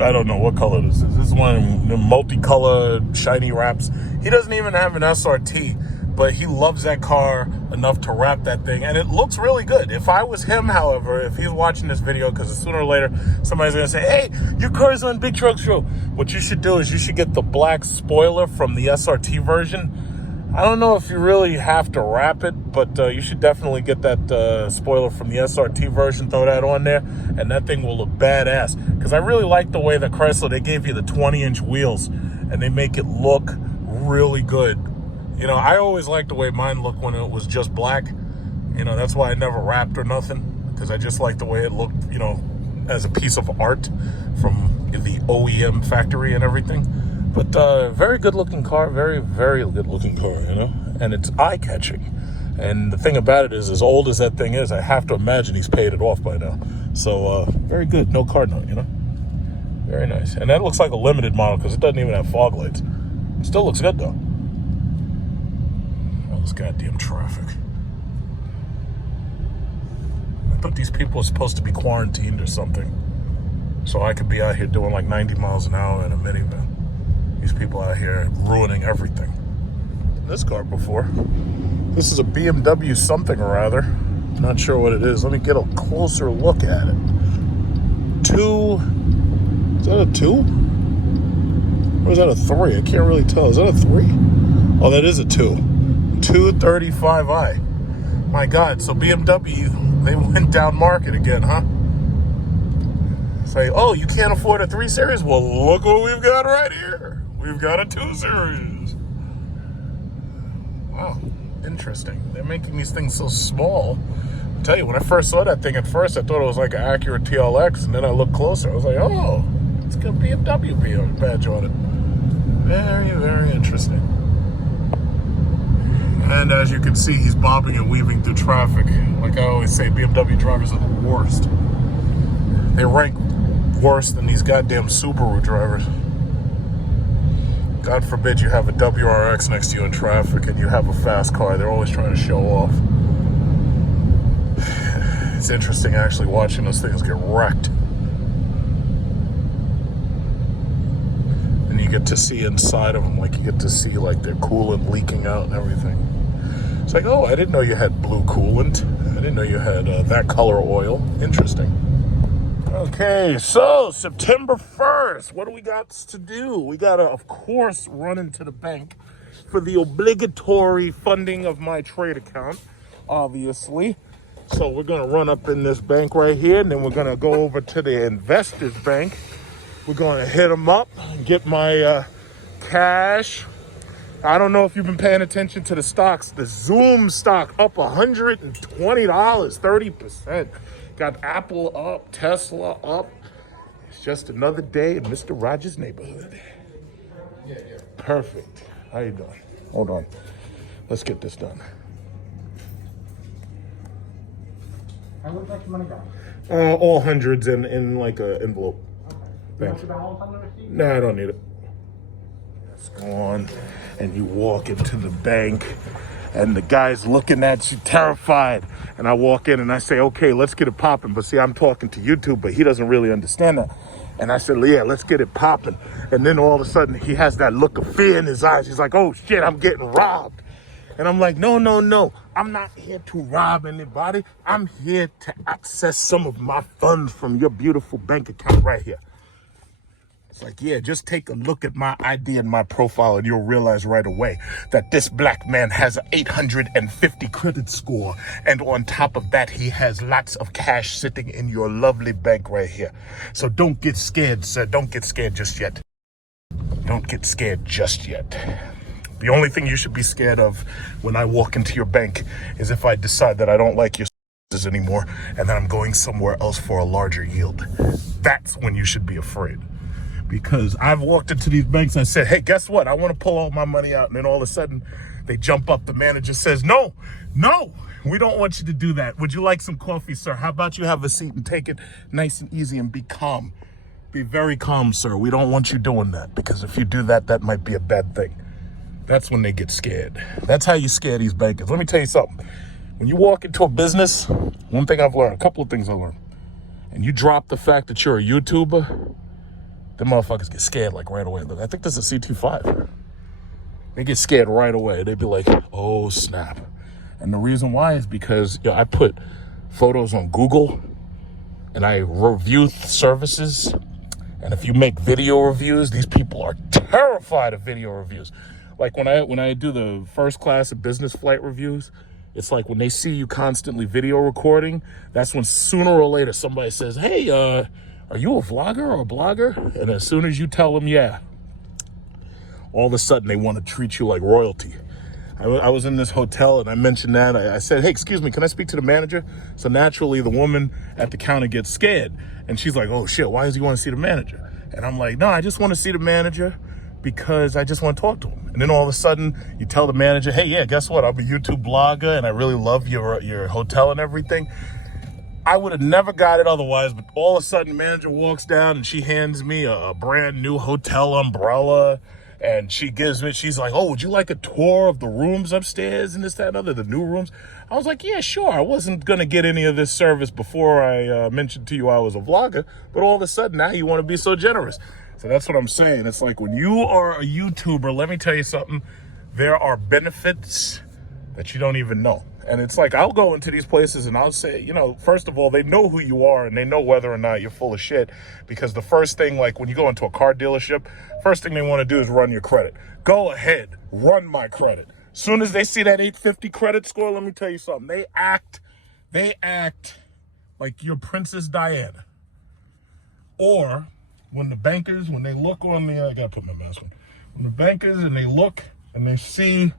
I don't know what color this is. This is one of the multicolored shiny wraps. He doesn't even have an SRT, but he loves that car enough to wrap that thing, and it looks really good. If I was him, however, if he's watching this video, because sooner or later somebody's gonna say, hey, your car's on Big Truck Show. What you should do is you should get the black spoiler from the SRT version. I don't know if you really have to wrap it, but you should definitely get that spoiler from the SRT version, throw that on there, and that thing will look badass. Because I really like the way that Chrysler, they gave you the 20-inch wheels, and they make it look really good. You know, I always liked the way mine looked when it was just black. You know, that's why I never wrapped or nothing, because I just liked the way it looked, you know, as a piece of art from the OEM factory and everything. But very good looking car, very, very good looking car, you know, and it's eye catching. And the thing about it is, as old as that thing is, I have to imagine he's paid it off by now. So very good, no card note, you know, very nice. And that looks like a limited model because it doesn't even have fog lights. It still looks good though. All this goddamn traffic. I thought these people were supposed to be quarantined or something, so I could be out here doing like 90 miles an hour in a minivan. These people out here ruining everything. This car before. This is a BMW something or other. Not sure what it is. Let me get a closer look at it. Is that a 2? Or is that a 3? I can't really tell. Is that a 3? Oh, that is a 2. 235i. My God, so BMW, they went down market again, huh? Say, oh, you can't afford a 3 Series? Well, look what we've got right here. We've got a 2 Series. Wow, interesting. They're making these things so small. I'll tell you, when I first saw that thing at first, I thought it was like an Acura TLX, and then I looked closer. I was like, oh, it's got a BMW badge on it. Very, very interesting. And as you can see, he's bobbing and weaving through traffic. Like I always say, BMW drivers are the worst. They rank worse than these goddamn Subaru drivers. God forbid you have a WRX next to you in traffic and you have a fast car. They're always trying to show off. It's interesting actually watching those things get wrecked. And you get to see inside of them, like you get to see like their coolant leaking out and everything. It's like, oh, I didn't know you had blue coolant. I didn't know you had that color oil. Interesting. Okay, so September 1st, what do we got to do? We got to, of course, run into the bank for the obligatory funding of my trade account, obviously. So we're going to run up in this bank right here, and then we're going to go over to the investors bank. We're going to hit them up and get my cash. I don't know if you've been paying attention to the stocks. The Zoom stock up $120, 30%. Got Apple up, Tesla up. It's just another day in Mr. Rogers' neighborhood. Perfect. How you doing? Hold on. Let's get this done. I would like your money back. All hundreds in like an envelope. Thanks. No, I don't need it. Let's go on. And you walk into the bank. And the guy's looking at you terrified. And I walk in and I say, okay, let's get it popping. But see, I'm talking to YouTube, but he doesn't really understand that. And I said, yeah, let's get it popping. And then all of a sudden he has that look of fear in his eyes. He's like, oh shit, I'm getting robbed. And I'm like, no. I'm not here to rob anybody. I'm here to access some of my funds from your beautiful bank account right here. It's like, yeah, just take a look at my ID and my profile and you'll realize right away that this black man has an 850 credit score. And on top of that, he has lots of cash sitting in your lovely bank right here. So don't get scared, sir. Don't get scared just yet. Don't get scared just yet. The only thing you should be scared of when I walk into your bank is if I decide that I don't like your services anymore and that I'm going somewhere else for a larger yield. That's when you should be afraid. Because I've walked into these banks and I said, hey, guess what? I want to pull all my money out. And then all of a sudden they jump up. The manager says, no, we don't want you to do that. Would you like some coffee, sir? How about you have a seat and take it nice and easy and be calm? Be very calm, sir. We don't want you doing that because if you do that, that might be a bad thing. That's when they get scared. That's how you scare these bankers. Let me tell you something. When you walk into a business, one thing I've learned, a couple of things I learned, and you drop the fact that you're a YouTuber, the motherfuckers get scared like right away. Look, I think this is a CT5. They get scared right away. They'd be like, oh, snap. And the reason why is because I put photos on Google and I review services. And if you make video reviews, these people are terrified of video reviews. Like when I do the first class of business flight reviews, it's like when they see you constantly video recording, that's when sooner or later somebody says, hey, are you a vlogger or a blogger? And as soon as you tell them, yeah, all of a sudden they want to treat you like royalty. I was in this hotel and I mentioned that. I said, hey, excuse me, can I speak to the manager? So naturally the woman at the counter gets scared. And she's like, oh shit, why does he want to see the manager? And I'm like, no, I just want to see the manager because I just want to talk to him. And then all of a sudden you tell the manager, hey, yeah, guess what? I'm a YouTube blogger and I really love your hotel and everything. I would have never got it otherwise, but all of a sudden the manager walks down and she hands me a brand new hotel umbrella. And she's like, oh, would you like a tour of the rooms upstairs and this, that, and other, the new rooms? I was like, yeah, sure. I wasn't going to get any of this service before I mentioned to you I was a vlogger. But all of a sudden now you want to be so generous. So that's what I'm saying. It's like when you are a YouTuber, let me tell you something. There are benefits that you don't even know. And it's like, I'll go into these places and I'll say, first of all, they know who you are and they know whether or not you're full of shit. Because the first thing, like when you go into a car dealership, first thing they want to do is run your credit. Go ahead, run my credit. Soon as they see that 850 credit score, let me tell you something. They act like you're Princess Diana. Or when the bankers, when they look on the, I gotta put my mask on. When the bankers and they look and they see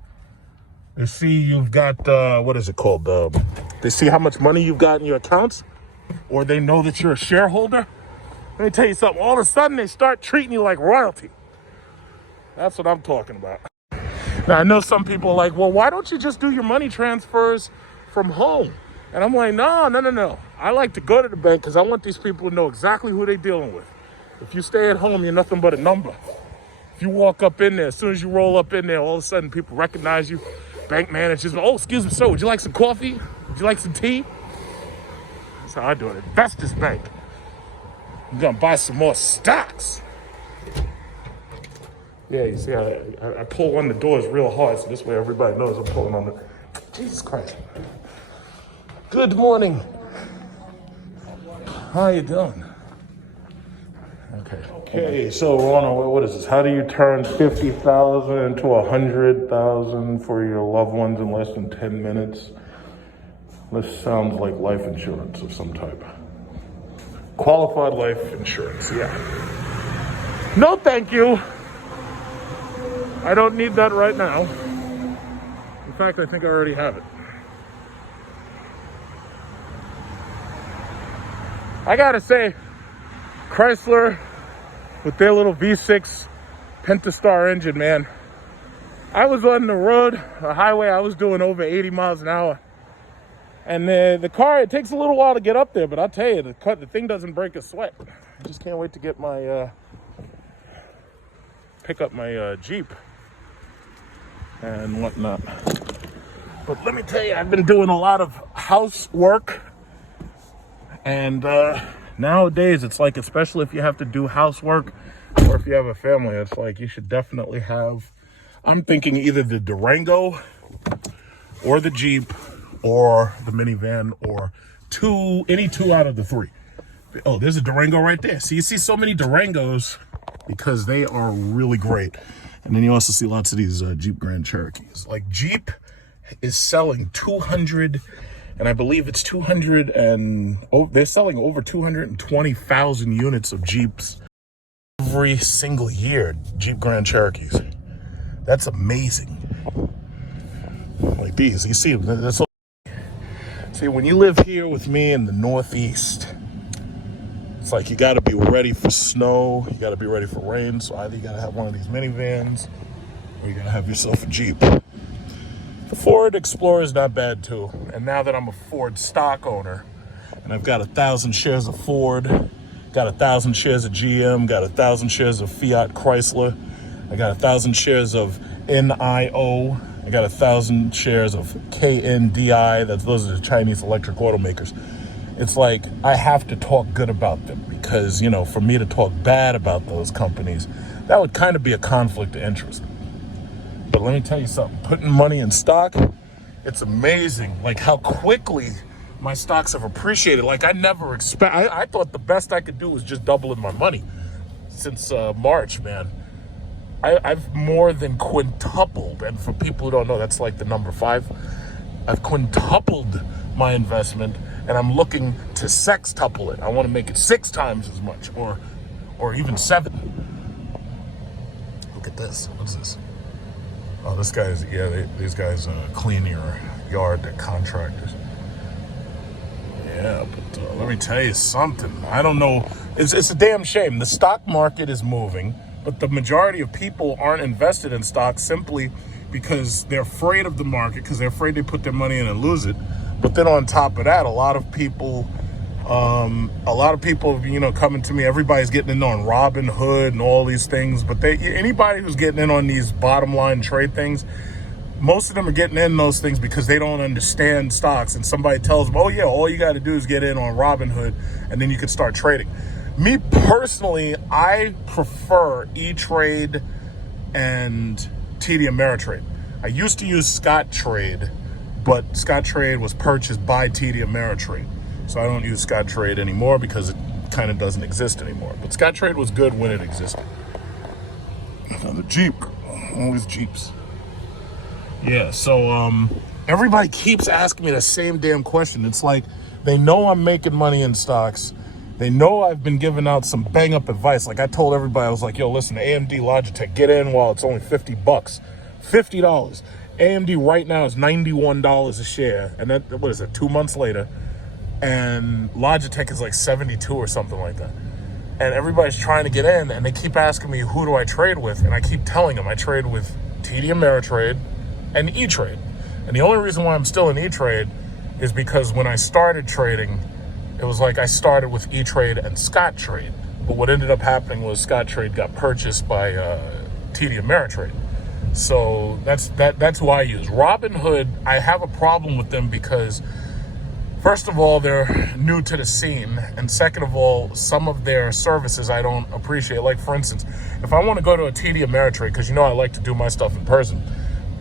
you've got, what is it called? They see how much money you've got in your accounts, or they know that you're a shareholder. Let me tell you something. All of a sudden, they start treating you like royalty. That's what I'm talking about. Now, I know some people are like, well, why don't you just do your money transfers from home? And I'm like, no. I like to go to the bank because I want these people to know exactly who they're dealing with. If you stay at home, you're nothing but a number. If you walk up in there, as soon as you roll up in there, all of a sudden people recognize you. Bank managers, oh, excuse me, sir, would you like some coffee? Would you like some tea? That's how I do it. Investors Bank. I'm gonna buy some more stocks. Yeah, you see, I pull on the doors real hard, so this way everybody knows I'm pulling on the. Jesus Christ. Good morning. How you doing? Okay, so we're on our, what is this? How do you turn 50,000 into 100,000 for your loved ones in less than 10 minutes? This sounds like life insurance of some type. Qualified life insurance, yeah. No, thank you. I don't need that right now. In fact, I think I already have it. I gotta say, Chrysler with their little V6 Pentastar engine, man. I was on the road, a highway, I was doing over 80 miles an hour. And the car, it takes a little while to get up there, but I'll tell you, the thing doesn't break a sweat. I just can't wait to get my, pick up my Jeep and whatnot. But let me tell you, I've been doing a lot of housework. And nowadays, it's like, especially if you have to do housework or if you have a family, it's like you should definitely have, I'm thinking either the Durango or the Jeep or the minivan or any two out of the three. Oh, there's a Durango right there. So you see so many Durangos because they are really great. And then you also see lots of these Jeep Grand Cherokees. Like Jeep is selling 200, and I believe it's 200 and they're selling over 220,000 units of Jeeps every single year. Jeep Grand Cherokees. That's amazing. Like these, you see, that's. See, when you live here with me in the Northeast, it's like you got to be ready for snow, you got to be ready for rain. So either you got to have one of these minivans, or you got to have yourself a Jeep. The Ford Explorer is not bad too. And now that I'm a Ford stock owner, and I've got 1,000 shares of Ford, got 1,000 shares of GM, got 1,000 shares of Fiat Chrysler, I got 1,000 shares of NIO, I got 1,000 shares of KNDI. Those are the Chinese electric automakers. It's like I have to talk good about them because, you know, for me to talk bad about those companies, that would kind of be a conflict of interest. But let me tell you something, putting money in stock, it's amazing, like how quickly my stocks have appreciated. Like I never I thought the best I could do was just doubling my money since March, man. I've more than quintupled, and for people who don't know, that's like the number 5. I've quintupled my investment, and I'm looking to sextuple it. I want to make it 6 times as much, or even 7. Look at this. What's this? Oh, this guy's, yeah, these guys clean your yard. They're contractors. Yeah, but let me tell you something. I don't know. It's a damn shame. The stock market is moving, but the majority of people aren't invested in stocks simply because they're afraid of the market, because they're afraid they put their money in and lose it. But then on top of that, a lot of people, you know, coming to me, everybody's getting in on Robinhood and all these things. But anybody who's getting in on these bottom line trade things, most of them are getting in those things because they don't understand stocks. And somebody tells them, oh yeah, all you got to do is get in on Robinhood and then you can start trading. Me personally, I prefer E-Trade and TD Ameritrade. I used to use Scottrade, but Scottrade was purchased by TD Ameritrade. So I don't use Scottrade anymore because it kind of doesn't exist anymore. But Scottrade was good when it existed. Another Jeep. All these Jeeps. Yeah, so everybody keeps asking me the same damn question. It's like they know I'm making money in stocks. They know I've been giving out some bang up advice. Like I told everybody, I was like, yo, listen, AMD Logitech, get in while it's only $50. $50. AMD right now is $91 a share. And that, what is it, 2 months later? And Logitech is like 72 or something like that. And everybody's trying to get in, and they keep asking me, who do I trade with? And I keep telling them I trade with TD Ameritrade and E-Trade. And the only reason why I'm still in E-Trade is because when I started trading, it was like I started with E-Trade and Scottrade. But what ended up happening was Scottrade got purchased by TD Ameritrade. So that's who I use. Robinhood, I have a problem with them because, first of all, they're new to the scene, and second of all, some of their services I don't appreciate. Like, for instance, if I want to go to a TD Ameritrade, because you know I like to do my stuff in person,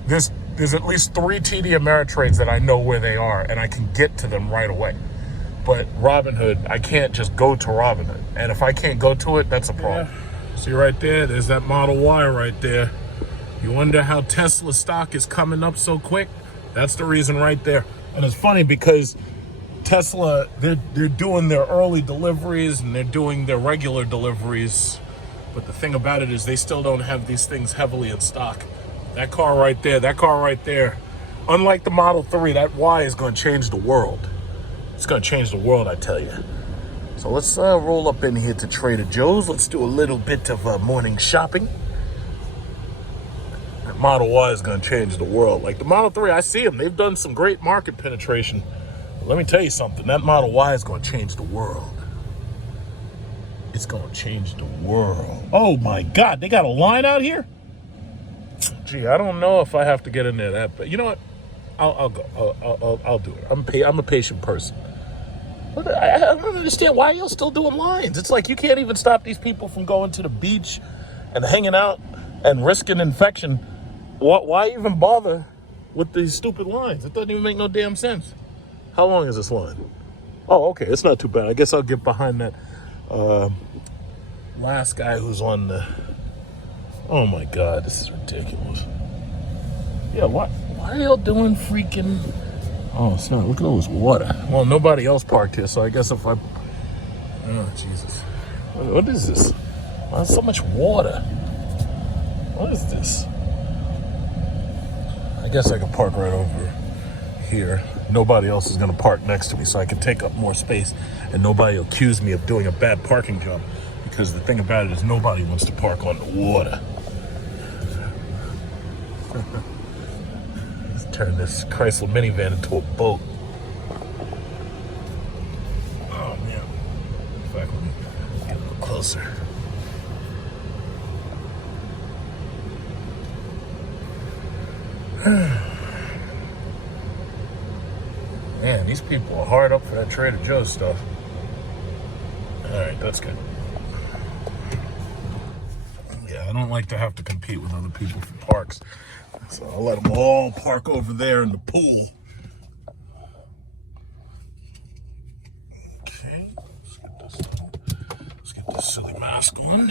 there's at least 3 TD Ameritrades that I know where they are, and I can get to them right away. But Robinhood, I can't just go to Robinhood, and if I can't go to it, that's a problem. Yeah. See right there, there's that Model Y right there. You wonder how Tesla stock is coming up so quick? That's the reason right there. And it's funny because Tesla, they're doing their early deliveries and they're doing their regular deliveries. But the thing about it is they still don't have these things heavily in stock. That car right there, unlike the Model 3, that Y is going to change the world. It's going to change the world, I tell you. So let's roll up in here to Trader Joe's. Let's do a little bit of morning shopping. That Model Y is going to change the world. Like the Model 3, I see them. They've done some great market penetration. But let me tell you something. That Model Y is going to change the world. It's going to change the world. Oh, my God. They got a line out here? Gee, I don't know if I have to get in there that bad. You know what? I'll go. I'll do it. I'm a patient person. But I don't understand why y'all still doing lines. It's like you can't even stop these people from going to the beach and hanging out and risking infection. Why even bother with these stupid lines? It doesn't even make no damn sense. How long is this line? Oh, okay. It's not too bad. I guess I'll get behind that last guy who's on the... Oh, my God. This is ridiculous. Yeah, why are y'all doing freaking... Oh, it's not. Look at all this water. Well, nobody else parked here, so I guess if I... Oh, Jesus. What is this? Why there's so much water? What is this? I guess I can park right over here. Nobody else is going to park next to me, so I can take up more space, and nobody will accuse me of doing a bad parking job, because the thing about it is nobody wants to park on the water. Turn this Chrysler minivan into a boat. Oh man. In fact, let me get a little closer. Man, these people are hard up for that Trader Joe's stuff. Alright, that's good. Yeah, I don't like to have to compete with other people for parks. So I'll let them all park over there in the pool. Okay, let's get this silly mask on.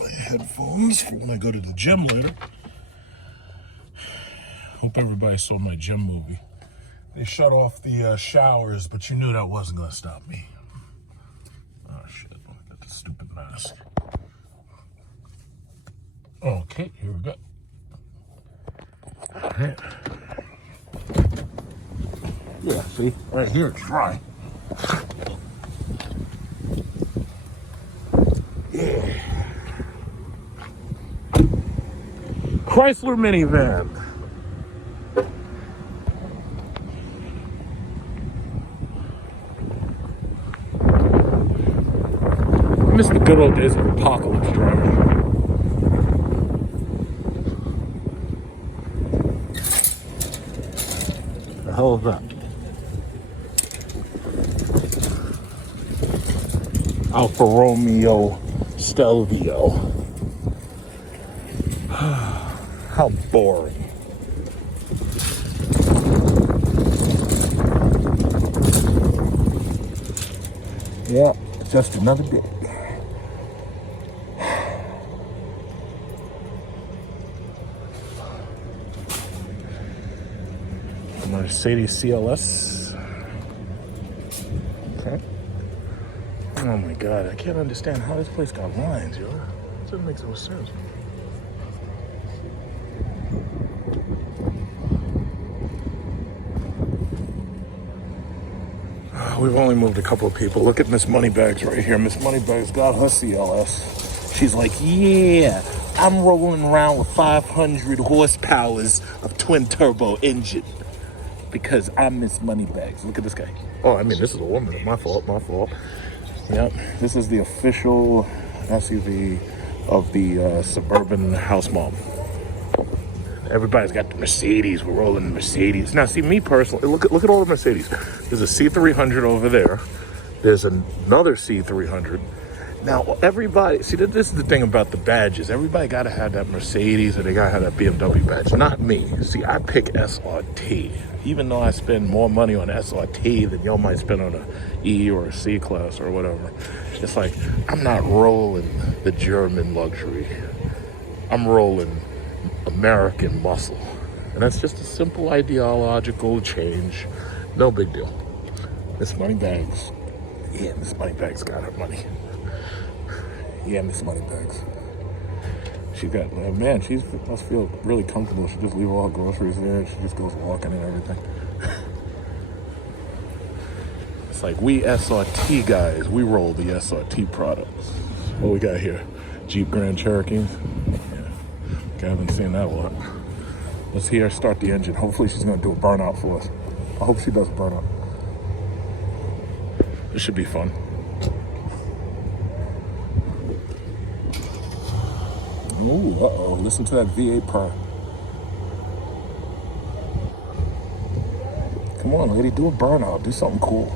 My headphones for when I go to the gym later. Hope everybody saw my gym movie. They shut off the showers, but you knew that wasn't going to stop me. Oh shit, I got this stupid mask. Okay, here we go. Right. Yeah, see? Right here, it's dry. Yeah. Chrysler minivan. I miss the good old days of apocalypse driving. The hell is that? Alfa Romeo Stelvio. How boring. Yeah, it's just another day. Mercedes CLS. Okay. Oh my God, I can't understand how this place got lines, yo. It doesn't make no sense. We've only moved a couple of people. Look at Miss Moneybags right here. Miss Moneybags got her CLS. She's like, yeah, I'm rolling around with 500 horsepowers of twin turbo engine because I'm Miss Moneybags. Look at this guy. Oh, I mean, this is a woman. My fault. Yep. This is the official SUV of the suburban house mom. Everybody's got the Mercedes. We're rolling the Mercedes. Now, see, me personally, look at all the Mercedes. There's a C300 over there. There's another C300. Now, everybody, see, this is the thing about the badges. Everybody got to have that Mercedes or they got to have that BMW badge. Not me. See, I pick SRT. Even though I spend more money on SRT than y'all might spend on a E or a C class or whatever. It's like, I'm not rolling the German luxury. I'm rolling American muscle. And that's just a simple ideological change. No big deal. Miss Moneybags. Yeah, Miss Moneybags got her money. Yeah, Miss Moneybags. She got, man, she must feel really comfortable. She just leave all her groceries there. She just goes walking and everything. It's like we SRT guys, we roll the SRT products. What we got here? Jeep Grand Cherokees. I haven't seen that a lot. Let's hear her start the engine. Hopefully she's gonna do a burnout for us. I hope she does a burnout. This should be fun. Ooh, uh-oh, listen to that V8 purr. Come on, lady, do a burnout. Do something cool.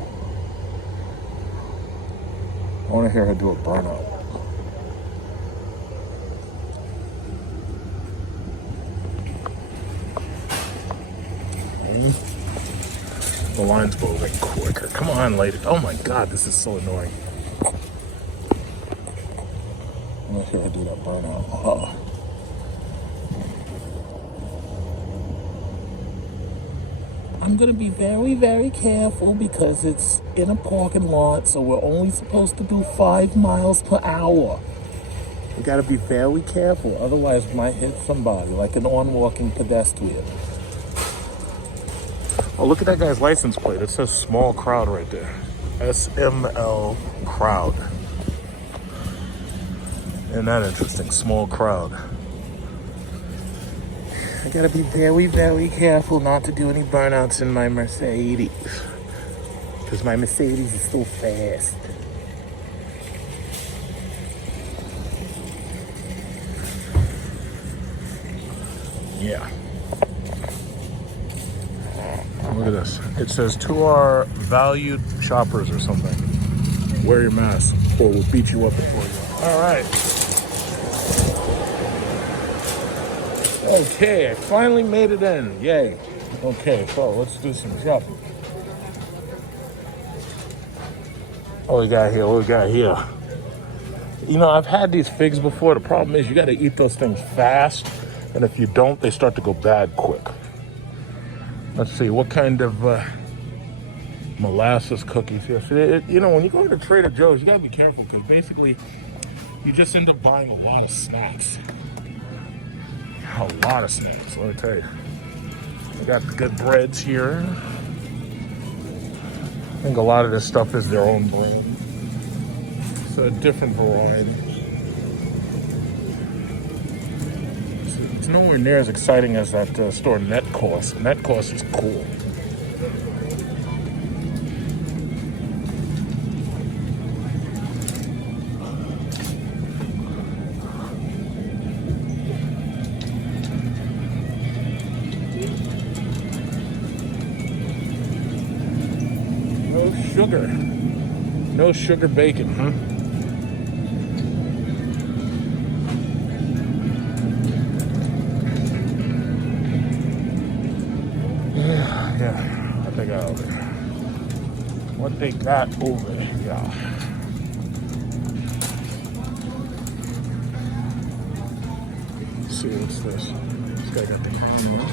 I wanna hear her do a burnout. The line's moving quicker. Come on, lady. Oh my God, this is so annoying. I'm not sure I do that burnout. I'm gonna be very, very careful because it's in a parking lot, so we're only supposed to do 5 miles per hour. We gotta be very careful, otherwise we might hit somebody like an on-walking pedestrian. Oh, look at that guy's license plate. It says small crowd right there. SML crowd. Isn't that interesting? Small crowd. I gotta be very, very careful not to do any burnouts in my Mercedes. Because my Mercedes is so fast. Yeah. Look at this. It says, to our valued shoppers or something, wear your mask or we'll beat you up before you. All right. Okay, I finally made it in. Yay. Okay, so let's do some shopping. What we got here? What we got here? You know, I've had these figs before. The problem is you got to eat those things fast. And if you don't, they start to go bad quick. Let's see, what kind of molasses cookies here? So you know, when you go to Trader Joe's, you gotta be careful because basically you just end up buying a lot of snacks. A lot of snacks, let me tell you. We got the good breads here. I think a lot of this stuff is their own brand. It's a different variety. It's nowhere near as exciting as that store Netcourse. Netcourse is cool. No sugar. No sugar bacon, huh? Yeah, what they got over there? What they got over here? Let's see, what's this? This guy got the camera.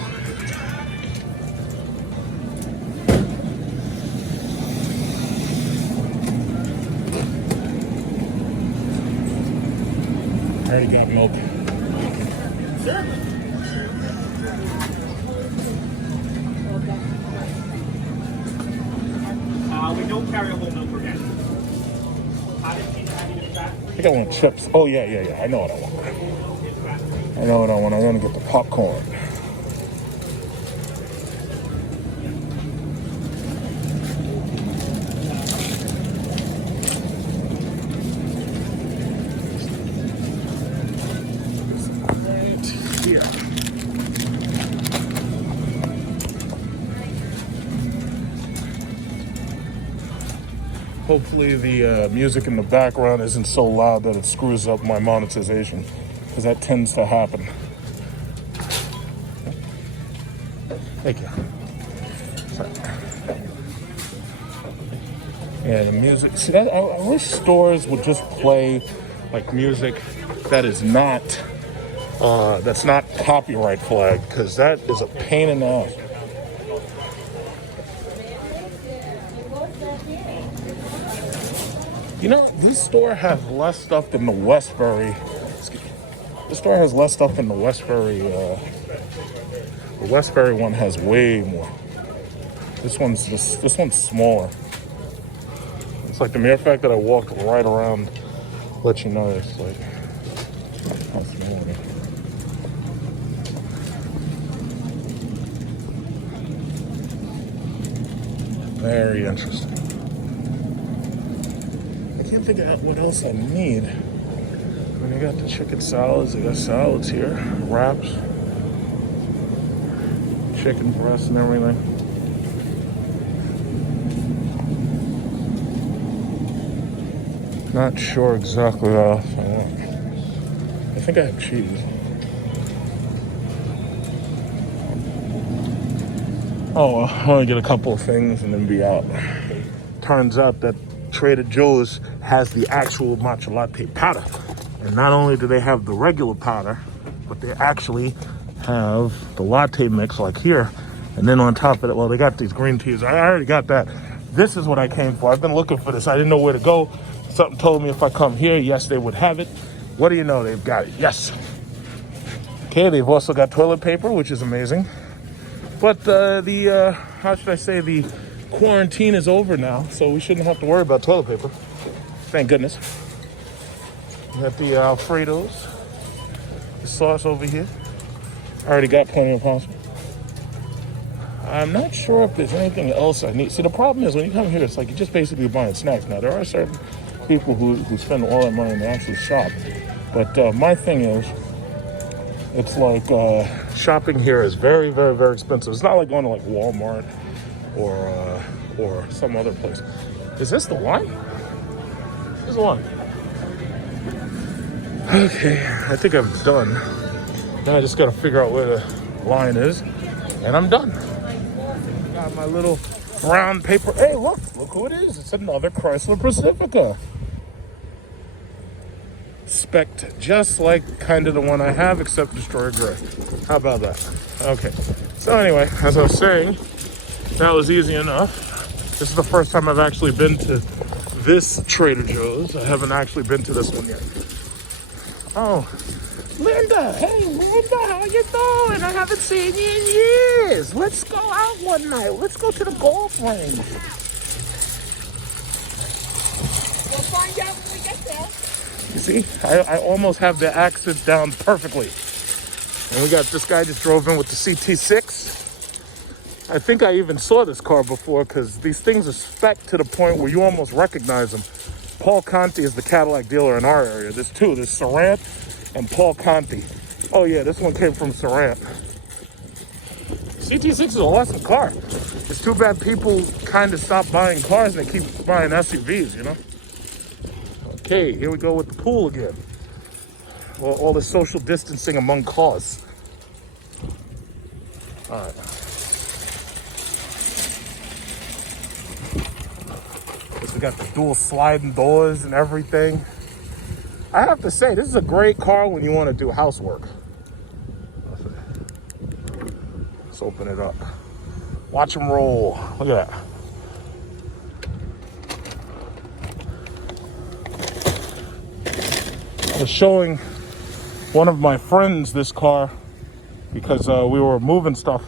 I already got milk. Sure. We don't carry a whole milk for guests. I think I want chips. Oh, yeah. I know what I want. I know what I want. I want to get the popcorn. Hopefully the music in the background isn't so loud that it screws up my monetization, because that tends to happen. Thank you. Yeah, the music. See, I wish stores would just play like music that is not that's not copyright flagged, because that is a pain in the ass. You know, this store has less stuff than the Westbury. This store has less stuff than the Westbury. The Westbury one has way more. This one's smaller. It's like the mere fact that I walked right around let you know it's like how small it is. Very interesting. I can't think of what else I need. I mean, I got the chicken salads. I got salads here, wraps, chicken breast, and everything. Not sure exactly what else I want. I think I have cheese. Oh, I want to get a couple of things and then be out. Turns out that Trader Joe's has the actual matcha latte powder. And not only do they have the regular powder, but they actually have the latte mix like here. And then on top of it, well, they got these green teas. I already got that. This is what I came for. I've been looking for this. I didn't know where to go. Something told me if I come here, yes, they would have it. What do you know? They've got it. Yes. Okay, they've also got toilet paper, which is amazing. But how should I say, the quarantine is over now, so we shouldn't have to worry about toilet paper. Thank goodness. We got the Alfredos, the sauce over here. I already got plenty of pasta. I'm not sure if there's anything else I need. See, the problem is when you come here, it's like you're just basically buying snacks. Now, there are certain people who spend all that money and they actually shop. But my thing is, it's like shopping here is very, very, very expensive. It's not like going to like Walmart or some other place. Is this the line? This is the line. Okay, I think I'm done. Then I just got to figure out where the line is, and I'm done. Got my little brown paper. Hey, look who it is. It's another Chrysler Pacifica. Spec'd just like kind of the one I have, except destroyer gray. How about that? Okay. So anyway, as I was saying, that was easy enough. This is the first time I've actually been to this Trader Joe's. I haven't actually been to this one yet. Oh, Linda. Hey, Linda, how you doing? I haven't seen you in years. Let's go out one night. Let's go to the golf range. We'll find out when we get there. You see, I almost have the accent down perfectly. And we got this guy just drove in with the CT6. I think I even saw this car before because these things are spec'd to the point where you almost recognize them. Paul Conti is the Cadillac dealer in our area. There's two. There's Sarant and Paul Conti. Oh yeah, this one came from Sarant. CT6 is an awesome car. It's too bad people kind of stop buying cars and they keep buying SUVs, you know? Okay, here we go with the pool again. Well, all the social distancing among cars. All right. We got the dual sliding doors and everything. I have to say, this is a great car when you want to do housework. Let's open it up. Watch them roll. Look at that. I was showing one of my friends this car because we were moving stuff.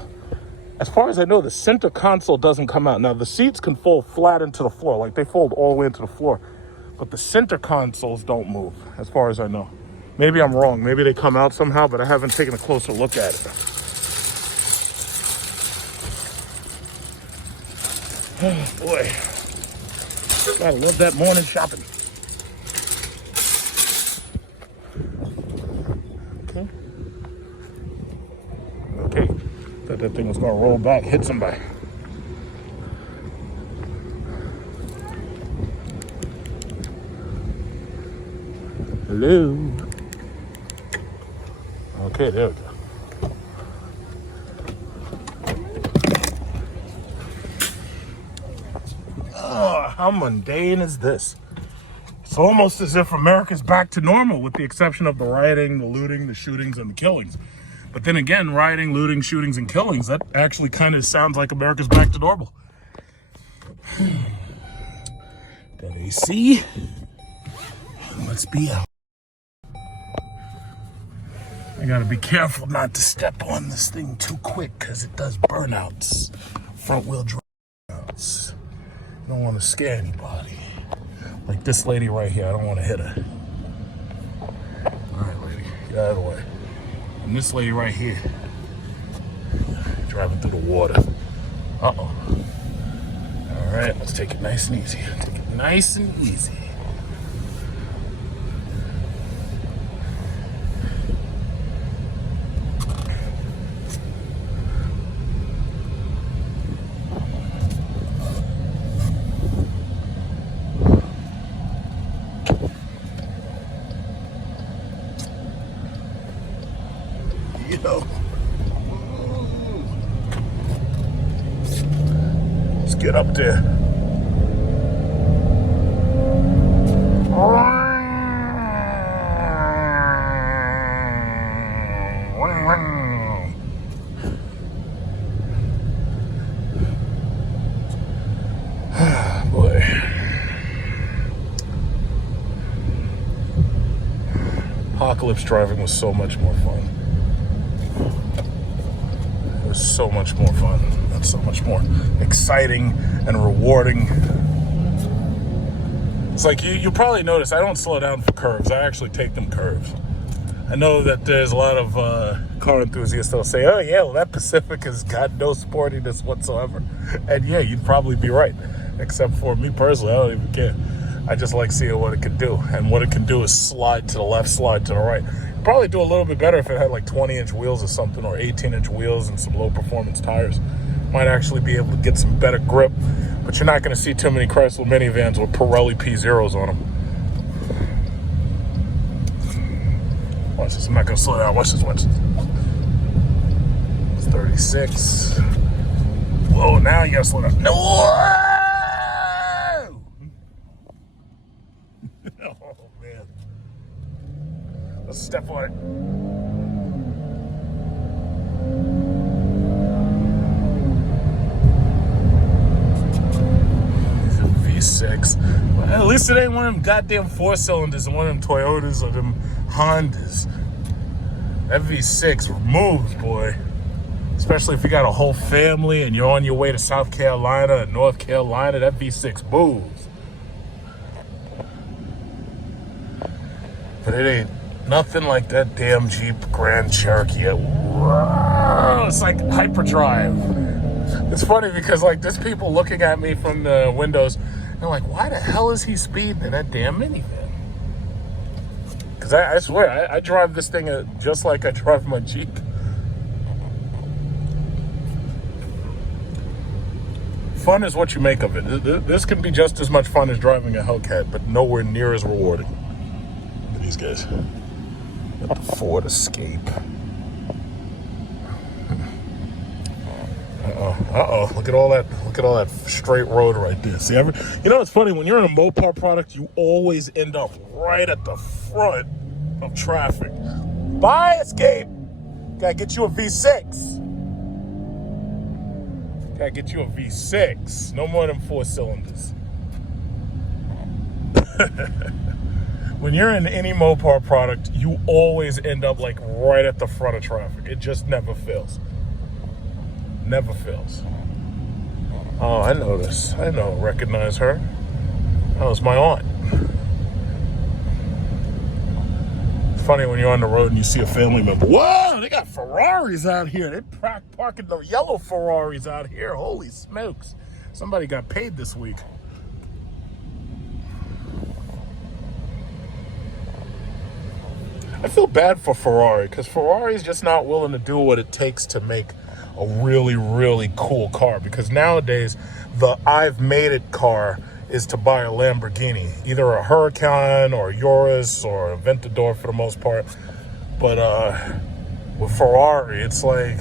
As far as I know, the center console doesn't come out. Now, the seats can fold flat into the floor, like they fold all the way into the floor. But the center consoles don't move, as far as I know. Maybe I'm wrong. Maybe they come out somehow, but I haven't taken a closer look at it. Oh, boy. Gotta love that morning shopping. Okay. Thought that thing was gonna roll back, hit somebody. Hello. Okay, there we go. Oh, how mundane is this? It's almost as if America's back to normal, with the exception of the rioting, the looting, the shootings, and the killings. But then again, rioting, looting, shootings, and killings, that actually kind of sounds like America's back to normal. Got AC. Let's be out. I gotta be careful not to step on this thing too quick, because it does burnouts. Front wheel drive burnouts. Don't want to scare anybody. Like this lady right here, I don't want to hit her. All right, lady, get out of the way. And this lady right here, driving through the water. Uh-oh. All right, let's take it nice and easy. Take it nice and easy. Let's get up there. Boy. Apocalypse driving was so much more fun. It was so much more fun. That's so much more exciting and rewarding. It's like you probably notice I don't slow down for curves. I actually take them curves. I know that there's a lot of car enthusiasts that'll say, oh yeah, well that Pacifica's got no sportiness whatsoever. And yeah, you'd probably be right. Except for me personally, I don't even care. I just like seeing what it can do. And what it can do is slide to the left, slide to the right. It'd probably do a little bit better if it had like 20-inch wheels or something, or 18-inch wheels and some low-performance tires. Might actually be able to get some better grip. But you're not going to see too many Chrysler minivans with Pirelli P0s on them. Watch this. I'm not going to slow down. Watch this. Watch this. It's 36. Whoa, now you got to slow down. No! Oh, man. Let's step on it. V6. Well, at least it ain't one of them goddamn 4-cylinders and one of them Toyotas or them Hondas. That V6 moves, boy. Especially if you got a whole family and you're on your way to South Carolina and North Carolina, that V6 moves. But it ain't nothing like that damn Jeep Grand Cherokee. It's like hyperdrive. It's funny because like there's people looking at me from the windows. They're like, why the hell is he speeding in that damn minivan? Because I swear, I drive this thing just like I drive my Jeep. Fun is what you make of it. This can be just as much fun as driving a Hellcat, but nowhere near as rewarding. Look at these guys. Got the Ford Escape. Uh-oh. Look at all that straight road right there. See, you know it's funny, when you're in a Mopar product, you always end up right at the front of traffic. Bye, Escape. Gotta get you a V6. Gotta get you a V6. No more than 4 cylinders. When you're in any Mopar product, you always end up like right at the front of traffic. It just never fails. Never fails. Oh, I know this. Recognize her. That was my aunt. It's funny when you're on the road and you see a family member. Whoa, they got Ferraris out here. They're parking the yellow Ferraris out here. Holy smokes. Somebody got paid this week. I feel bad for Ferrari because Ferrari's just not willing to do what it takes to make a really, really cool car, because nowadays the I've made it car is to buy a Lamborghini, either a Huracan or a Urus or a Aventador for the most part. But with Ferrari, it's like,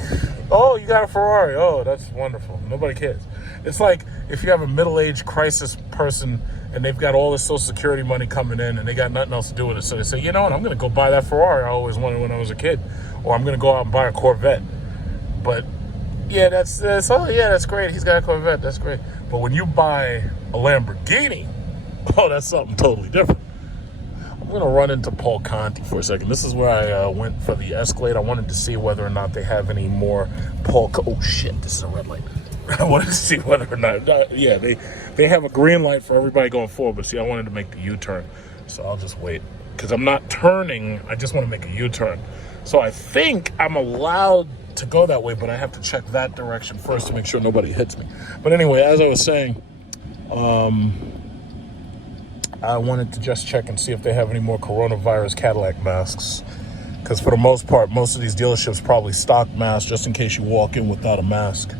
oh, you got a Ferrari. Oh, that's wonderful. Nobody cares. It's like if you have a middle-aged crisis person and they've got all this Social Security money coming in and they got nothing else to do with it. So they say, you know what, I'm going to go buy that Ferrari I always wanted when I was a kid. Or I'm going to go out and buy a Corvette. But, yeah, that's great. He's got a Corvette. That's great. But when you buy a Lamborghini, oh, that's something totally different. I'm going to run into Paul Conti for a second. This is where I went for the Escalade. I wanted to see whether or not they have any more oh, shit, this is a red light. I wanted to see whether or not, yeah, they have a green light for everybody going forward, but see, I wanted to make the U-turn, so I'll just wait. Because I'm not turning, I just want to make a U-turn. So I think I'm allowed to go that way, but I have to check that direction first to make sure nobody hits me. But anyway, as I was saying, I wanted to just check and see if they have any more coronavirus Cadillac masks. Because for the most part, most of these dealerships probably stock masks just in case you walk in without a mask.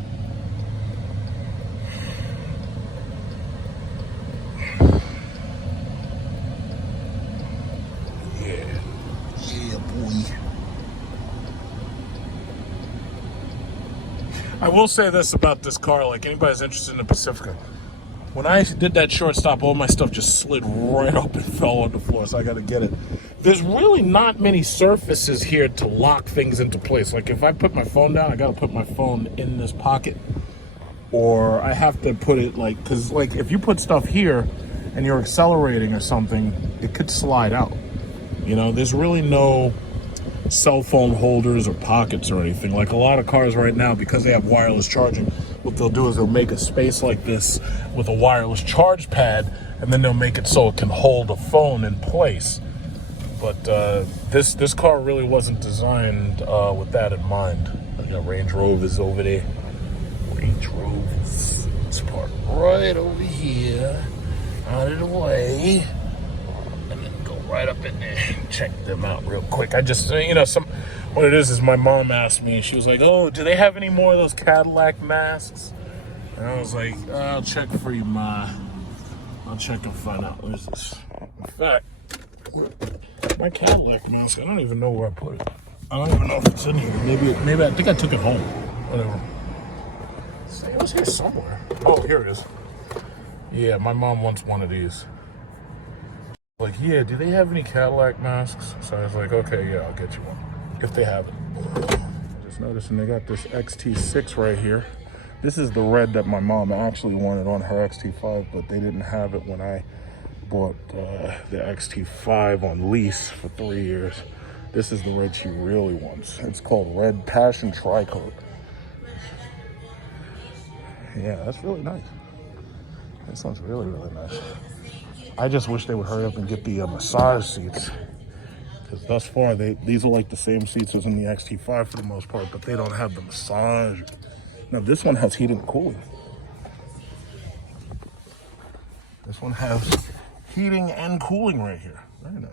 I will say this about this car, like anybody's interested in the Pacifica. When I did that shortstop, all my stuff just slid right up and fell on the floor, so I got to get it. There's really not many surfaces here to lock things into place. Like if I put my phone down, I got to put my phone in this pocket. Or I have to put it like, because like if you put stuff here and you're accelerating or something, it could slide out. You know, there's really no cell phone holders or pockets or anything. Like a lot of cars right now, because they have wireless charging, what they'll do is they'll make a space like this with a wireless charge pad, and then they'll make it so it can hold a phone in place. But this car really wasn't designed with that in mind. I got Range Rovers over there. Range Rovers. Let's park right over here, out of the way. Right up in there, check them out real quick. I just, you know, what it is my mom asked me, she was like, oh, do they have any more of those Cadillac masks? And I was like, I'll check for you, Ma. I'll check and find out. Where's this? In fact, my Cadillac mask, I don't even know where I put it. I don't even know if it's in here. Maybe I think I took it home. Whatever. It was here somewhere. Oh, here it is. Yeah, my mom wants one of these. Like, yeah, do they have any Cadillac masks? So I was like, okay, yeah, I'll get you one if they have it. Just noticing they got this XT6 right here. This is the red that my mom actually wanted on her XT5, but they didn't have it when I bought the XT5 on lease for 3 years. This is the red she really wants. It's called Red Passion Tricoat. Yeah, that's really nice. This one's really, really nice. I just wish they would hurry up and get the massage seats, because thus far these are like the same seats as in the XT5 for the most part, but they don't have the massage. Now this one has heating and cooling. This one has heating and cooling right here. Very nice.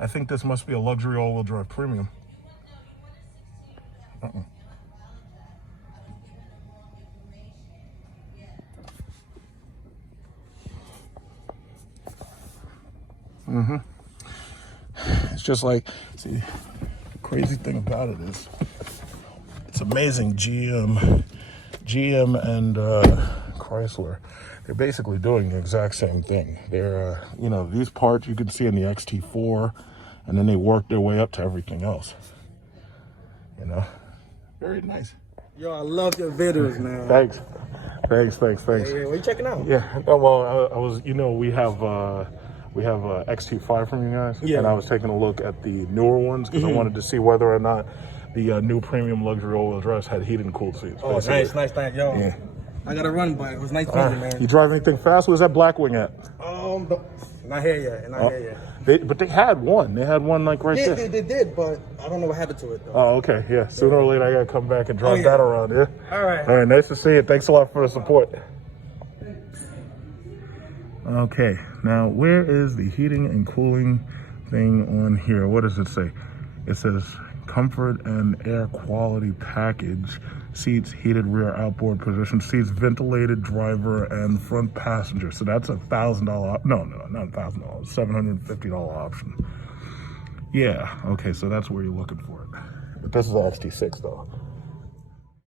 I think this must be a luxury all-wheel drive premium. It's just like, see, the crazy thing about it is, it's amazing. GM and Chrysler, they're basically doing the exact same thing. They're, you know, these parts you can see in the XT4, and then they work their way up to everything else. You know, very nice. Yo, I love your videos, man. Thanks. Yeah, what you checking out? Yeah, well, I was, you know, we have a XT5 from you guys, and I was taking a look at the newer ones because I wanted to see whether or not the new premium luxury all-wheel drives had heated and cooled seats. Oh, nice, thank yo. Yeah. I gotta run, but it was nice meeting you, man. You drive anything fast? Where's that Blackwing at? Not here yet. But they had one. They had one like right there. Yeah, they did, but I don't know what happened to it though. Oh, okay, yeah. Sooner or later, I gotta come back and drive that around. Yeah. All right. All right. Nice to see you. Thanks a lot for the support. Okay, now where is the heating and cooling thing on here? What does it say? It says comfort and air quality package Seats, heated rear outboard position. Seats, ventilated driver and front passenger. So that's $1,000. No, not $1,000. $750 option. Yeah. Okay. So that's where you're looking for it. But this is a XT6 though.